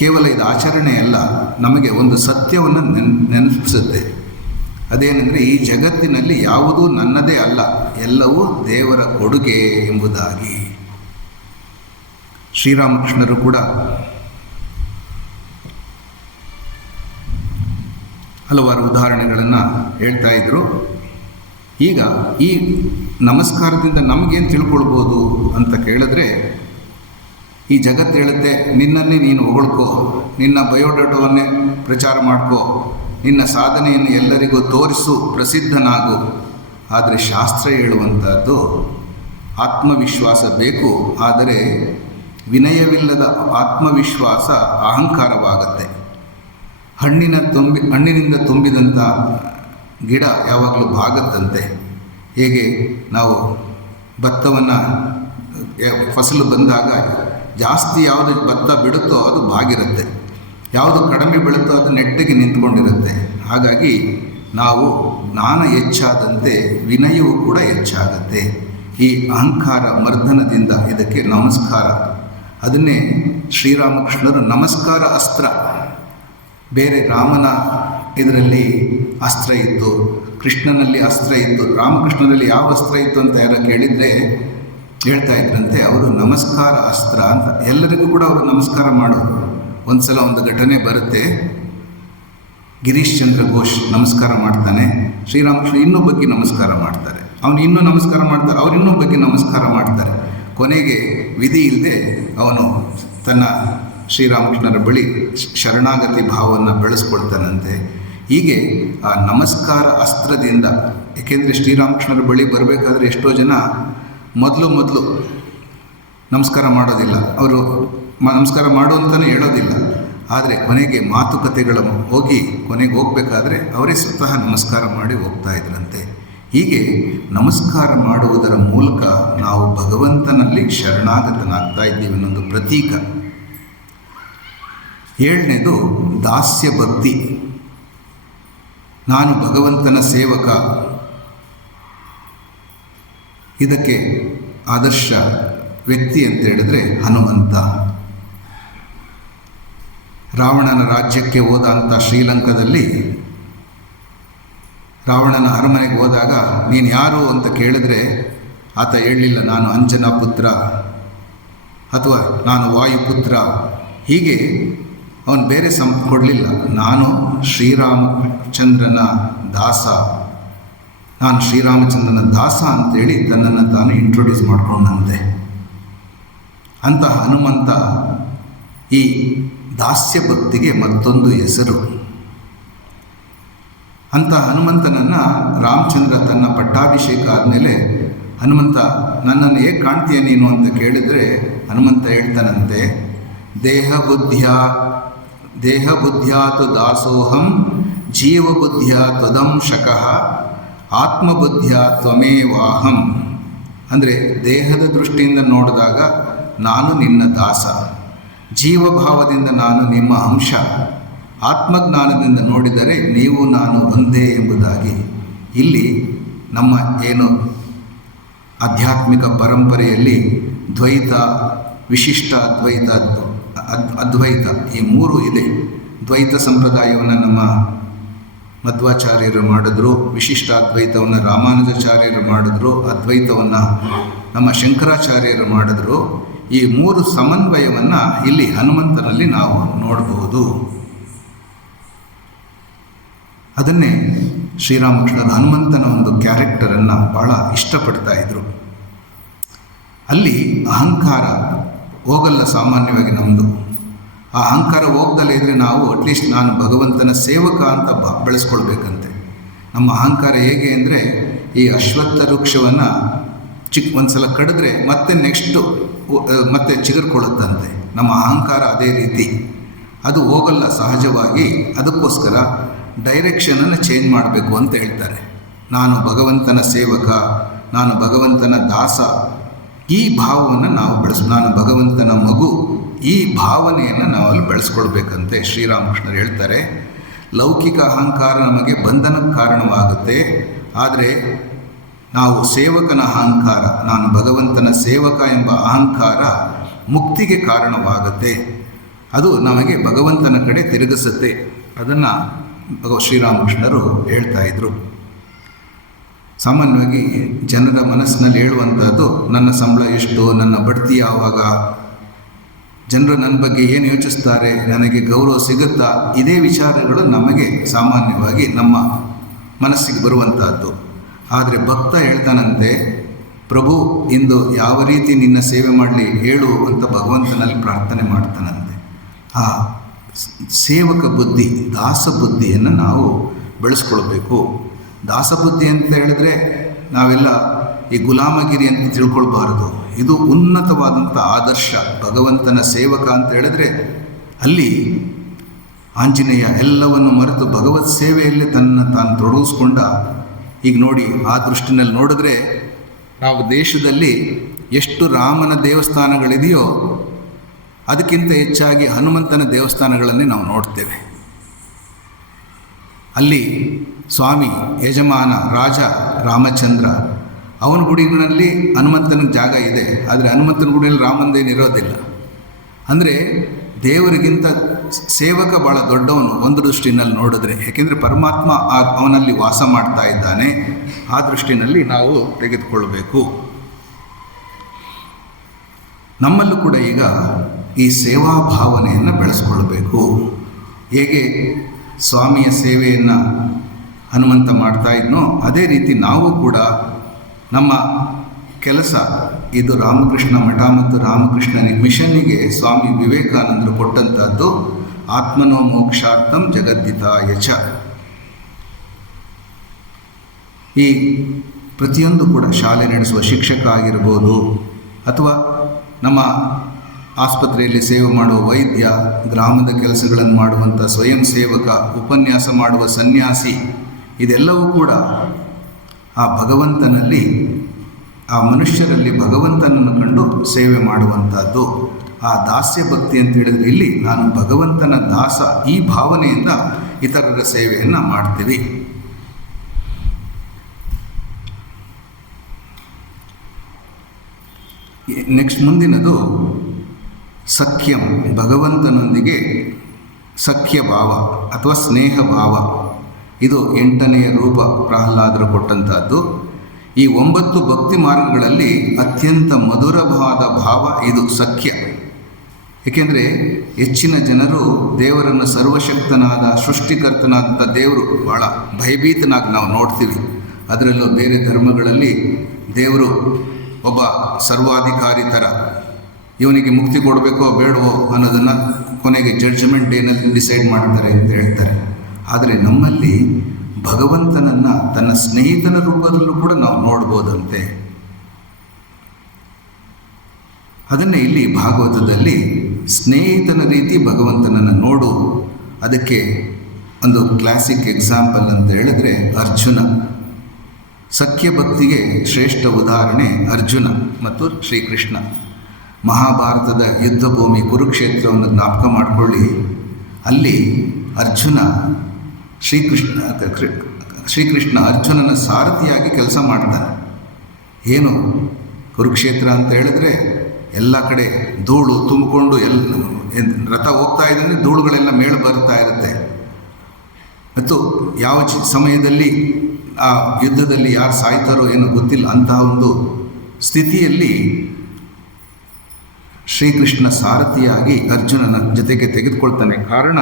ಕೇವಲ ಇದು ಆಚರಣೆ ಅಲ್ಲ, ನಮಗೆ ಒಂದು ಸತ್ಯವನ್ನು ನೆನಪಿಸುತ್ತೆ. ಅದೇನೆಂದರೆ ಈ ಜಗತ್ತಿನಲ್ಲಿ ಯಾವುದೂ ನನ್ನದೇ ಅಲ್ಲ, ಎಲ್ಲವೂ ದೇವರ ಕೊಡುಗೆ ಎಂಬುದಾಗಿ. ಶ್ರೀರಾಮಕೃಷ್ಣರು ಕೂಡ ಹಲವಾರು ಉದಾಹರಣೆಗಳನ್ನು ಹೇಳ್ತಾ ಇದ್ದರು. ಈಗ ಈ ನಮಸ್ಕಾರದಿಂದ ನಮಗೇನು ತಿಳ್ಕೊಳ್ಬೋದು ಅಂತ ಕೇಳಿದ್ರೆ, ಈ ಜಗತ್ತು ಹೇಳುತ್ತೆ ನಿನ್ನನ್ನೇ ನೀನು ಹೊಗಳ್ಕೋ, ನಿನ್ನ ಬಯೋಡಾಟವನ್ನೇ ಪ್ರಚಾರ ಮಾಡ್ಕೋ, ನಿನ್ನ ಸಾಧನೆಯನ್ನು ಎಲ್ಲರಿಗೂ ತೋರಿಸು, ಪ್ರಸಿದ್ಧನಾಗು. ಆದರೆ ಶಾಸ್ತ್ರ ಹೇಳುವಂಥದ್ದು ಆತ್ಮವಿಶ್ವಾಸ ಬೇಕು, ಆದರೆ ವಿನಯವಿಲ್ಲದ ಆತ್ಮವಿಶ್ವಾಸ ಅಹಂಕಾರವಾಗುತ್ತೆ. ಹಣ್ಣಿನಿಂದ ತುಂಬಿದಂಥ ಗಿಡ ಯಾವಾಗಲೂ ಬಾಗುತ್ತಂತೆ. ಹೇಗೆ ನಾವು ಭತ್ತವನ್ನು ಫಸಲು ಬಂದಾಗ ಜಾಸ್ತಿ ಯಾವುದು ಭತ್ತ ಬಿಡುತ್ತೋ ಅದು ಬಾಗಿರುತ್ತೆ, ಯಾವುದು ಕಡಿಮೆ ಬೆಳುತ್ತೋ ಅದು ನೆಟ್ಟಗೆ ನಿಂತ್ಕೊಂಡಿರುತ್ತೆ. ಹಾಗಾಗಿ ನಾವು ಜ್ಞಾನ ಹೆಚ್ಚಾದಂತೆ ವಿನಯವೂ ಕೂಡ ಹೆಚ್ಚಾಗುತ್ತೆ. ಈ ಅಹಂಕಾರ ಮರ್ದನದಿಂದ ಇದಕ್ಕೆ ನಮಸ್ಕಾರ. ಅದನ್ನೇ ಶ್ರೀರಾಮಕೃಷ್ಣರು ನಮಸ್ಕಾರ ಅಸ್ತ್ರ. ಬೇರೆ ರಾಮನ ಇದರಲ್ಲಿ ಅಸ್ತ್ರ ಇತ್ತು, ಕೃಷ್ಣನಲ್ಲಿ ಅಸ್ತ್ರ ಇತ್ತು, ರಾಮಕೃಷ್ಣನಲ್ಲಿ ಯಾವ ಅಸ್ತ್ರ ಇತ್ತು ಅಂತ ಯಾರು ಕೇಳಿದರೆ ಹೇಳ್ತಾ ಇದ್ರಂತೆ ಅವರು ನಮಸ್ಕಾರ ಅಸ್ತ್ರ ಅಂತ. ಎಲ್ಲರಿಗೂ ಕೂಡ ಅವರು ನಮಸ್ಕಾರ ಮಾಡೋರು. ಒಂದು ಸಲ ಒಂದು ಘಟನೆ ಬರುತ್ತೆ, ಗಿರೀಶ್ ಚಂದ್ರ ಘೋಷ್ ನಮಸ್ಕಾರ ಮಾಡ್ತಾನೆ, ಶ್ರೀರಾಮಕೃಷ್ಣ ಇನ್ನೂ ಬಗ್ಗೆ ನಮಸ್ಕಾರ ಮಾಡ್ತಾರೆ. ಅವನು ಇನ್ನೂ ನಮಸ್ಕಾರ ಮಾಡ್ತಾರೆ, ಅವ್ರು ಇನ್ನೂ ಬಗ್ಗೆ ನಮಸ್ಕಾರ ಮಾಡ್ತಾರೆ. ಕೊನೆಗೆ ವಿಧಿ ಇಲ್ಲದೆ ಅವನು ತನ್ನ ಶ್ರೀರಾಮಕೃಷ್ಣರ ಬಳಿ ಶರಣಾಗತಿ ಭಾವವನ್ನು ಬೆಳೆಸ್ಕೊಳ್ತಾನಂತೆ. ಹೀಗೆ ಆ ನಮಸ್ಕಾರ ಅಸ್ತ್ರದಿಂದ, ಏಕೆಂದರೆ ಶ್ರೀರಾಮಕೃಷ್ಣರ ಬಳಿ ಬರಬೇಕಾದ್ರೆ ಎಷ್ಟೋ ಜನ ಮೊದಲು ನಮಸ್ಕಾರ ಮಾಡೋದಿಲ್ಲ, ಅವರು ನಮಸ್ಕಾರ ಮಾಡು ಅಂತಲೇ ಹೇಳೋದಿಲ್ಲ. ಆದರೆ ಕೊನೆಗೆ ಮಾತುಕತೆಗಳು ಕೊನೆಗೆ ಹೋಗಬೇಕಾದ್ರೆ ಅವರೇ ಸ್ವತಃ ನಮಸ್ಕಾರ ಮಾಡಿ ಹೋಗ್ತಾ ಇದ್ರಂತೆ. ಹೀಗೆ ನಮಸ್ಕಾರ ಮಾಡುವುದರ ಮೂಲಕ ನಾವು ಭಗವಂತನಲ್ಲಿ ಶರಣಾಗತನಾಗ್ತಾ ಇದ್ದೀವಿ ಅನ್ನೊಂದು ಪ್ರತೀಕ. 7ನೇದು ದಾಸ್ಯ ಭಕ್ತಿ. ನಾನು ಭಗವಂತನ ಸೇವಕ. ಇದಕ್ಕೆ ಆದರ್ಶ ವ್ಯಕ್ತಿ ಅಂತ ಹೇಳಿದ್ರೆ ಹನುಮಂತ. ರಾವಣನ ರಾಜ್ಯಕ್ಕೆ ಹೋದ ಅಂತ ಶ್ರೀಲಂಕಾದಲ್ಲಿ ರಾವಣನ ಅರಮನೆಗೆ ಹೋದಾಗ ನೀನು ಯಾರು ಅಂತ ಕೇಳಿದ್ರೆ ಆತ ಹೇಳಲಿಲ್ಲ ನಾನು ಅಂಜನಾ ಪುತ್ರ ಅಥವಾ ನಾನು ವಾಯುಪುತ್ರ. ಹೀಗೆ ಅವನು ಬೇರೆ ಕೊಡಲಿಲ್ಲ. ನಾನು ಶ್ರೀರಾಮಚಂದ್ರನ ದಾಸ, ನಾನು ಶ್ರೀರಾಮಚಂದ್ರನ ದಾಸ ಅಂತೇಳಿ ತನ್ನನ್ನು ತಾನು ಇಂಟ್ರೊಡ್ಯೂಸ್ ಮಾಡಿಕೊಂಡಂತೆ. ಅಂತಹ ಹನುಮಂತ ಈ ದಾಸ್ಯ ಭಕ್ತಿಗೆ ಮತ್ತೊಂದು ಹೆಸರು. ಅಂಥ ಹನುಮಂತನನ್ನು ರಾಮಚಂದ್ರ ತನ್ನ ಪಟ್ಟಾಭಿಷೇಕ ಆದಮೇಲೆ, ಹನುಮಂತ ನನ್ನನ್ನು ಹೇಗೆ ಕಾಣ್ತೀಯ ನೀನು ಅಂತ ಕೇಳಿದರೆ ಹನುಮಂತ ಹೇಳ್ತಾನಂತೆ, ದೇಹಬುದ್ಧ್ಯಾತು ದಾಸೋಹಂ ಜೀವಬುದ್ಧ್ಯ ತ್ವದಂಶಕಃ ಆತ್ಮಬುದ್ಧ್ಯ ತ್ವಮೇವಾಹಂ. ಅಂದರೆ ದೇಹದ ದೃಷ್ಟಿಯಿಂದ ನೋಡಿದಾಗ ನಾನು ನಿನ್ನ ದಾಸ, ಜೀವಭಾವದಿಂದ ನಾನು ನಿಮ್ಮ ಅಂಶ, ಆತ್ಮಜ್ಞಾನದಿಂದ ನೋಡಿದರೆ ನೀವು ನಾನು ಒಂದೇ ಎಂಬುದಾಗಿ. ಇಲ್ಲಿ ನಮ್ಮ ಏನು ಆಧ್ಯಾತ್ಮಿಕ ಪರಂಪರೆಯಲ್ಲಿ ದ್ವೈತ, ವಿಶಿಷ್ಟ ಅದ್ವೈತ, ಅದ್ವೈತ ಈ 3 ಇದೆ. ದ್ವೈತ ಸಂಪ್ರದಾಯವನ್ನು ನಮ್ಮ ಮಧ್ವಾಚಾರ್ಯರು ಮಾಡಿದ್ರು, ವಿಶಿಷ್ಟಾದ್ವೈತವನ್ನು ರಾಮಾನುಜಾಚಾರ್ಯರು ಮಾಡಿದ್ರು, ಅದ್ವೈತವನ್ನು ನಮ್ಮ ಶಂಕರಾಚಾರ್ಯರು ಮಾಡಿದ್ರು. ಈ 3 ಸಮನ್ವಯವನ್ನು ಇಲ್ಲಿ ಹನುಮಂತನಲ್ಲಿ ನಾವು ನೋಡಬಹುದು. ಅದನ್ನೇ ಶ್ರೀರಾಮಕೃಷ್ಣರು ಹನುಮಂತನ ಒಂದು ಕ್ಯಾರೆಕ್ಟರನ್ನು ಬಹಳ ಇಷ್ಟಪಡ್ತಾ ಇದ್ರು. ಅಲ್ಲಿ ಅಹಂಕಾರ ಹೋಗಲ್ಲ ಸಾಮಾನ್ಯವಾಗಿ ನಮ್ಮದು. ಆ ಅಹಂಕಾರ ಹೋಗ್ದಲೇ ಇದ್ದರೆ ನಾವು ಅಟ್ಲೀಸ್ಟ್ ನಾನು ಭಗವಂತನ ಸೇವಕ ಅಂತ ಬೆಳೆಸ್ಕೊಳ್ಬೇಕಂತೆ. ನಮ್ಮ ಅಹಂಕಾರ ಹೇಗೆ ಅಂದರೆ, ಈ ಅಶ್ವತ್ಥ ವೃಕ್ಷವನ್ನು ಒಂದು ಸಲ ಕಡಿದ್ರೆ ಮತ್ತೆ ಚಿಗುರ್ಕೊಳ್ಳುತ್ತಂತೆ. ನಮ್ಮ ಅಹಂಕಾರ ಅದೇ ರೀತಿ, ಅದು ಹೋಗಲ್ಲ ಸಹಜವಾಗಿ. ಅದಕ್ಕೋಸ್ಕರ ಡೈರೆಕ್ಷನನ್ನು ಚೇಂಜ್ ಮಾಡಬೇಕು ಅಂತ ಹೇಳ್ತಾರೆ. ನಾನು ಭಗವಂತನ ಸೇವಕ, ನಾನು ಭಗವಂತನ ದಾಸ, ಈ ಭಾವವನ್ನು ನಾವು ನಾನು ಭಗವಂತನ ಮಗು, ಈ ಭಾವನೆಯನ್ನು ನಾವಲ್ಲಿ ಬೆಳೆಸ್ಕೊಳ್ಬೇಕಂತೆ ಶ್ರೀರಾಮಕೃಷ್ಣರು ಹೇಳ್ತಾರೆ. ಲೌಕಿಕ ಅಹಂಕಾರ ನಮಗೆ ಬಂಧನಕ್ಕೆ ಕಾರಣವಾಗುತ್ತೆ, ಆದರೆ ನಾವು ಸೇವಕನ ಅಹಂಕಾರ, ನಾನು ಭಗವಂತನ ಸೇವಕ ಎಂಬ ಅಹಂಕಾರ ಮುಕ್ತಿಗೆ ಕಾರಣವಾಗುತ್ತೆ. ಅದು ನಮಗೆ ಭಗವಂತನ ಕಡೆ ತಿರುಗಿಸುತ್ತೆ. ಅದನ್ನು ಶ್ರೀರಾಮಕೃಷ್ಣರು ಹೇಳ್ತಾ ಇದ್ರು. ಸಾಮಾನ್ಯವಾಗಿ ಜನರ ಮನಸ್ಸಿನಲ್ಲಿ ಹೇಳುವಂಥದ್ದು, ನನ್ನ ಸಂಬಳ ಎಷ್ಟು, ನನ್ನ ಬಡ್ತಿ ಯಾವಾಗ, ಜನರು ನನ್ನ ಬಗ್ಗೆ ಏನು ಯೋಚಿಸ್ತಾರೆ, ನನಗೆ ಗೌರವ ಸಿಗುತ್ತಾ, ಇದೇ ವಿಚಾರಗಳು ನಮಗೆ ಸಾಮಾನ್ಯವಾಗಿ ನಮ್ಮ ಮನಸ್ಸಿಗೆ ಬರುವಂತಹದ್ದು. ಆದರೆ ಭಕ್ತ ಹೇಳ್ತಾನಂತೆ, ಪ್ರಭು ಇಂದು ಯಾವ ರೀತಿ ನಿನ್ನ ಸೇವೆ ಮಾಡಲಿ ಹೇಳು ಅಂತ ಭಗವಂತನಲ್ಲಿ ಪ್ರಾರ್ಥನೆ ಮಾಡ್ತಾನಂತೆ. ಆ ಸೇವಕ ಬುದ್ಧಿ, ದಾಸ ಬುದ್ಧಿಯನ್ನು ನಾವು ಬೆಳೆಸ್ಕೊಳ್ಬೇಕು. ದಾಸಬುದ್ಧಿ ಅಂತ ಹೇಳಿದ್ರೆ ನಾವೆಲ್ಲ ಈ ಗುಲಾಮಗಿರಿ ಅಂತ ತಿಳ್ಕೊಳ್ಬಾರದು. ಇದು ಉನ್ನತವಾದಂಥ ಆದರ್ಶ. ಭಗವಂತನ ಸೇವಕ ಅಂತ ಹೇಳಿದ್ರೆ ಅಲ್ಲಿ ಆಂಜನೇಯ ಎಲ್ಲವನ್ನು ಮರೆತು ಭಗವತ್ ಸೇವೆಯಲ್ಲೇ ತಾನು ತೊಡಗಿಸ್ಕೊಂಡ. ಈಗ ನೋಡಿ, ಆ ದೃಷ್ಟಿನಲ್ಲಿ ನೋಡಿದ್ರೆ ನಾವು ದೇಶದಲ್ಲಿ ಎಷ್ಟು ರಾಮನ ದೇವಸ್ಥಾನಗಳಿದೆಯೋ ಅದಕ್ಕಿಂತ ಹೆಚ್ಚಾಗಿ ಹನುಮಂತನ ದೇವಸ್ಥಾನಗಳನ್ನೇ ನಾವು ನೋಡ್ತೇವೆ. ಅಲ್ಲಿ ಸ್ವಾಮಿ ಯಜಮಾನ ರಾಜ ರಾಮಚಂದ್ರ, ಅವನ ಗುಡಿಗಳಲ್ಲಿ ಹನುಮಂತನ ಜಾಗ ಇದೆ, ಆದರೆ ಹನುಮಂತನ ಗುಡಿಯಲ್ಲಿ ರಾಮಂದೇನಿರೋದಿಲ್ಲ. ಅಂದರೆ ದೇವರಿಗಿಂತ ಸೇವಕ ಭಾಳ ದೊಡ್ಡವನು ಒಂದು ದೃಷ್ಟಿನಲ್ಲಿ ನೋಡಿದ್ರೆ. ಯಾಕೆಂದರೆ ಪರಮಾತ್ಮ ಅವನಲ್ಲಿ ವಾಸ ಮಾಡ್ತಾ ಇದ್ದಾನೆ. ಆ ದೃಷ್ಟಿನಲ್ಲಿ ನಾವು ತೆಗೆದುಕೊಳ್ಬೇಕು. ನಮ್ಮಲ್ಲೂ ಕೂಡ ಈಗ ಈ ಸೇವಾ ಭಾವನೆಯನ್ನು ಬೆಳೆಸ್ಕೊಳ್ಬೇಕು. ಹೇಗೆ ಸ್ವಾಮಿಯ ಸೇವೆಯನ್ನು ಹನುಮಂತ ಮಾಡ್ತಾ ಇದ್ನೋ ಅದೇ ರೀತಿ ನಾವು ಕೂಡ ನಮ್ಮ ಕೆಲಸ ಇದು ರಾಮಕೃಷ್ಣ ಮಠ ಮತ್ತು ರಾಮಕೃಷ್ಣ ಮಿಷನ್ನಿಗೆ ಸ್ವಾಮಿ ವಿವೇಕಾನಂದರು ಕೊಟ್ಟಂಥದ್ದು ಆತ್ಮನೋ ಮೋಕ್ಷಾರ್ಥಂ ಜಗದ್ದಿತಾಯ ಚ. ಈ ಪ್ರತಿಯೊಂದು ಕೂಡ ಶಾಲೆ ನಡೆಸುವ ಶಿಕ್ಷಕ ಆಗಿರ್ಬೋದು, ಅಥವಾ ನಮ್ಮ ಆಸ್ಪತ್ರೆಯಲ್ಲಿ ಸೇವೆ ಮಾಡುವ ವೈದ್ಯ, ಗ್ರಾಮದ ಕೆಲಸಗಳನ್ನು ಮಾಡುವಂಥ ಸ್ವಯಂ ಸೇವಕ, ಉಪನ್ಯಾಸ ಮಾಡುವ ಸನ್ಯಾಸಿ, ಇದೆಲ್ಲವೂ ಕೂಡ ಆ ಭಗವಂತನಲ್ಲಿ, ಆ ಮನುಷ್ಯರಲ್ಲಿ ಭಗವಂತನನ್ನು ಕಂಡು ಸೇವೆ ಮಾಡುವಂಥದ್ದು. ಆ ದಾಸ್ಯ ಭಕ್ತಿ ಅಂತ ಹೇಳಿದ್ರೆ ಇಲ್ಲಿ ನಾನು ಭಗವಂತನ ದಾಸ, ಈ ಭಾವನೆಯಿಂದ ಇತರರ ಸೇವೆಯನ್ನು ಮಾಡ್ತೀವಿ. ನೆಕ್ಸ್ಟ್ ಮುಂದಿನದು ಸಖ್ಯಂ, ಭಗವಂತನೊಂದಿಗೆ ಸಖ್ಯ ಭಾವ ಅಥವಾ ಸ್ನೇಹ ಭಾವ. ಇದು 8ನೆಯ ರೂಪ ಪ್ರಹ್ಲಾದರು ಕೊಟ್ಟಂಥದ್ದು. ಈ 9 ಭಕ್ತಿ ಮಾರ್ಗಗಳಲ್ಲಿ ಅತ್ಯಂತ ಮಧುರವಾದ ಭಾವ ಇದು ಸಖ್ಯ. ಏಕೆಂದರೆ ಹೆಚ್ಚಿನ ಜನರು ದೇವರನ್ನು ಸರ್ವಶಕ್ತನಾದ ಸೃಷ್ಟಿಕರ್ತನಾದಂಥ ದೇವರು ಭಾಳ ಭಯಭೀತನಾಗಿ ನಾವು ನೋಡ್ತೀವಿ. ಅದರಲ್ಲೂ ಬೇರೆ ಧರ್ಮಗಳಲ್ಲಿ ದೇವರು ಒಬ್ಬ ಸರ್ವಾಧಿಕಾರಿ ಥರ, ಇವನಿಗೆ ಮುಕ್ತಿ ಕೊಡಬೇಕೋ ಬೇಡವೋ ಅನ್ನೋದನ್ನು ಕೊನೆಗೆ ಜಡ್ಜ್ಮೆಂಟ್ ಡೇನಲ್ಲಿ ಡಿಸೈಡ್ ಮಾಡ್ತಾರೆ ಅಂತ ಹೇಳ್ತಾರೆ. ಆದರೆ ನಮ್ಮಲ್ಲಿ ಭಗವಂತನನ್ನು ತನ್ನ ಸ್ನೇಹಿತನ ರೂಪದಲ್ಲೂ ಕೂಡ ನಾವು ನೋಡ್ಬೋದಂತೆ. ಅದನ್ನೇ ಇಲ್ಲಿ ಭಾಗವತದಲ್ಲಿ ಸ್ನೇಹಿತನ ರೀತಿ ಭಗವಂತನನ್ನು ನೋಡು. ಅದಕ್ಕೆ ಒಂದು ಕ್ಲಾಸಿಕ್ ಎಕ್ಸಾಂಪಲ್ ಅಂತ ಹೇಳಿದ್ರೆ ಅರ್ಜುನ. ಸಖ್ಯ ಭಕ್ತಿಗೆ ಶ್ರೇಷ್ಠ ಉದಾಹರಣೆ ಅರ್ಜುನ ಮತ್ತು ಶ್ರೀಕೃಷ್ಣ. ಮಹಾಭಾರತದ ಯುದ್ಧ ಭೂಮಿ ಕುರುಕ್ಷೇತ್ರವನ್ನು ಜ್ಞಾಪಕ ಮಾಡಿಕೊಳ್ಳಿ. ಅಲ್ಲಿ ಅರ್ಜುನ ಶ್ರೀಕೃಷ್ಣ ಅರ್ಜುನನ ಸಾರಥಿಯಾಗಿ ಕೆಲಸ ಮಾಡ್ತಾನೆ. ಏನು ಕುರುಕ್ಷೇತ್ರ ಅಂತ ಹೇಳಿದ್ರೆ ಎಲ್ಲ ಕಡೆ ಧೂಳು ತುಂಬಿಕೊಂಡು ರಥ ಹೋಗ್ತಾ ಇದ್ದರೆ ಧೂಳುಗಳೆಲ್ಲ ಮೇಳ ಬರ್ತಾ ಇರುತ್ತೆ. ಮತ್ತು ಯಾವ ಸಮಯದಲ್ಲಿ ಆ ಯುದ್ಧದಲ್ಲಿ ಯಾರು ಸಾಯ್ತಾರೋ ಏನೋ ಗೊತ್ತಿಲ್ಲ, ಅಂತಹ ಒಂದು ಸ್ಥಿತಿಯಲ್ಲಿ ಶ್ರೀಕೃಷ್ಣ ಸಾರಥಿಯಾಗಿ ಅರ್ಜುನನ ಜೊತೆಗೆ ತೆಗೆದುಕೊಳ್ತಾನೆ. ಕಾರಣ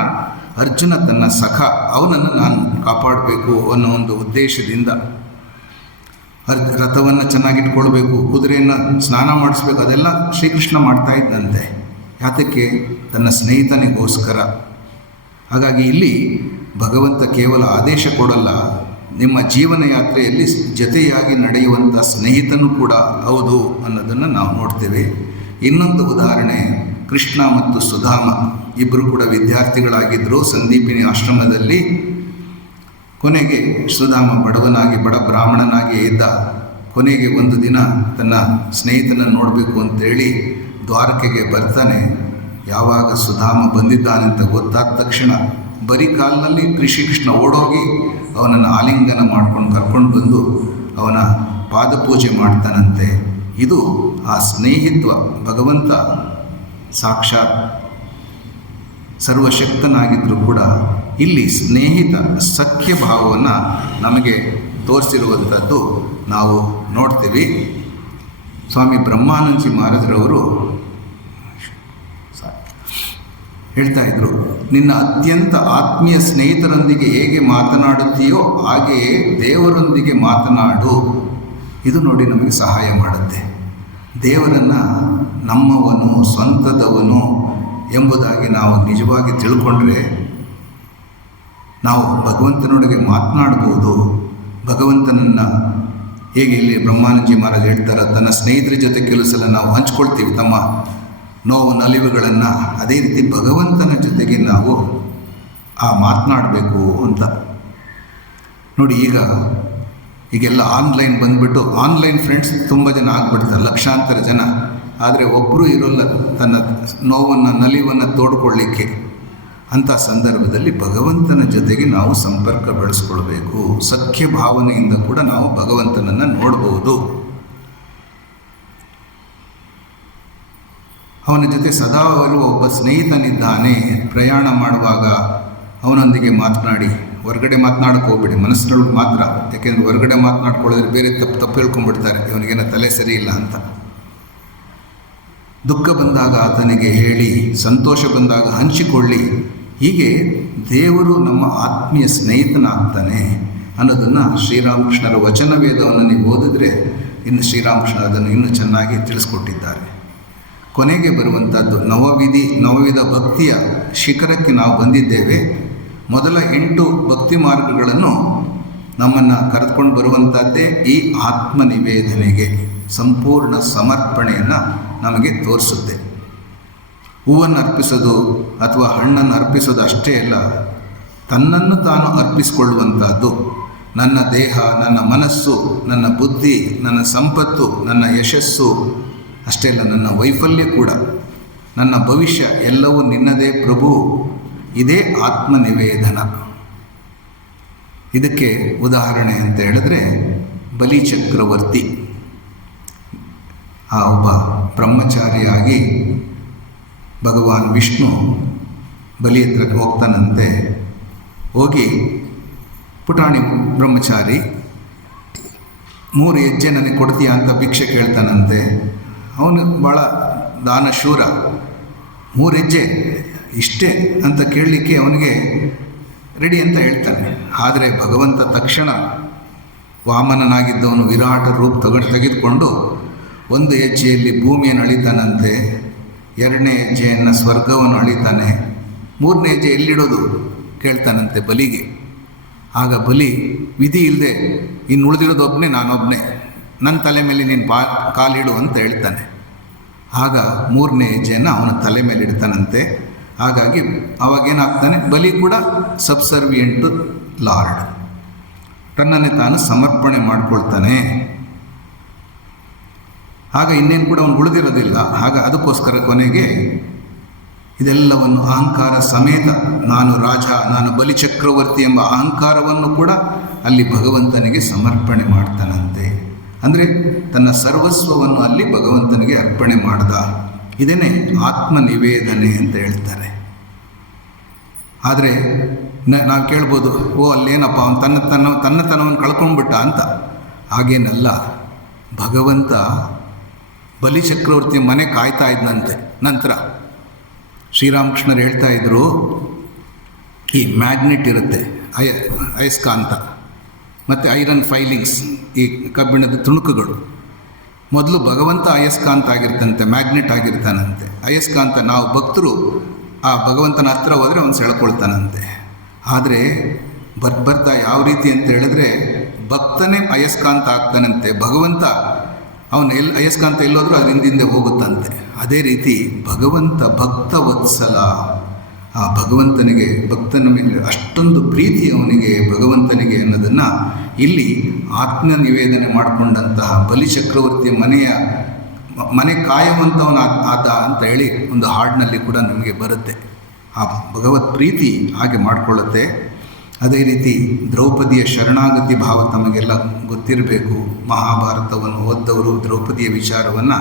ಅರ್ಜುನ ತನ್ನ ಸಖ, ಅವನನ್ನು ನಾನು ಕಾಪಾಡಬೇಕು ಅನ್ನೋ ಒಂದು ಉದ್ದೇಶದಿಂದ ರಥವನ್ನು ಚೆನ್ನಾಗಿಟ್ಕೊಳ್ಬೇಕು, ಕುದುರೆಯನ್ನು ಸ್ನಾನ ಮಾಡಿಸ್ಬೇಕು, ಅದೆಲ್ಲ ಶ್ರೀಕೃಷ್ಣ ಮಾಡ್ತಾ ಇದ್ದಂತೆ. ಯಾತಕ್ಕೆ? ತನ್ನ ಸ್ನೇಹಿತನಿಗೋಸ್ಕರ. ಹಾಗಾಗಿ ಇಲ್ಲಿ ಭಗವಂತ ಕೇವಲ ಆದೇಶ ಕೊಡಲ್ಲ, ನಿಮ್ಮ ಜೀವನ ಯಾತ್ರೆಯಲ್ಲಿ ಜೊತೆಯಾಗಿ ನಡೆಯುವಂಥ ಸ್ನೇಹಿತನೂ ಕೂಡ ಹೌದು ಅನ್ನೋದನ್ನು ನಾವು ನೋಡ್ತೇವೆ. ಇನ್ನೊಂದು ಉದಾಹರಣೆ ಕೃಷ್ಣ ಮತ್ತು ಸುಧಾಮ. ಇಬ್ಬರು ಕೂಡ ವಿದ್ಯಾರ್ಥಿಗಳಾಗಿದ್ದರು ಸಂದೀಪಿನಿ ಆಶ್ರಮದಲ್ಲಿ. ಕೊನೆಗೆ ಸುಧಾಮ ಬಡವನಾಗಿ ಬಡ ಬ್ರಾಹ್ಮಣನಾಗಿ ಇದ್ದ. ಕೊನೆಗೆ ಒಂದು ದಿನ ತನ್ನ ಸ್ನೇಹಿತನನ್ನು ನೋಡಬೇಕು ಅಂತೇಳಿ ದ್ವಾರಕೆಗೆ ಬರ್ತಾನೆ. ಯಾವಾಗ ಸುಧಾಮ ಬಂದಿದ್ದಾನಂತ ಗೊತ್ತಾದ ತಕ್ಷಣ ಬರೀ ಕಾಲಿನಲ್ಲಿ ಶ್ರೀಕೃಷ್ಣ ಓಡೋಗಿ ಅವನನ್ನು ಆಲಿಂಗನ ಮಾಡ್ಕೊಂಡು ಕರ್ಕೊಂಡು ಬಂದು ಅವನ ಪಾದಪೂಜೆ ಮಾಡ್ತಾನಂತೆ. ಇದು ಆ ಸ್ನೇಹಿತ್ವ. ಭಗವಂತ ಸಾಕ್ಷಾತ್ ಸರ್ವಶಕ್ತನಾಗಿದ್ದರೂ ಕೂಡ ಇಲ್ಲಿ ಸ್ನೇಹಿತ ಸಖ್ಯ ಭಾವವನ್ನು ನಮಗೆ ತೋರಿಸಿರುವಂಥದ್ದು ನಾವು ನೋಡ್ತೀವಿ. ಸ್ವಾಮಿ ಬ್ರಹ್ಮಾನಂದಜಿ ಮಹಾರಾಜರವರು ಹೇಳ್ತಾ ಇದ್ರು, ನಿನ್ನ ಅತ್ಯಂತ ಆತ್ಮೀಯ ಸ್ನೇಹಿತರೊಂದಿಗೆ ಹೇಗೆ ಮಾತನಾಡುತ್ತೀಯೋ ಹಾಗೆಯೇ ದೇವರೊಂದಿಗೆ ಮಾತನಾಡು. ಇದು ನೋಡಿ ನಮಗೆ ಸಹಾಯ ಮಾಡುತ್ತೆ. ದೇವರನ್ನು ನಮ್ಮವನು, ಸ್ವಂತದವನು ಎಂಬುದಾಗಿ ನಾವು ನಿಜವಾಗಿ ತಿಳ್ಕೊಂಡ್ರೆ ನಾವು ಭಗವಂತನೊಳಗೆ ಮಾತನಾಡ್ಬೋದು. ಭಗವಂತನನ್ನು ಹೇಗೆ ಇಲ್ಲಿ ಬ್ರಹ್ಮಾನಂದಜಿ ಮಹಾರಾಜ್ ಹೇಳ್ತಾರೆ, ತನ್ನ ಸ್ನೇಹಿತರ ಜೊತೆ ಕೆಲವು ಸಲ ನಾವು ಹಂಚ್ಕೊಳ್ತೀವಿ ತಮ್ಮ ನೋವು ನಲಿವುಗಳನ್ನು. ಅದೇ ರೀತಿ ಭಗವಂತನ ಜೊತೆಗೆ ನಾವು ಮಾತನಾಡಬೇಕು ಅಂತ ನೋಡಿ. ಈಗೆಲ್ಲ ಆನ್ಲೈನ್ ಬಂದುಬಿಟ್ಟು ಆನ್ಲೈನ್ ಫ್ರೆಂಡ್ಸ್ ತುಂಬ ಜನ ಆಗ್ಬಿಡ್ತಾರೆ, ಲಕ್ಷಾಂತರ ಜನ. ಆದರೆ ಒಬ್ಬರು ಇರೋಲ್ಲ ತನ್ನ ನೋವನ್ನು ನಲಿವನ್ನು ತೋಡ್ಕೊಳ್ಳಿಕ್ಕೆ. ಅಂಥ ಸಂದರ್ಭದಲ್ಲಿ ಭಗವಂತನ ಜೊತೆಗೆ ನಾವು ಸಂಪರ್ಕ ಬೆಳೆಸ್ಕೊಳ್ಬೇಕು. ಸಖ್ಯ ಭಾವನೆಯಿಂದ ಕೂಡ ನಾವು ಭಗವಂತನನ್ನು ನೋಡ್ಬೋದು. ಅವನ ಜೊತೆ ಸದಾ ಒಬ್ಬ ಸ್ನೇಹಿತನಿದ್ದಾನೆ. ಪ್ರಯಾಣ ಮಾಡುವಾಗ ಅವನೊಂದಿಗೆ ಮಾತನಾಡಿ. ಹೊರಗಡೆ ಮಾತನಾಡಕ್ಕೆ ಹೋಗ್ಬೇಡಿ, ಮನಸ್ಸಿನೊಳಗೆ ಮಾತ್ರ. ಯಾಕೆಂದರೆ ಹೊರಗಡೆ ಮಾತನಾಡ್ಕೊಳ್ಳೋದ್ರೆ ಬೇರೆ ತಪ್ಪು ಹೇಳ್ಕೊಂಡ್ಬಿಡ್ತಾರೆ, ಇವನಿಗೇನೋ ತಲೆ ಸರಿ ಇಲ್ಲ ಅಂತ. ದುಃಖ ಬಂದಾಗ ಆತನಿಗೆ ಹೇಳಿ, ಸಂತೋಷ ಬಂದಾಗ ಹಂಚಿಕೊಳ್ಳಿ. ಹೀಗೆ ದೇವರು ನಮ್ಮ ಆತ್ಮೀಯ ಸ್ನೇಹಿತನಾಗ್ತಾನೆ ಅನ್ನೋದನ್ನು ಶ್ರೀರಾಮಕೃಷ್ಣರ ವಚನ ವೇದವನ್ನು ನೀವು ಓದಿದ್ರೆ ಇನ್ನು ಶ್ರೀರಾಮಕೃಷ್ಣ ಅದನ್ನು ಇನ್ನೂ ಚೆನ್ನಾಗಿ ತಿಳಿಸ್ಕೊಟ್ಟಿದ್ದಾರೆ. ಕೊನೆಗೆ ಬರುವಂಥದ್ದು ನವವಿಧ ಭಕ್ತಿಯ ಶಿಖರಕ್ಕೆ ನಾವು ಬಂದಿದ್ದೇವೆ. ಮೊದಲ 8 ಭಕ್ತಿ ಮಾರ್ಗಗಳನ್ನು ನಮ್ಮನ್ನು ಕರೆದುಕೊಂಡು ಬರುವಂಥದ್ದೇ ಈ ಆತ್ಮನಿವೇದನೆಗೆ, ಸಂಪೂರ್ಣ ಸಮರ್ಪಣೆಯನ್ನು ನಮಗೆ ತೋರಿಸುತ್ತೆ. ಹೂವನ್ನು ಅರ್ಪಿಸೋದು ಅಥವಾ ಹಣ್ಣನ್ನು ಅರ್ಪಿಸೋದು ಅಷ್ಟೇ ಅಲ್ಲ, ತನ್ನನ್ನು ತಾನು ಅರ್ಪಿಸಿಕೊಳ್ಳುವಂಥದ್ದು. ನನ್ನ ದೇಹ, ನನ್ನ ಮನಸ್ಸು, ನನ್ನ ಬುದ್ಧಿ, ನನ್ನ ಸಂಪತ್ತು, ನನ್ನ ಯಶಸ್ಸು ಅಷ್ಟೇ ಅಲ್ಲ, ನನ್ನ ವೈಫಲ್ಯ ಕೂಡ, ನನ್ನ ಭವಿಷ್ಯ ಎಲ್ಲವೂ ನಿನ್ನದೇ ಪ್ರಭು. ಇದೇ ಆತ್ಮನಿವೇದನ. ಇದಕ್ಕೆ ಉದಾಹರಣೆ ಅಂತ ಹೇಳಿದ್ರೆ ಬಲಿಚಕ್ರವರ್ತಿ ಒಬ್ಬ ಬ್ರಹ್ಮಚಾರಿಯಾಗಿ ಭಗವಾನ್ ವಿಷ್ಣು ಬಲಿ ಹತ್ರಕ್ಕೆ ಹೋಗ್ತಾನಂತೆ. ಹೋಗಿ ಪುಟಾಣಿ ಬ್ರಹ್ಮಚಾರಿ 3 ಹೆಜ್ಜೆ ನನಗೆ ಕೊಡ್ತೀಯ ಅಂತ ಭಿಕ್ಷೆ ಕೇಳ್ತಾನಂತೆ. ಅವನು ಭಾಳ ದಾನಶೂರ. 3 ಹೆಜ್ಜೆ ಇಷ್ಟೇ ಅಂತ ಕೇಳಲಿಕ್ಕೆ ಅವನಿಗೆ ರೆಡಿ ಅಂತ ಹೇಳ್ತಾನೆ. ಆದರೆ ಭಗವಂತ ತಕ್ಷಣ ವಾಮನನಾಗಿದ್ದವನು ವಿರಾಟ ರೂಪ ತೆಗೆದುಕೊಂಡು 1 ಹೆಜ್ಜೆಯಲ್ಲಿ ಭೂಮಿಯನ್ನು ಅಳಿತಾನಂತೆ, 2ನೇ ಹೆಜ್ಜೆಯನ್ನು ಸ್ವರ್ಗವನ್ನು ಅಳಿತಾನೆ, 3ನೇ ಹೆಜ್ಜೆ ಎಲ್ಲಿಡೋದು ಕೇಳ್ತಾನಂತೆ ಬಲಿಗೆ. ಆಗ ಬಲಿ ವಿಧಿ ಇಲ್ಲದೆ ಇನ್ನು ಉಳಿದಿರೋದೊಬ್ಬನೇ, ನಾನೊಬ್ಬನೇ, ನನ್ನ ತಲೆ ಮೇಲೆ ನೀನು ಕಾಲಿಡು ಅಂತ ಹೇಳ್ತಾನೆ. ಆಗ 3ನೇ ಹೆಜ್ಜೆಯನ್ನು ಅವನ ತಲೆ ಮೇಲೆ ಇಡ್ತಾನಂತೆ. ಹಾಗಾಗಿ ಅವಾಗೇನಾಗ್ತಾನೆ, ಬಲಿ ಕೂಡ ಸಬ್ಸರ್ವಿಯೆಂಟು ಲಾರ್ಡ್, ತನ್ನನ್ನೇ ತಾನು ಸಮರ್ಪಣೆ ಮಾಡ್ಕೊಳ್ತಾನೆ. ಆಗ ಇನ್ನೇನು ಕೂಡ ಅವನು ಉಳಿದಿರೋದಿಲ್ಲ. ಆಗ ಅದಕ್ಕೋಸ್ಕರ ಕೊನೆಗೆ ಇದೆಲ್ಲವನ್ನು ಅಹಂಕಾರ ಸಮೇತ ನಾನು ರಾಜ, ನಾನು ಬಲಿಚಕ್ರವರ್ತಿ ಎಂಬ ಅಹಂಕಾರವನ್ನು ಕೂಡ ಅಲ್ಲಿ ಭಗವಂತನಿಗೆ ಸಮರ್ಪಣೆ ಮಾಡ್ತಾನಂತೆ. ಅಂದರೆ ತನ್ನ ಸರ್ವಸ್ವವನ್ನು ಅಲ್ಲಿ ಭಗವಂತನಿಗೆ ಅರ್ಪಣೆ ಮಾಡ್ದ. ಇದನ್ನೇ ಆತ್ಮನಿವೇದನೆ ಅಂತ ಹೇಳ್ತಾರೆ. ಆದರೆ ನಾವು ಕೇಳ್ಬೋದು, ಅಲ್ಲೇನಪ್ಪ ಅವನು ತನ್ನತನವನ್ನು ಕಳ್ಕೊಂಡ್ಬಿಟ್ಟ ಅಂತ. ಹಾಗೇನಲ್ಲ. ಭಗವಂತ ಬಲಿಚಕ್ರವರ್ತಿ ಮನೆ ಕಾಯ್ತಾ ಇದ್ದಂತೆ. ನಂತರ ಶ್ರೀರಾಮಕೃಷ್ಣರು ಹೇಳ್ತಾ ಇದ್ರು, ಈ ಮ್ಯಾಗ್ನೆಟ್ ಇರುತ್ತೆ, ಅಯಸ್ಕಾಂತ ಮತ್ತು ಐರನ್ ಫೈಲಿಂಗ್ಸ್, ಈ ಕಬ್ಬಿಣದ ತುಣುಕುಗಳು. ಮೊದಲು ಭಗವಂತ ಅಯಸ್ಕಾಂತ ಆಗಿರ್ತಂತೆ, ಮ್ಯಾಗ್ನೆಟ್ ಆಗಿರ್ತಾನಂತೆ. ಅಯಸ್ಕಾಂತ ನಾವು ಭಕ್ತರು ಆ ಭಗವಂತನ ಹತ್ರ ಹೋದರೆ ಅವನು ಸೆಳ್ಕೊಳ್ತಾನಂತೆ. ಆದರೆ ಬರ್ತಾ ಯಾವ ರೀತಿ ಅಂತ ಹೇಳಿದ್ರೆ ಭಕ್ತನೇ ಅಯಸ್ಕಾಂತ ಆಗ್ತಾನಂತೆ. ಭಗವಂತ ಅವನು ಅಯಸ್ಕಾಂತ ಎಲ್ಲೋದ್ರೂ ಅದು ಹಿಂದೆ ಹೋಗುತ್ತಂತೆ. ಅದೇ ರೀತಿ ಭಗವಂತ ಭಕ್ತ ವತ್ಸಲ. ಆ ಭಗವಂತನಿಗೆ, ಭಕ್ತನ ಮೇಲೆ ಅಷ್ಟೊಂದು ಪ್ರೀತಿ ಅವನಿಗೆ, ಭಗವಂತನಿಗೆ ಅನ್ನೋದನ್ನು ಇಲ್ಲಿ ಆತ್ಮನಿವೇದನೆ ಮಾಡಿಕೊಂಡಂತಹ ಬಲಿಚಕ್ರವರ್ತಿ ಮನೆ ಕಾಯುವಂಥವನ ಆದ ಅಂತ ಹೇಳಿ ಒಂದು ಹಾಡಿನಲ್ಲಿ ಕೂಡ ನಮಗೆ ಬರುತ್ತೆ. ಆ ಭಗವತ್ ಪ್ರೀತಿ ಹಾಗೆ ಮಾಡಿಕೊಳ್ಳುತ್ತೆ. ಅದೇ ರೀತಿ ದ್ರೌಪದಿಯ ಶರಣಾಗತಿ ಭಾವ ತಮಗೆಲ್ಲ ಗೊತ್ತಿರಬೇಕು. ಮಹಾಭಾರತವನ್ನು ಓದ್ದವರು ದ್ರೌಪದಿಯ ವಿಚಾರವನ್ನು,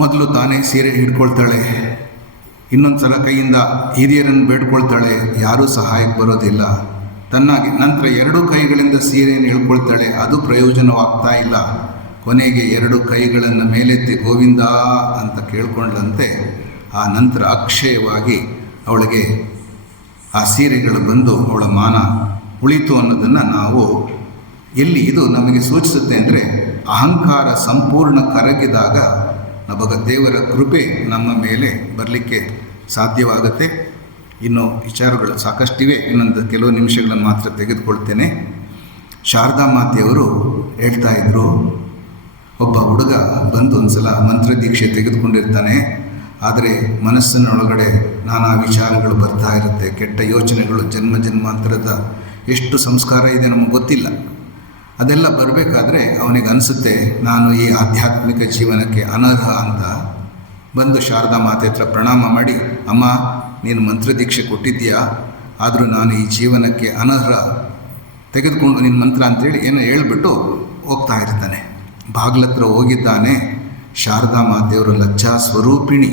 ಮೊದಲು ತಾನೇ ಸೀರೆ ಹಿಡ್ಕೊಳ್ತಾಳೆ, ಇನ್ನೊಂದು ಸಲ ಕೈಯಿಂದ ಹಿರಿಯರನ್ನು ಬೇಡ್ಕೊಳ್ತಾಳೆ, ಯಾರೂ ಸಹಾಯಕ್ಕೆ ಬರೋದಿಲ್ಲ. ನಂತರ 2 ಕೈಗಳಿಂದ ಸೀರೆಯನ್ನು ಹಿಡ್ಕೊಳ್ತಾಳೆ, ಅದು ಪ್ರಯೋಜನವಾಗ್ತಾ ಇಲ್ಲ. ಕೊನೆಗೆ 2 ಕೈಗಳನ್ನು ಮೇಲೆತ್ತಿ ಗೋವಿಂದ ಅಂತ ಕೇಳ್ಕೊಂಡ್ಲಂತೆ. ಆ ನಂತರ ಅಕ್ಷಯವಾಗಿ ಅವಳಿಗೆ ಆ ಸೀರೆಗಳು ಬಂದು ಅವಳ ಮಾನ ಉಳಿತು ಅನ್ನೋದನ್ನು ನಾವು ಇದು ನಮಗೆ ಸೂಚಿಸುತ್ತೆ ಅಂದರೆ, ಅಹಂಕಾರ ಸಂಪೂರ್ಣ ಕರಗಿದಾಗ ದೇವರ ಕೃಪೆ ನಮ್ಮ ಮೇಲೆ ಬರಲಿಕ್ಕೆ ಸಾಧ್ಯವಾಗುತ್ತೆ. ಇನ್ನು ವಿಚಾರಗಳು ಸಾಕಷ್ಟಿವೆ, ಇನ್ನೊಂದು ಕೆಲವು ನಿಮಿಷಗಳನ್ನು ಮಾತ್ರ ತೆಗೆದುಕೊಳ್ತೇನೆ. ಶಾರದಾ ಮಾತೆಯವರು ಹೇಳ್ತಾ ಇದ್ರು, ಒಬ್ಬ ಹುಡುಗ ಬಂದು ಒಂದು ಸಲ ಮಂತ್ರ ದೀಕ್ಷೆ ತೆಗೆದುಕೊಂಡಿರ್ತಾನೆ. ಆದರೆ ಮನಸ್ಸಿನೊಳಗಡೆ ನಾನಾ ವಿಚಾರಗಳು ಬರ್ತಾ ಇರುತ್ತೆ, ಕೆಟ್ಟ ಯೋಚನೆಗಳು, ಜನ್ಮಾಂತರದ ಎಷ್ಟು ಸಂಸ್ಕಾರ ಇದೆ ನಮಗೆ ಗೊತ್ತಿಲ್ಲ. ಅದೆಲ್ಲ ಬರಬೇಕಾದ್ರೆ ಅವನಿಗೆ ಅನಿಸುತ್ತೆ, ನಾನು ಈ ಆಧ್ಯಾತ್ಮಿಕ ಜೀವನಕ್ಕೆ ಅನರ್ಹ ಅಂತ. ಬಂದು ಶಾರದಾ ಮಾತೆ ಹತ್ರ ಪ್ರಣಾಮ ಮಾಡಿ, ಅಮ್ಮ ನೀನು ಮಂತ್ರ ದೀಕ್ಷೆ ಕೊಟ್ಟಿದ್ದೀಯಾ, ಆದರೂ ನಾನು ಈ ಜೀವನಕ್ಕೆ ಅನರ್ಹ, ತೆಗೆದುಕೊಂಡು ನಿನ್ನ ಮಂತ್ರ ಅಂತೇಳಿ ಏನೋ ಹೇಳ್ಬಿಟ್ಟು ಹೋಗ್ತಾ ಇರ್ತಾನೆ. ಬಾಗ್ಲತ್ರ ಹೋಗಿದ್ದಾನೆ. ಶಾರದಾ ಮಾತೆಯವರು ಲಜ್ಜಾ ಸ್ವರೂಪಿಣಿ.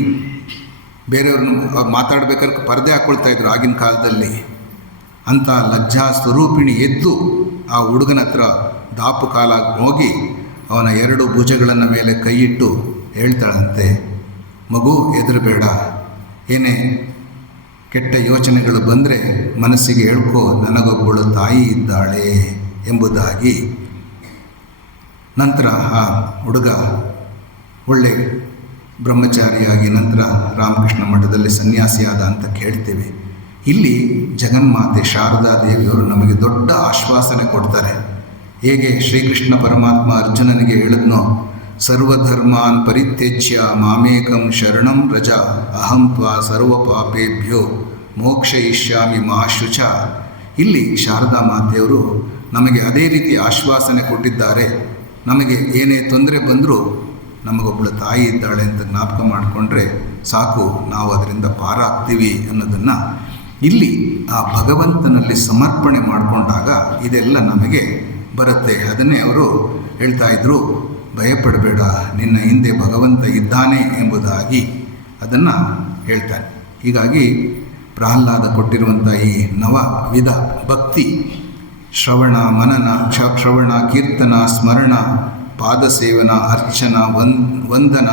ಬೇರೆಯವ್ರನ್ನ ಅವ್ರು ಮಾತಾಡ್ಬೇಕಾದ್ರೆ ಪರದೆ ಹಾಕ್ಕೊಳ್ತಾ ಇದ್ರು ಆಗಿನ ಕಾಲದಲ್ಲಿ. ಅಂಥ ಲಜ್ಜಾ ಸ್ವರೂಪಿಣಿ ಎದ್ದು ಆ ಹುಡುಗನ ಹತ್ರ ದಾಪು ಕಾಲಾಗಿ ಹೋಗಿ ಅವನ 2 ಭುಜಗಳನ್ನು ಮೇಲೆ ಕೈಯಿಟ್ಟು ಹೇಳ್ತಾಳಂತೆ, ಮಗು ಹೆದರಬೇಡ, ಏನೇ ಕೆಟ್ಟ ಯೋಚನೆಗಳು ಬಂದರೆ ಮನಸ್ಸಿಗೆ ಹೇಳ್ಕೋ, ನನಗೊಬ್ಬಳು ತಾಯಿ ಇದ್ದಾಳೆ ಎಂಬುದಾಗಿ ನಂತರ ಆ ಹುಡುಗ ಒಳ್ಳೆ ಬ್ರಹ್ಮಚಾರಿಯಾಗಿ ನಂತರ ರಾಮಕೃಷ್ಣ ಮಠದಲ್ಲಿ ಸನ್ಯಾಸಿಯಾದ ಅಂತ ಕೇಳ್ತೇವೆ. ಇಲ್ಲಿ ಜಗನ್ಮಾತೆ ಶಾರದಾ ದೇವಿಯವರು ನಮಗೆ ದೊಡ್ಡ ಆಶ್ವಾಸನೆ ಕೊಡ್ತಾರೆ. ಹೇಗೆ ಶ್ರೀಕೃಷ್ಣ ಪರಮಾತ್ಮ ಅರ್ಜುನನಿಗೆ ಹೇಳಿದ್ನೋ, ಸರ್ವಧರ್ಮಾನ್ ಪರಿತ್ಯಜ್ಯ ಮಾಮೇಕಂ ಶರಣಂ ವ್ರಜ ಅಹಂ ತ್ವಾ ಸರ್ವ ಪಾಪೇಭ್ಯೋ ಮೋಕ್ಷಯಿಷ್ಯಾಮಿ ಮಾ ಶುಚ. ಇಲ್ಲಿ ಶಾರದಾ ಮಾತೆಯವರು ನಮಗೆ ಅದೇ ರೀತಿ ಆಶ್ವಾಸನೆ ಕೊಟ್ಟಿದ್ದಾರೆ. ನಮಗೆ ಏನೇ ತೊಂದರೆ ಬಂದರೂ ನಮಗೊಬ್ಬಳು ತಾಯಿ ಇದ್ದಾಳೆ ಅಂತ ಜ್ಞಾಪಕ ಮಾಡಿಕೊಂಡ್ರೆ ಸಾಕು, ನಾವು ಅದರಿಂದ ಪಾರಾಗ್ತೀವಿ ಅನ್ನೋದನ್ನು ಇಲ್ಲಿ ಆ ಭಗವಂತನಲ್ಲಿ ಸಮರ್ಪಣೆ ಮಾಡಿಕೊಂಡಾಗ ಇದೆಲ್ಲ ನಮಗೆ ಬರುತ್ತೆ. ಅದನ್ನೇ ಅವರು ಹೇಳ್ತಾ ಇದ್ರು, ಭಯಪಡಬೇಡ, ನಿನ್ನ ಹಿಂದೆ ಭಗವಂತ ಇದ್ದಾನೆ ಎಂಬುದಾಗಿ ಅದನ್ನು ಹೇಳ್ತಾನೆ. ಹೀಗಾಗಿ ಪ್ರಹ್ಲಾದ ಕೊಟ್ಟಿರುವಂಥ ಈ ನವವಿಧ ಭಕ್ತಿ, ಶ್ರವಣ ಮನನ, ಶ್ರವಣ ಕೀರ್ತನ ಸ್ಮರಣ ಪಾದಸೇವನ ಅರ್ಚನ ವಂದನ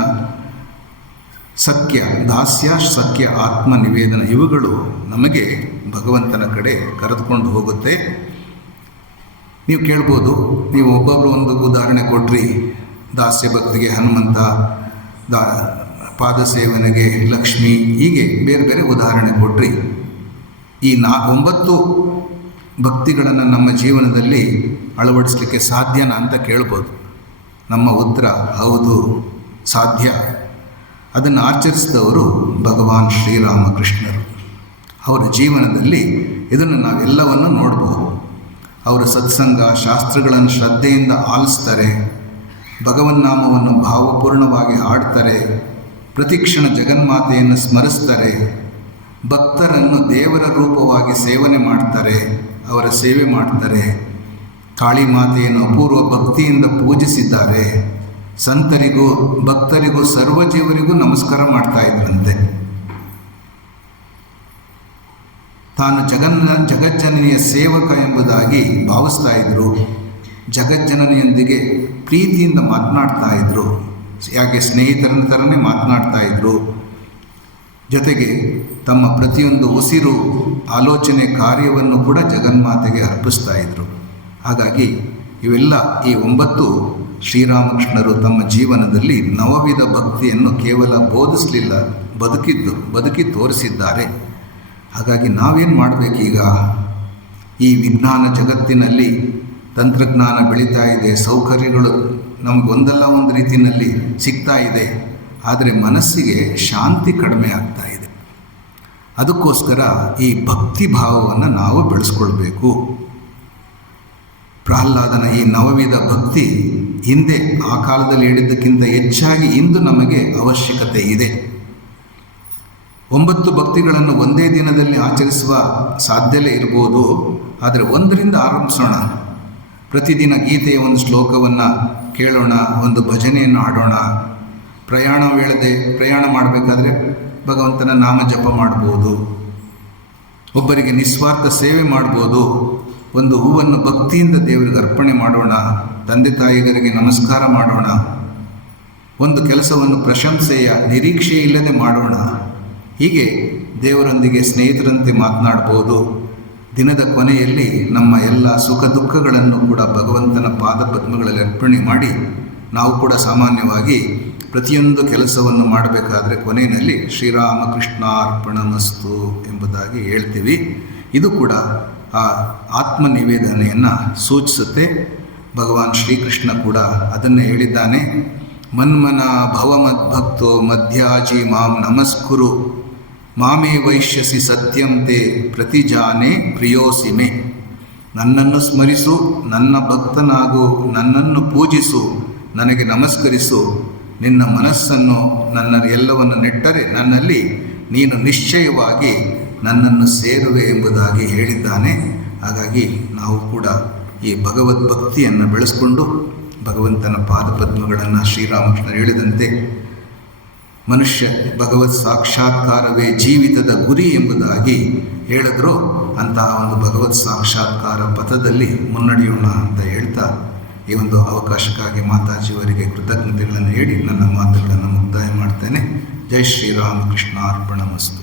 ಸಖ್ಯ ದಾಸ್ಯ ಸಖ್ಯ ಆತ್ಮ ನಿವೇದನ, ಇವುಗಳು ನಮಗೆ ಭಗವಂತನ ಕಡೆ ಕರೆದುಕೊಂಡು ಹೋಗುತ್ತೆ. ನೀವು ಕೇಳ್ಬೋದು, ನೀವು ಒಬ್ಬೊಬ್ಬರು ಒಂದು ಉದಾಹರಣೆ ಕೊಟ್ರಿ, ದಾಸ್ಯ ಭಕ್ತಿಗೆ ಹನುಮಂತ, ಪಾದಸೇವನೆಗೆ ಲಕ್ಷ್ಮಿ, ಹೀಗೆ ಬೇರೆ ಬೇರೆ ಉದಾಹರಣೆ ಕೊಟ್ರಿ. ಈ 9 ಭಕ್ತಿಗಳನ್ನು ನಮ್ಮ ಜೀವನದಲ್ಲಿ ಅಳವಡಿಸಲಿಕ್ಕೆ ಸಾಧ್ಯನಾ ಅಂತ ಕೇಳ್ಬೋದು. ನಮ್ಮ ಉತ್ತರ ಹೌದು, ಸಾಧ್ಯ. ಅದನ್ನು ಆಚರಿಸಿದವರು ಭಗವಾನ್ ಶ್ರೀರಾಮಕೃಷ್ಣರು. ಅವರ ಜೀವನದಲ್ಲಿ ಇದನ್ನು ನಾವೆಲ್ಲವನ್ನು ನೋಡ್ಬೋದು. ಅವರು ಸತ್ಸಂಗ ಶಾಸ್ತ್ರಗಳನ್ನು ಶ್ರದ್ಧೆಯಿಂದ ಆಲಿಸ್ತಾರೆ, ಭಗವನ್ನಾಮವನ್ನು ಭಾವಪೂರ್ಣವಾಗಿ ಹಾಡ್ತಾರೆ, ಪ್ರತಿಕ್ಷಣ ಜಗನ್ಮಾತೆಯನ್ನು ಸ್ಮರಿಸ್ತಾರೆ, ಭಕ್ತರನ್ನು ದೇವರ ರೂಪವಾಗಿ ಸೇವನೆ ಮಾಡ್ತಾರೆ, ಅವರ ಸೇವೆ ಮಾಡ್ತಾರೆ, ಕಾಳಿ ಮಾತೆಯನ್ನು ಅಪೂರ್ವ ಭಕ್ತಿಯಿಂದ ಪೂಜಿಸಿದ್ದಾರೆ, ಸಂತರಿಗೂ ಭಕ್ತರಿಗೂ ಸರ್ವಜೀವರಿಗೂ ನಮಸ್ಕಾರ ಮಾಡ್ತಾ ಇದ್ರಂತೆ. ತಾನು ಜಗಜ್ಜನನಿಯ ಸೇವಕ ಎಂಬುದಾಗಿ ಭಾವಿಸ್ತಾ ಇದ್ರು. ಜಗಜ್ಜನನಿಯೊಂದಿಗೆ ಪ್ರೀತಿಯಿಂದ ಮಾತನಾಡ್ತಾ ಇದ್ರು, ಯಾಕೆ ಸ್ನೇಹಿತರ ಥರನೇ ಮಾತನಾಡ್ತಾ ಇದ್ರು. ಜೊತೆಗೆ ತಮ್ಮ ಪ್ರತಿಯೊಂದು ಉಸಿರು ಆಲೋಚನೆ ಕಾರ್ಯವನ್ನು ಕೂಡ ಜಗನ್ಮಾತೆಗೆ ಅರ್ಪಿಸ್ತಾ ಇದ್ರು. ಹಾಗಾಗಿ ಇವೆಲ್ಲ ಈ 9 ಶ್ರೀರಾಮಕೃಷ್ಣರು ತಮ್ಮ ಜೀವನದಲ್ಲಿ ನವವಿಧ ಭಕ್ತಿಯನ್ನು ಕೇವಲ ಬೋಧಿಸಲಿಲ್ಲ, ಬದುಕಿ ತೋರಿಸಿದ್ದಾರೆ. ಹಾಗಾಗಿ ನಾವೇನು ಮಾಡಬೇಕೀಗ? ಈ ವಿಜ್ಞಾನ ಜಗತ್ತಿನಲ್ಲಿ ತಂತ್ರಜ್ಞಾನ ಬೆಳೀತಾ ಇದೆ, ಸೌಕರ್ಯಗಳು ನಮಗೆ ಒಂದಲ್ಲ ಒಂದು ರೀತಿಯಲ್ಲಿ ಸಿಗ್ತಾ ಇದೆ, ಆದರೆ ಮನಸ್ಸಿಗೆ ಶಾಂತಿ ಕಡಿಮೆ ಆಗ್ತಾ ಇದೆ. ಅದಕ್ಕೋಸ್ಕರ ಈ ಭಕ್ತಿ ಭಾವವನ್ನು ನಾವು ಬೆಳೆಸ್ಕೊಳ್ಬೇಕು. ಪ್ರಹ್ಲಾದನ ಈ ನವವಿಧ ಭಕ್ತಿ ಹಿಂದೆ ಆ ಕಾಲದಲ್ಲಿ ಹೇಳಿದ್ದಕ್ಕಿಂತ ಹೆಚ್ಚಾಗಿ ಇಂದು ನಮಗೆ ಅವಶ್ಯಕತೆ ಇದೆ. 9 ಭಕ್ತಿಗಳನ್ನು ಒಂದೇ ದಿನದಲ್ಲಿ ಆಚರಿಸುವ ಸಾಧ್ಯವೇ ಇರ್ಬೋದು, ಆದರೆ 1ರಿಂದ ಆರಂಭಿಸೋಣ. ಪ್ರತಿದಿನ ಗೀತೆಯ ಒಂದು ಶ್ಲೋಕವನ್ನು ಕೇಳೋಣ, ಒಂದು ಭಜನೆಯನ್ನು ಆಡೋಣ. ಪ್ರಯಾಣ ಮಾಡಬೇಕಾದ್ರೆ ಭಗವಂತನ ನಾಮ ಜಪ ಮಾಡ್ಬೋದು, ಒಬ್ಬರಿಗೆ ನಿಸ್ವಾರ್ಥ ಸೇವೆ ಮಾಡ್ಬೋದು, ಒಂದು ಹೂವನ್ನು ಭಕ್ತಿಯಿಂದ ದೇವರಿಗೆ ಅರ್ಪಣೆ ಮಾಡೋಣ, ತಂದೆ ತಾಯಿಗರಿಗೆ ನಮಸ್ಕಾರ ಮಾಡೋಣ, ಒಂದು ಕೆಲಸವನ್ನು ಪ್ರಶಂಸೆಯ ನಿರೀಕ್ಷೆ ಇಲ್ಲದೆ ಮಾಡೋಣ. ಹೀಗೆ ದೇವರೊಂದಿಗೆ ಸ್ನೇಹಿತರಂತೆ ಮಾತನಾಡ್ಬೋದು. ದಿನದ ಕೊನೆಯಲ್ಲಿ ನಮ್ಮ ಎಲ್ಲ ಸುಖ ದುಃಖಗಳನ್ನು ಕೂಡ ಭಗವಂತನ ಪಾದಪದ್ಮಗಳಲ್ಲಿ ಅರ್ಪಣೆ ಮಾಡಿ, ನಾವು ಕೂಡ ಸಾಮಾನ್ಯವಾಗಿ ಪ್ರತಿಯೊಂದು ಕೆಲಸವನ್ನು ಮಾಡಬೇಕಾದ್ರೆ ಕೊನೆಯಲ್ಲಿ ಶ್ರೀರಾಮಕೃಷ್ಣಾರ್ಪಣಮಸ್ತು ಎಂಬುದಾಗಿ ಹೇಳ್ತೀವಿ. ಇದು ಕೂಡ ಆ ಆತ್ಮ ನಿವೇದನೆಯನ್ನು ಸೂಚಿಸುತ್ತೆ. ಭಗವಾನ್ ಶ್ರೀಕೃಷ್ಣ ಕೂಡ ಅದನ್ನೇ ಹೇಳಿದ್ದಾನೆ. ಮನ್ಮನ ಭವಮದ್ಭಕ್ತೋ ಮಧ್ಯಾಜಿ ಮಾಂ ನಮಸ್ಕುರು ಮಾಮೇ ವೈಶ್ಯಸಿ ಸತ್ಯಂತೆ ಪ್ರತಿಜಾನೆ ಪ್ರಿಯೋಸಿಮೆ. ನನ್ನನ್ನು ಸ್ಮರಿಸು, ನನ್ನ ಭಕ್ತನಾಗು, ನನ್ನನ್ನು ಪೂಜಿಸು, ನನಗೆ ನಮಸ್ಕರಿಸು, ನಿನ್ನ ಮನಸ್ಸನ್ನು ನನ್ನ ಎಲ್ಲವನ್ನು ನೆಟ್ಟರೆ ನನ್ನಲ್ಲಿ ನೀನು ನಿಶ್ಚಯವಾಗಿ ನನ್ನನ್ನು ಸೇರುವೆ ಎಂಬುದಾಗಿ ಹೇಳಿದ್ದಾನೆ. ಹಾಗಾಗಿ ನಾವು ಕೂಡ ಈ ಭಗವದ್ಭಕ್ತಿಯನ್ನು ಬೆಳೆಸ್ಕೊಂಡು ಭಗವಂತನ ಪಾದಪದ್ಮಗಳನ್ನು ಶ್ರೀರಾಮಕೃಷ್ಣ ಹೇಳಿದಂತೆ ಮನುಷ್ಯ ಭಗವತ್ ಸಾಕ್ಷಾತ್ಕಾರವೇ ಜೀವಿತದ ಗುರಿ ಎಂಬುದಾಗಿ ಹೇಳಿದ್ರು. ಅಂತಹ ಒಂದು ಭಗವತ್ ಸಾಕ್ಷಾತ್ಕಾರ ಪಥದಲ್ಲಿ ಮುನ್ನಡೆಯೋಣ ಅಂತ ಹೇಳ್ತಾ ಈ ಒಂದು ಅವಕಾಶಕ್ಕಾಗಿ ಮಾತಾಜಿಯವರಿಗೆ ಕೃತಜ್ಞತೆಗಳನ್ನು ಹೇಳಿ ನನ್ನ ಮಾತುಗಳನ್ನು ಮುಕ್ತಾಯ ಮಾಡ್ತೇನೆ. ಜೈ ಶ್ರೀರಾಮಕೃಷ್ಣ ಅರ್ಪಣಮಸ್ತು.